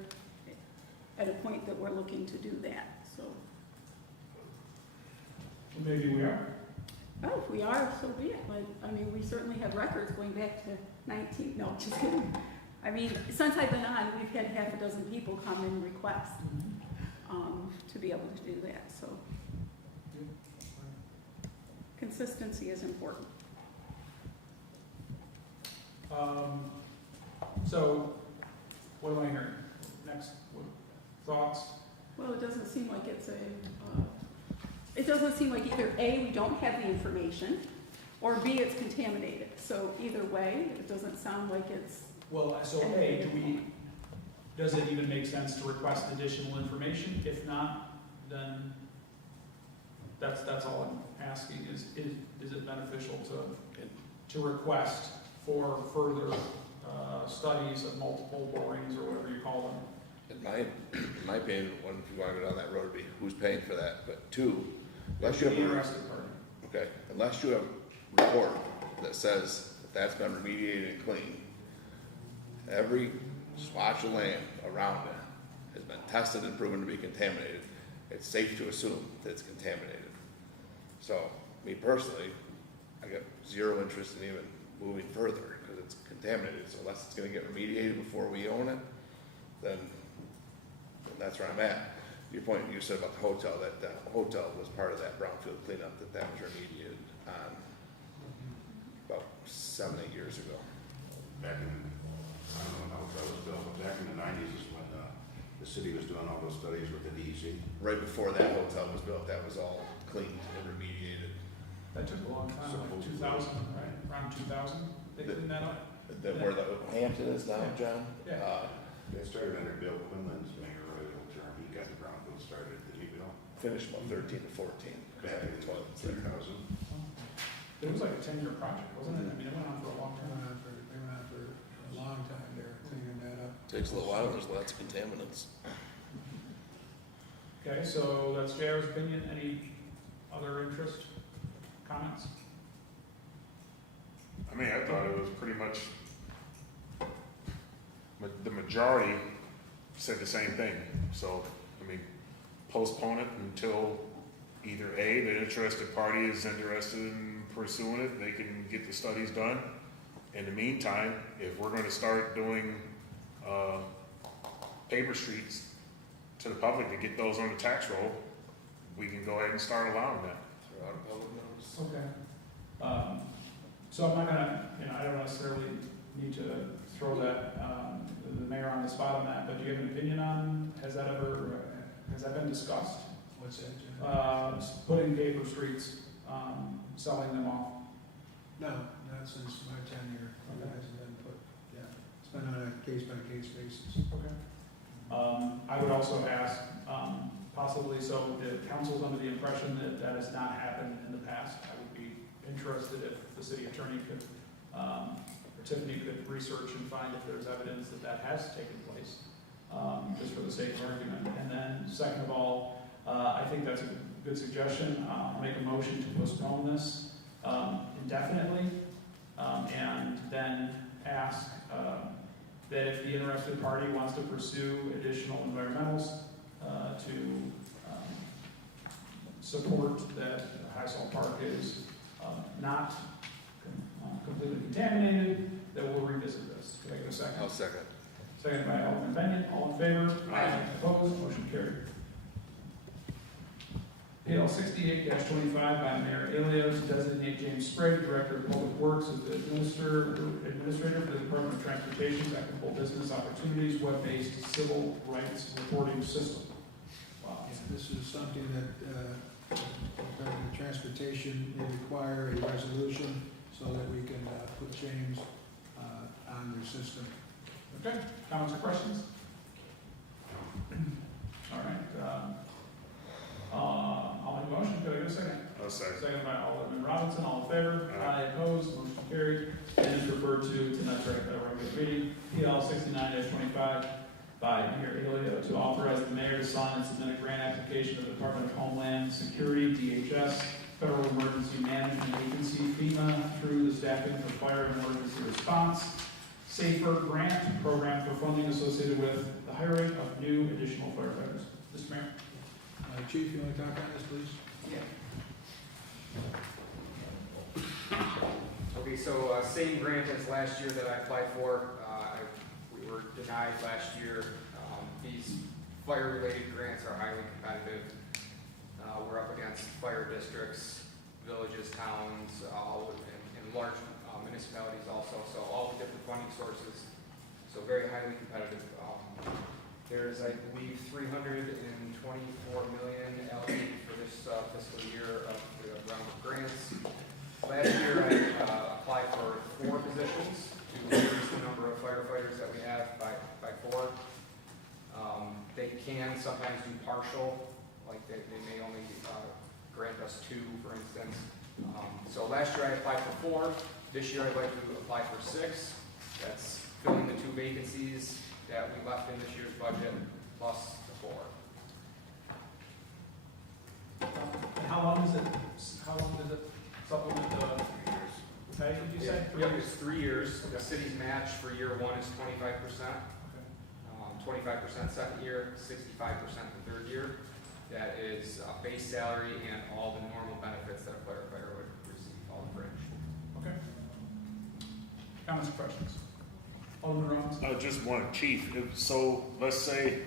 at a point that we're looking to do that, so. Maybe we are. Oh, if we are, so be it. We certainly have records going back to no, just kidding. Since I've been on, we've had half a dozen people come and request to be able to do that, so. Consistency is important. So, what am I hearing? Next, thoughts? Well, it doesn't seem like it doesn't seem like either A, we don't have the information, or B, it's contaminated. So either way, it doesn't sound like it's. Well, so A, does it even make sense to request additional information? If not, then that's all I'm asking, is it beneficial to request for further studies of multiple borings or whatever you call them? In my opinion, one, if you wanna go down that road, would be who's paying for that, but two, unless you The have, interested party. okay, unless you have a report that says that that's been remediated and cleaned, every swatch of land around it has been tested and proven to be contaminated, it's safe to assume that it's contaminated. So, me personally, I got zero interest in even moving further, because it's contaminated, so unless it's gonna get remediated before we own it, then that's where I'm at. Your point you said about the hotel, that the hotel was part of that brownfield cleanup, that was remediated on about 7, 8 years ago. Back in, I don't know how that was built, but back in the nineties is when the city was doing all those studies with the DEC. Right before that hotel was built, that was all cleaned and remediated. That took a long time, like 2000, right? Around 2000, they cleaned that up? Where the Hampton is now, John? Yeah. They started under Bill Quinlan's mayoral term, he got the brownfield started, did he, Bill? Finished about 13 to 14. Back in the toilets there. 2000. It was like a 10-year project, wasn't it? I mean, it went on for a long They time. went on for a long time there, cleaning that up. Takes a little while, there's lots of contaminants. Okay, so that's JR's opinion. Any other interest, comments? I mean, I thought it was pretty much, the majority said the same thing. So, I mean, postpone it until either A, the interested party is interested in pursuing it, they can get the studies done. In the meantime, if we're gonna start doing, paper streets to the public to get those on the tax roll, we can go ahead and start allowing that. Throw out a public notice. Okay. So I'm not gonna, I don't necessarily need to throw that, the mayor on the spot on that, but do you have an opinion on, has that been discussed? What's that, John? Putting paper streets, selling them off? No, not since my tenure, it hasn't been put, yeah. It's been on a case-by-case basis. Okay. I would also ask, possibly, so the council's under the impression that that has not happened in the past. I would be interested if the city attorney could, or Tiffany could research and find if there's evidence that that has taken place, just for the sake of argument. And then second of all, I think that's a good suggestion. I'll make a motion to postpone this indefinitely, and then ask that if the interested party wants to pursue additional environmentals to support that High Salt Park is not completely contaminated, that we'll revisit this. Can I get a second? I'll second. Seconded by Alderman Benyon. All in favor? Aye. Opposed? Motion carried. PL 68-25 by Mayor Elio to designate James Sprague, Director of Public Works, as the administrator for the Department of Transportation's Equitable Business Opportunities web-based civil rights reporting system. Wow. Yeah, this is something that, Department of Transportation may require a resolution so that we can put James on their system. Okay, comments or questions? All right, I'll make a motion, could I get a second? I'll second. Second by Alderman Robinson, all in favor? Aye. Opposed, motion carried, and is referred to tonight's regular meeting. PL 69-25 by Mayor Elio to authorize the mayor to sign and submit a grant application to the Department of Homeland Security, DHS, Federal Emergency Management Agency, FEMA, through the Staffing for Fire and Emergency Response Safer Grant Program for funding associated with the hiring of new additional firefighters. Mr. Mayor. Chief, you want to talk on this, please? Okay, so same grant as last year that I applied for. We were denied last year. These fire-related grants are highly competitive. We're up against fire districts, villages, towns, and large municipalities also, so all the different funding sources. So very highly competitive. There's, I believe, $324 million allocated for this fiscal year of the round of grants. Last year, I applied for 4 positions to increase the number of firefighters that we have by 4. can sometimes do partial, like they may only grant us 2, for instance. So last year I applied for 4, this year I'd like to apply for 6. That's filling the 2 vacancies that we left in this year's budget, plus the 4. And how long does it supplement the pay, did you say? Yep, it's 3 years. The city's match for year 1 is 25%. 25% second year, 65% the third year. That is base salary and all the normal benefits that a firefighter would receive, all fringe. Okay. Comments or questions? Alderman Robbins? Just one, Chief, so let's say,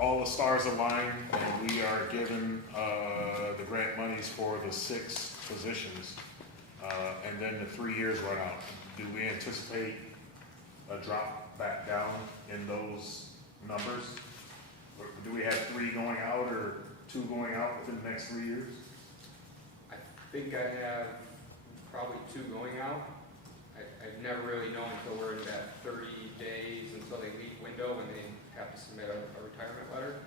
all the stars align and we are given, the grant monies for the 6 positions, and then the 3 years run out. Do we anticipate a drop back down in those numbers? Or do we have 3 going out or 2 going out within the next 3 years? I think I have probably 2 going out. I've never really known until we're in that 30 days until they leave window when they have to submit a retirement letter.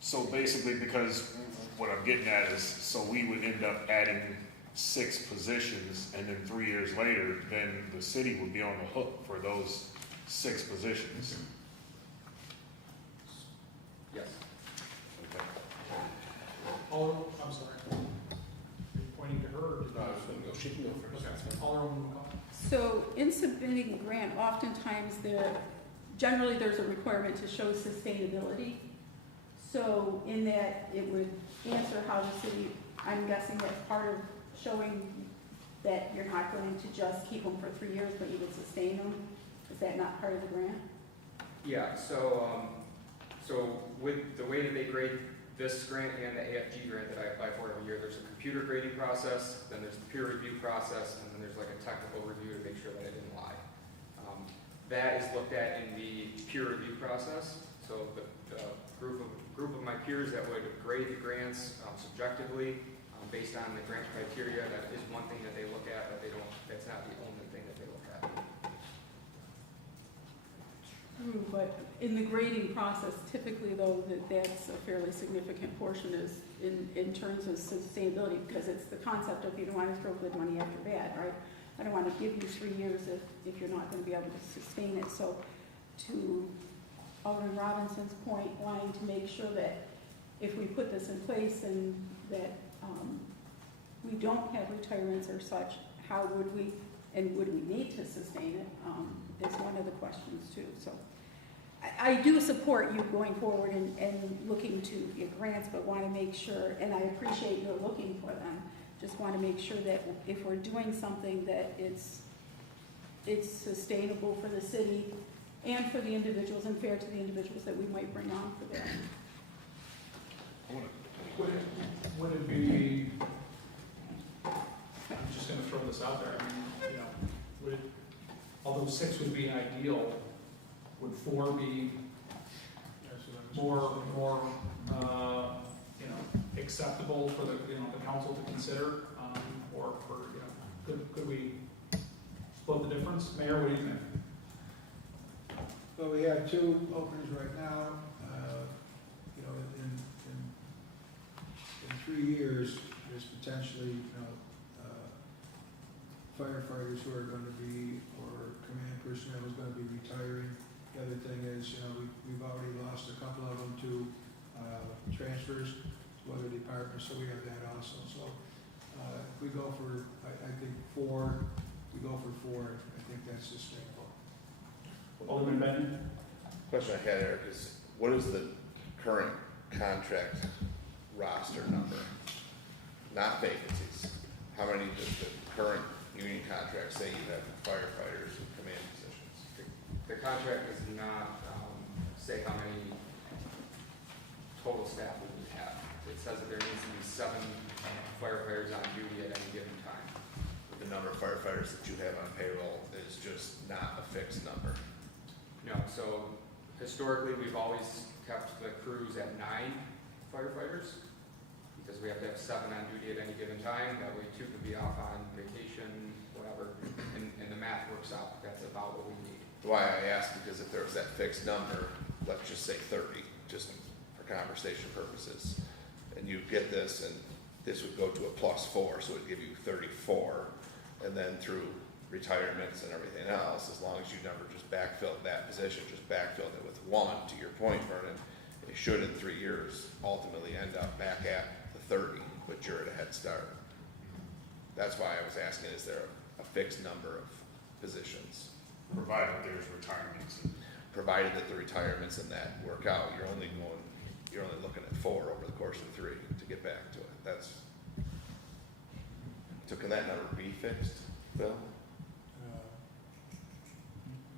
So basically, because what I'm getting at is, so we would end up adding 6 positions, and then 3 years later, then the city would be on the hook for those 6 positions. Yes. Okay. I'm sorry. Are you pointing to her or did you? She can go first. Okay. Alderman McCall. So in submitting a grant, oftentimes generally there's a requirement to show sustainability. So in that, it would answer how the city, I'm guessing that's part of showing that you're not going to just keep them for 3 years, but you would sustain them. Is that not part of the grant? Yeah, so with the way that they grade this grant and the AFG grant that I apply for every year, there's a computer grading process, then there's the peer review process, and then there's like a technical review to make sure that I didn't lie. That is looked at in the peer review process. So the group of my peers that would grade the grants subjectively based on the grant criteria, that is one thing that they look at, but that's not the only thing that they look at. True, but in the grading process, typically though, that's a fairly significant portion is in terms of sustainability, because it's the concept of you don't want to throw good money after bad, right? I don't want to give you 3 years if you're not going to be able to sustain it. So to Alderman Robinson's point, wanting to make sure that if we put this in place and that we don't have retirements or such, how would we, and would we need to sustain it, is one of the questions too. So I do support you going forward and looking to get grants, but want to make sure, and I appreciate you're looking for them, just want to make sure that if we're doing something that it's sustainable for the city and for the individuals and fair to the individuals that we might bring on for that. Would it be, I'm just gonna throw this out there, I mean, you know, would it, although 6 would be ideal, would 4 be more, you know, acceptable for the, you know, the council to consider, or for, you know, could we split the difference? Mayor, what do you think? Well, we have 2 openings right now. You know, in 3 years, there's potentially, you know, firefighters who are going to be, or command personnel who's going to be retiring. The other thing is, you know, we've already lost a couple of them to transfers to other departments, so we have that also. So if we go for, I think 4, we go for 4, I think that's sustainable. Alderman Benton? Question I had, Eric, is what is the current contract roster number? Not vacancies. How many does the current union contract say you have firefighters and command positions? The contract does not say how many total staff we would have. It says that there needs to be 7 firefighters on duty at any given time. The number of firefighters that you have on payroll is just not a fixed number. No, so historically, we've always kept the crews at 9 firefighters because we have to have 7 on duty at any given time. That way 2 could be off on vacation, whatever, and the math works out. That's about what we need. Why I ask, because if there was that fixed number, let's just say 30, just for conversation purposes. And you get this, and this would go to a +4, so it'd give you 34. And then through retirements and everything else, as long as you never just backfilled that position, just backfilled it with one, to your point, Vernon, it should in 3 years ultimately end up back at the 30, but you're at a head start. That's why I was asking, is there a fixed number of positions? Provided there's retirements. Provided that the retirements and that work out, you're only looking at 4 over the course of 3 to get back to it. So can that number be fixed, Bill?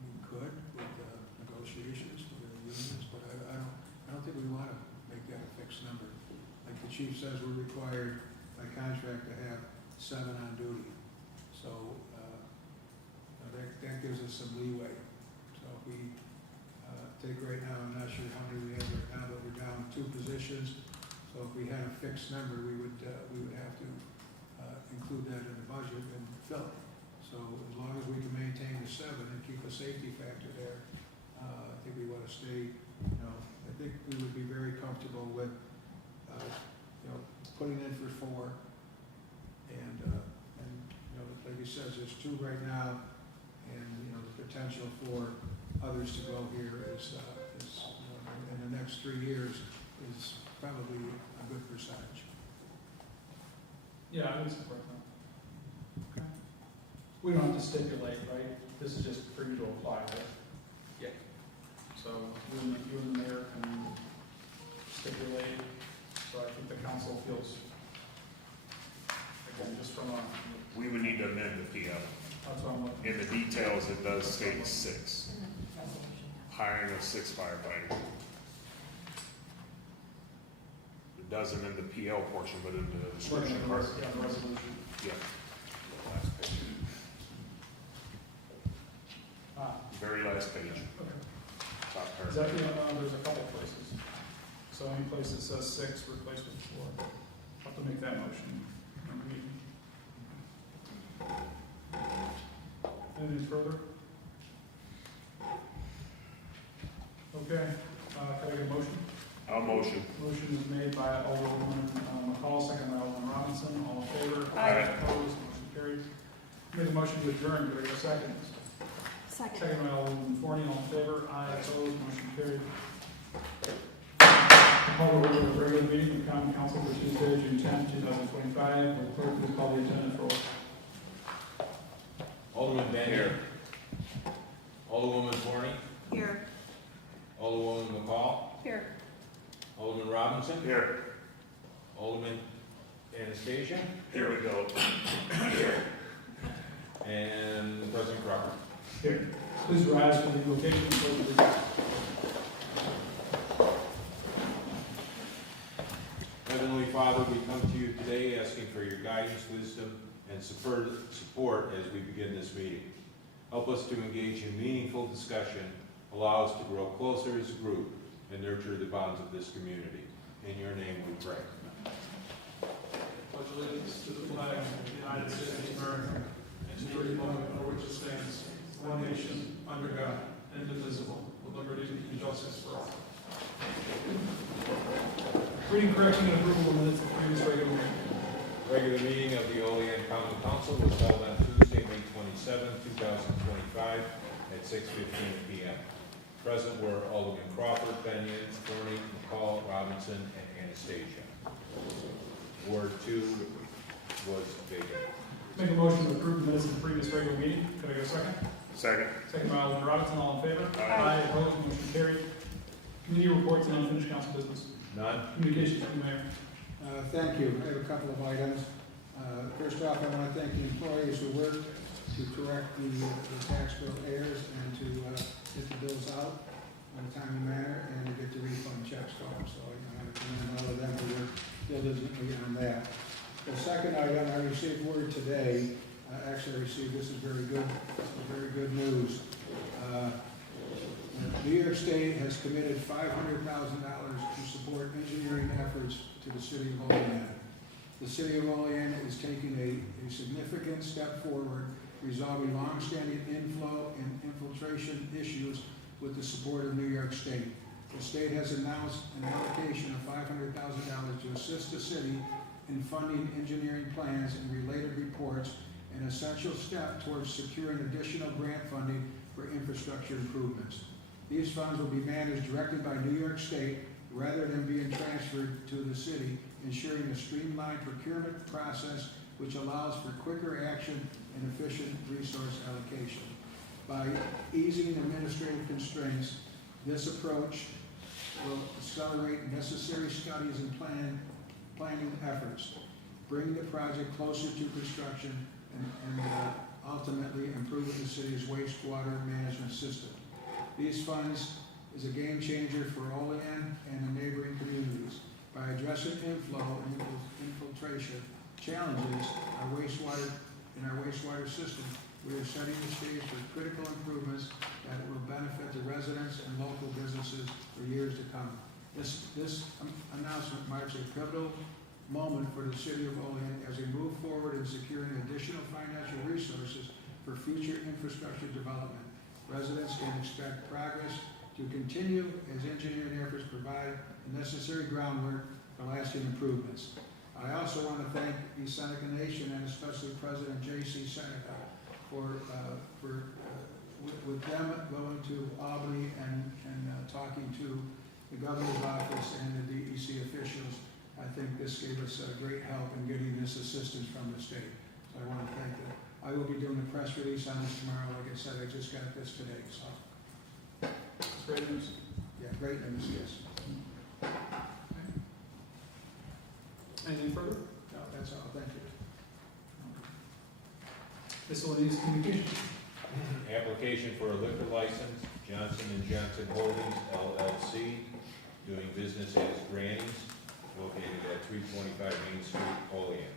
We could with negotiations with the unions, but I don't think we want to make that a fixed number. Like the chief says, we're required by contract to have 7 on duty. So that gives us some leeway. So if we take right now, I'm not sure how many we have right now, but we're down 2 positions. So if we had a fixed number, we would have to include that in the budget and fill it. So as long as we can maintain the 7 and keep a safety factor there, I think we want to stay, I think we would be very comfortable with, putting in for 4. And like he says, there's 2 right now, and, the potential for others to go here is in the next 3 years is probably a good percentage. Yeah, I would support that. Okay. We don't have to stipulate, right? This is just for you to apply, right? Yeah. So you and the mayor can stipulate, so I think the council feels, again, just from a, We would need to amend the PO. that's what I'm looking. In the details, it does state 6. Hiring of 6 firefighters. It doesn't in the PL portion, but in the description part. Yeah, the resolution. Yeah. Last page. Very last page, Okay. top Is that, paragraph. there's a couple places. So any place that says 6, replace with 4. I'll have to make that motion. Anything further? Okay, can I get a motion? I'll motion. Motion is made by Alderwoman McCall, second by Alderman Robinson. All in favor? Aye. Opposed? Motion carried. Made a motion to adjourn. Do I get a second? Second. Second by Alderman Forney. All in favor? Aye. Opposed? Motion carried. Call to order the regular meeting of the Common Council for Tuesday, June 10, 2025. Will the clerk please call the attendance roll? Alderman Van Here. Alderwoman Forney. Here. Alderwoman McCall. Here. Alderman Robinson. Here. Alderman Anastasia. Here we go. And President Crawford. Here. Please rise for the invocation and pledge allegiance. Heavenly Father, we come to you today asking for your guidance, wisdom, and support as we begin this meeting. Help us to engage in meaningful discussion, allow us to grow closer as a group, and nurture the bonds of this community. In your name we pray. Pledge allegiance to the flag of the United States of America and to the republic for which it stands, one nation, under God, indivisible, with liberty and justice for all. Reading, correction, and approval of minutes of previous regular meeting. Regular meeting of the Olean Common Council was held on Tuesday, May 27, 2025 at 6:15 p.m. Present were Alderman Crawford, Benyon, Forney, McCall, Robinson, and Anastasia. Ward 2 was vacant. Make a motion to approve the minutes of the previous regular meeting. Could I get a second? Second. Second by Alderman Robinson. All in favor? Aye. Opposed? Motion carried. Committee reports and unfinished council business. None? Communications from the mayor. Thank you. I have a couple of items. First off, I want to thank the employees who worked to correct the tax bill errors and to get the bills out in a timely manner and to get the refund checks going. So I want to commend all of them who worked diligently on that. The second item, I received word today, actually I received, this is very good news. New York State has committed $500,000 to support engineering efforts to the city of Olean. The city of Olean is taking a significant step forward, resolving longstanding inflow and infiltration issues with the support of New York State. The state has announced an allocation of $500,000 to assist the city in funding engineering plans and related reports, an essential step towards securing additional grant funding for infrastructure improvements. These funds will be managed directly by New York State rather than being transferred to the city, ensuring a streamlined procurement process which allows for quicker action and efficient resource allocation. By easing administrative constraints, this approach will accelerate necessary studies and planning efforts, bring the project closer to construction, and ultimately improving the city's wastewater management system. These funds is a game changer for Olean and the neighboring communities. By addressing inflow and infiltration challenges in our wastewater system, we are setting the stage for critical improvements that will benefit the residents and local businesses for years to come. This announcement marks a pivotal moment for the city of Olean as we move forward in securing additional financial resources for future infrastructure development. Residents can expect progress to continue as engineering efforts provide the necessary groundwork for lasting improvements. I also want to thank the Seneca Nation and especially President J.C. Seneca for with them going to Albany and talking to the governor's office and the DEC officials. I think this gave us great help in getting this assistance from the state. So I want to thank them. I will be doing a press release on this tomorrow. Like I said, I just got this today, so. That's great news. Yeah, great news, yes. Anything further? No, that's all, thank you. Miscellaneous communications. Application for a liquor license, Johnson & Johnson Holdings LLC, doing business as Granny's, located at 325 Main Street, Olean.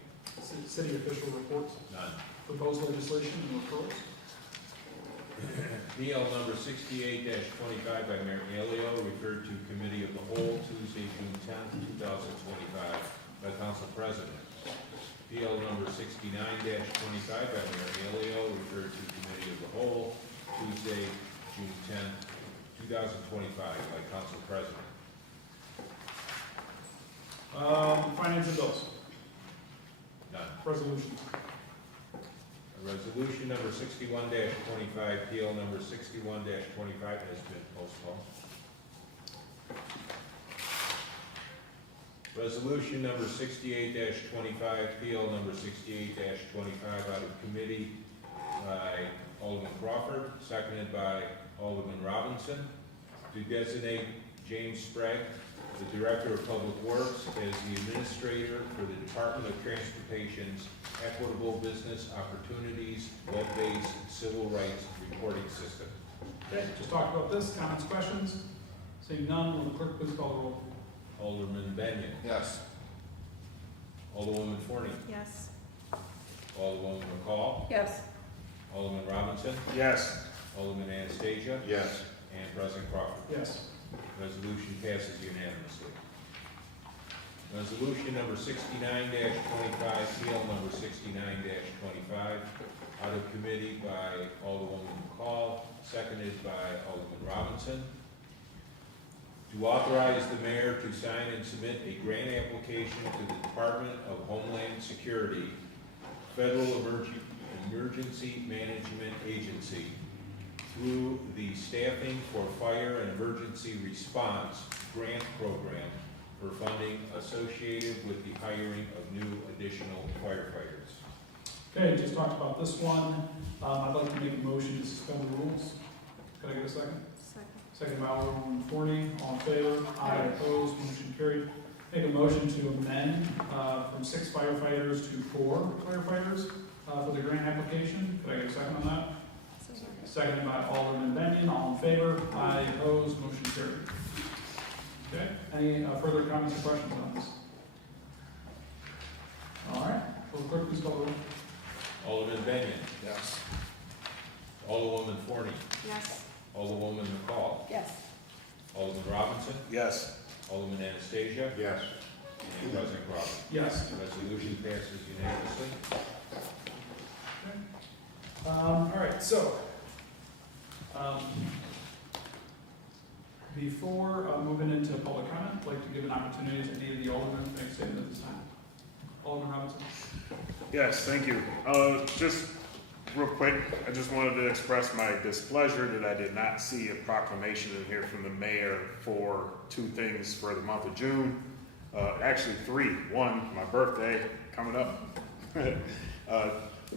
City official reports. None. Proposed legislation and referrals. PL number 68-25 by Mayor Elio, referred to Committee of the Whole Tuesday, June 10th, 2025 by Council President. PL number 69-25 by Mayor Elio, referred to Committee of the Whole Tuesday, June 10th, 2025 by Council President. Finance and bills. None. Resolutions. Resolution number 61-25, PL number 61-25 has been postponed. Resolution number 68-25, PL number 68-25 out of committee by Alderman Crawford, seconded by Alderman Robinson, to designate James Sprague, the Director of Public Works, as the Administrator for the Department of Transportation's Equitable Business Opportunities Web-Based Civil Rights Reporting System. Okay, just talked about this. Comments, questions? Seeing none, will the clerk please call the roll? Alderman Benyon. Yes. Alderwoman Forney. Yes. Alderwoman McCall. Yes. Alderman Robinson. Yes. Alderman Anastasia. Yes. And President Crawford. Yes. Resolution passes unanimously. Resolution number 69-25, PL number 69-25, out of committee by Alderwoman McCall, seconded by Alderman Robinson, to authorize the mayor to sign and submit a grant application to the Department of Homeland Security, Federal Emergency Management Agency, through the Staffing for Fire and Emergency Response Grant Program for funding associated with the hiring of new additional firefighters. Okay, just talked about this one. I'd like to make a motion to suspend the rules. Could I get a second? Second. Second by Alderman Forney. All in favor? Aye. Opposed? Motion carried. Make a motion to amend from 6 firefighters to 4 firefighters for the grant application. Could I get a second on that? Seconded by Alderman Benyon. All in favor? Aye. Opposed? Motion carried. Okay. Any further comments or questions on this? All right. Will the clerk please call the roll? Alderman Benyon. Yes. Alderwoman Forney. Yes. Alderwoman McCall. Yes. Alderman Robinson. Yes. Alderman Anastasia. Yes. And President Crawford. Yes. Resolution passes unanimously. All right, so, Before moving into public comment, I'd like to give an opportunity to any of the aldermen to make statement at this time. Alderman Robinson. Yes, thank you. Just real quick, I just wanted to express my displeasure that I did not see a proclamation in here from the mayor for 2 things for the month of June. Actually 3. 1, my birthday coming up.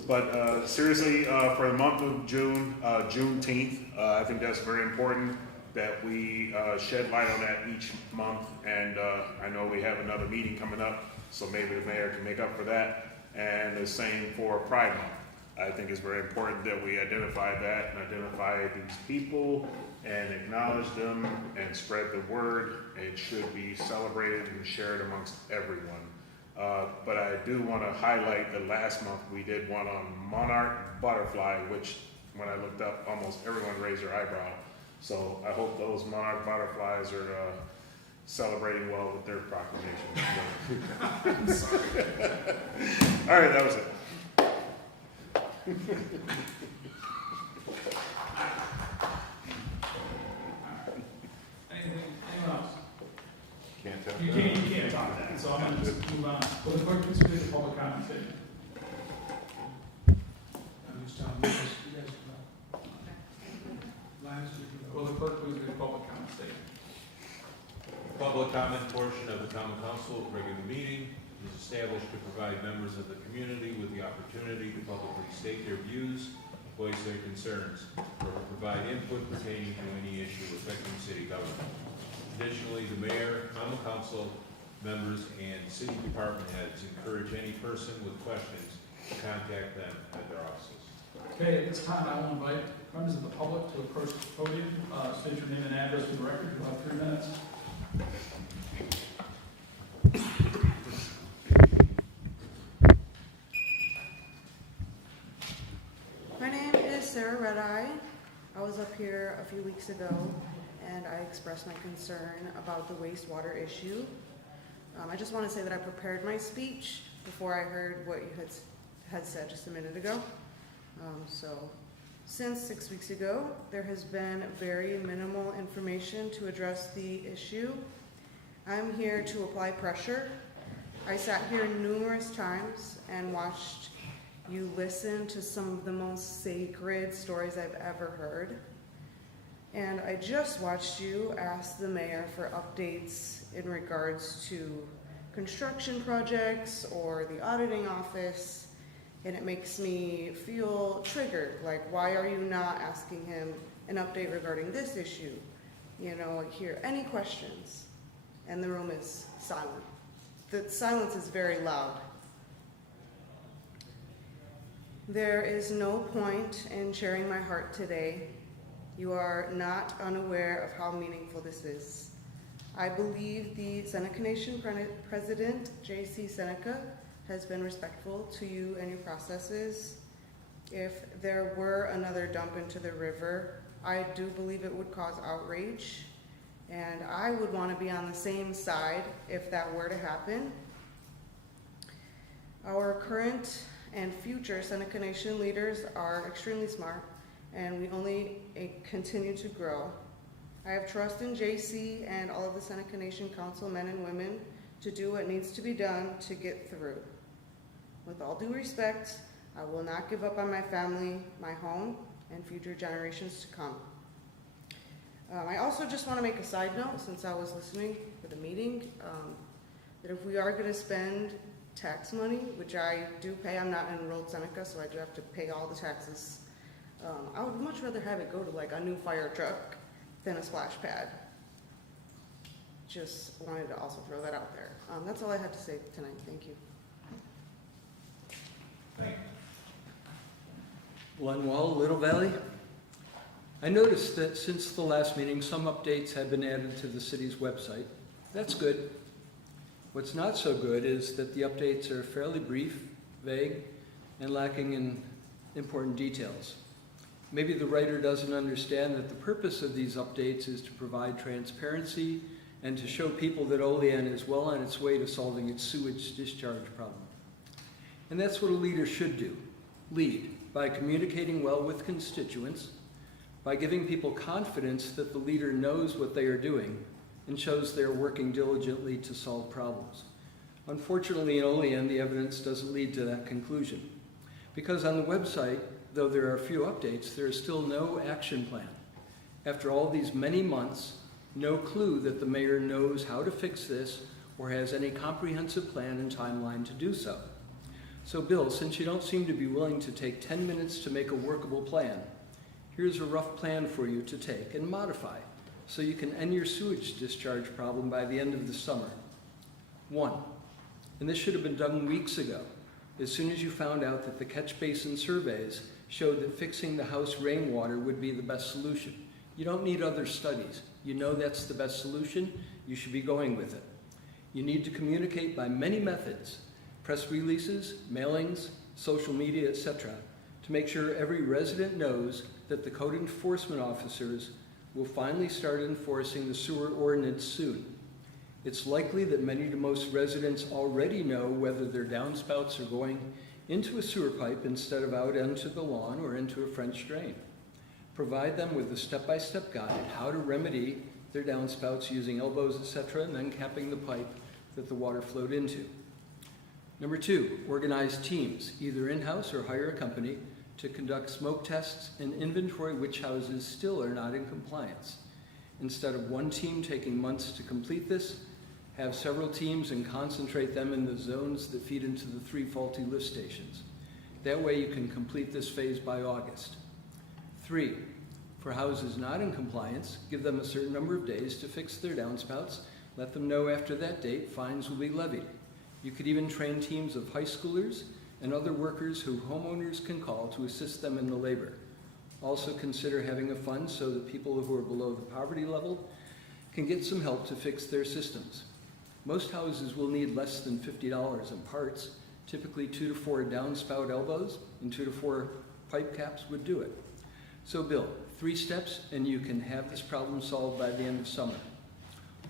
But seriously, for the month of June, Juneteenth, I think that's very important that we shed light on that each month. And I know we have another meeting coming up, so maybe the mayor can make up for that. And the same for Pride Month. I think it's very important that we identify that and identify these people and acknowledge them and spread the word. It should be celebrated and shared amongst everyone. But I do want to highlight that last month we did one on monarch butterfly, which when I looked up, almost everyone raised their eyebrow. So I hope those monarch butterflies are celebrating well with their proclamation. I'm sorry. All right, that was it. Anyone else? Can't tell. You can't talk that, so I'm gonna just move on. Will the clerk please read the public comment statement? I'm just telling you, you guys know. Lines, you can Will the clerk please read the public comment statement? Public comment portion of the common council regular meeting is established to provide members of the community with the opportunity to publicly state their views, voice their concerns, or provide input pertaining to any issue affecting city government. Additionally, the mayor, common council members, and city department heads encourage any person with questions to contact them at their offices. Okay, at this time, I will invite members of the public to approach the podium. State your name and address for the record. You'll have 3 minutes. My name is Sarah Redeye. I was up here a few weeks ago and I expressed my concern about the wastewater issue. I just want to say that I prepared my speech before I heard what you had said just a minute ago. Since 6 weeks ago, there has been very minimal information to address the issue. I'm here to apply pressure. I sat here numerous times and watched you listen to some of the most sacred stories I've ever heard. And I just watched you ask the mayor for updates in regards to construction projects or the auditing office. And it makes me feel triggered. Like, why are you not asking him an update regarding this issue? You know, hear any questions? And the room is silent. The silence is very loud. There is no point in sharing my heart today. You are not unaware of how meaningful this is. I believe the Seneca Nation President, J.C. Seneca, has been respectful to you and your processes. If there were another dump into the river, I do believe it would cause outrage, and I would want to be on the same side if that were to happen. Our current and future Seneca Nation leaders are extremely smart, and we only continue to grow. I have trust in JC and all of the Seneca Nation Council men and women to do what needs to be done to get through. With all due respect, I will not give up on my family, my home, and future generations to come. I also just want to make a side note, since I was listening for the meeting, that if we are going to spend tax money, which I do pay, I'm not in enrolled Seneca, so I do have to pay all the taxes. I would much rather have it go to like a new fire truck than a splash pad. Just wanted to also throw that out there. That's all I had to say tonight. Thank you. Glenwell, Little Valley. I noticed that since the last meeting, some updates have been added to the city's website. That's good. What's not so good is that the updates are fairly brief, vague, and lacking in important details. Maybe the writer doesn't understand that the purpose of these updates is to provide transparency and to show people that Olean is well on its way to solving its sewage discharge problem. And that's what a leader should do. Lead by communicating well with constituents, by giving people confidence that the leader knows what they are doing and shows they are working diligently to solve problems. Unfortunately, in Olean, the evidence doesn't lead to that conclusion. Because on the website, though there are a few updates, there is still no action plan. After all these many months, no clue that the mayor knows how to fix this or has any comprehensive plan and timeline to do so. So Bill, since you don't seem to be willing to take 10 minutes to make a workable plan, here's a rough plan for you to take and modify so you can end your sewage discharge problem by the end of the summer. 1, and this should have been done weeks ago, as soon as you found out that the catch basin surveys showed that fixing the house rainwater would be the best solution. You don't need other studies. You know that's the best solution. You should be going with it. You need to communicate by many methods, press releases, mailings, social media, etc., to make sure every resident knows that the code enforcement officers will finally start enforcing the sewer ordinance soon. It's likely that many to most residents already know whether their downspouts are going into a sewer pipe instead of out onto the lawn or into a French drain. Provide them with a step-by-step guide how to remedy their downspouts using elbows, etc., and then capping the pipe that the water flowed into. Number 2, organize teams, either in-house or hire a company, to conduct smoke tests and inventory which houses still are not in compliance. Instead of one team taking months to complete this, have several teams and concentrate them in the zones that feed into the 3 faulty lift stations. That way you can complete this phase by August. 3, for houses not in compliance, give them a certain number of days to fix their downspouts. Let them know after that date fines will be levied. You could even train teams of high schoolers and other workers who homeowners can call to assist them in the labor. Also consider having a fund so that people who are below the poverty level can get some help to fix their systems. Most houses will need less than $50 in parts. Typically 2 to 4 downspout elbows and 2 to 4 pipe caps would do it. So Bill, 3 steps and you can have this problem solved by the end of summer.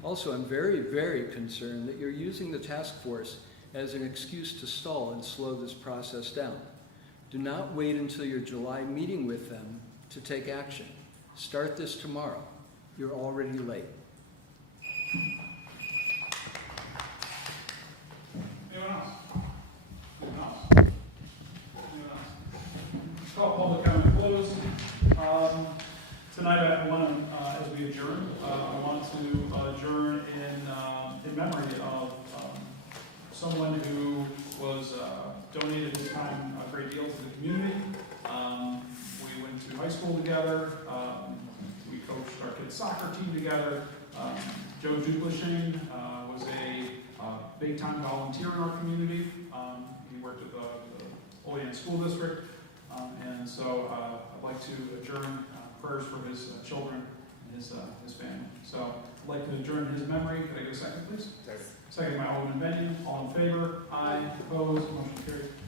Also, I'm very, very concerned that you're using the task force as an excuse to stall and slow this process down. Do not wait until your July meeting with them to take action. Start this tomorrow. You're already late. Anyone else? Anyone else? Anyone else? Call public comment closed. Tonight I want to, as we adjourn, I want to adjourn in memory of someone who was donated his time a great deal to the community. We went to high school together. We coached our kids' soccer team together. Joe Duplashane was a big-time volunteer in our community. He worked at the Olean School District. And so I'd like to adjourn prayers for his children and his family. So I'd like to adjourn in his memory. Could I get a second, please? Second. Second by Alderman Benyon. All in favor? Aye. Opposed? Motion carried.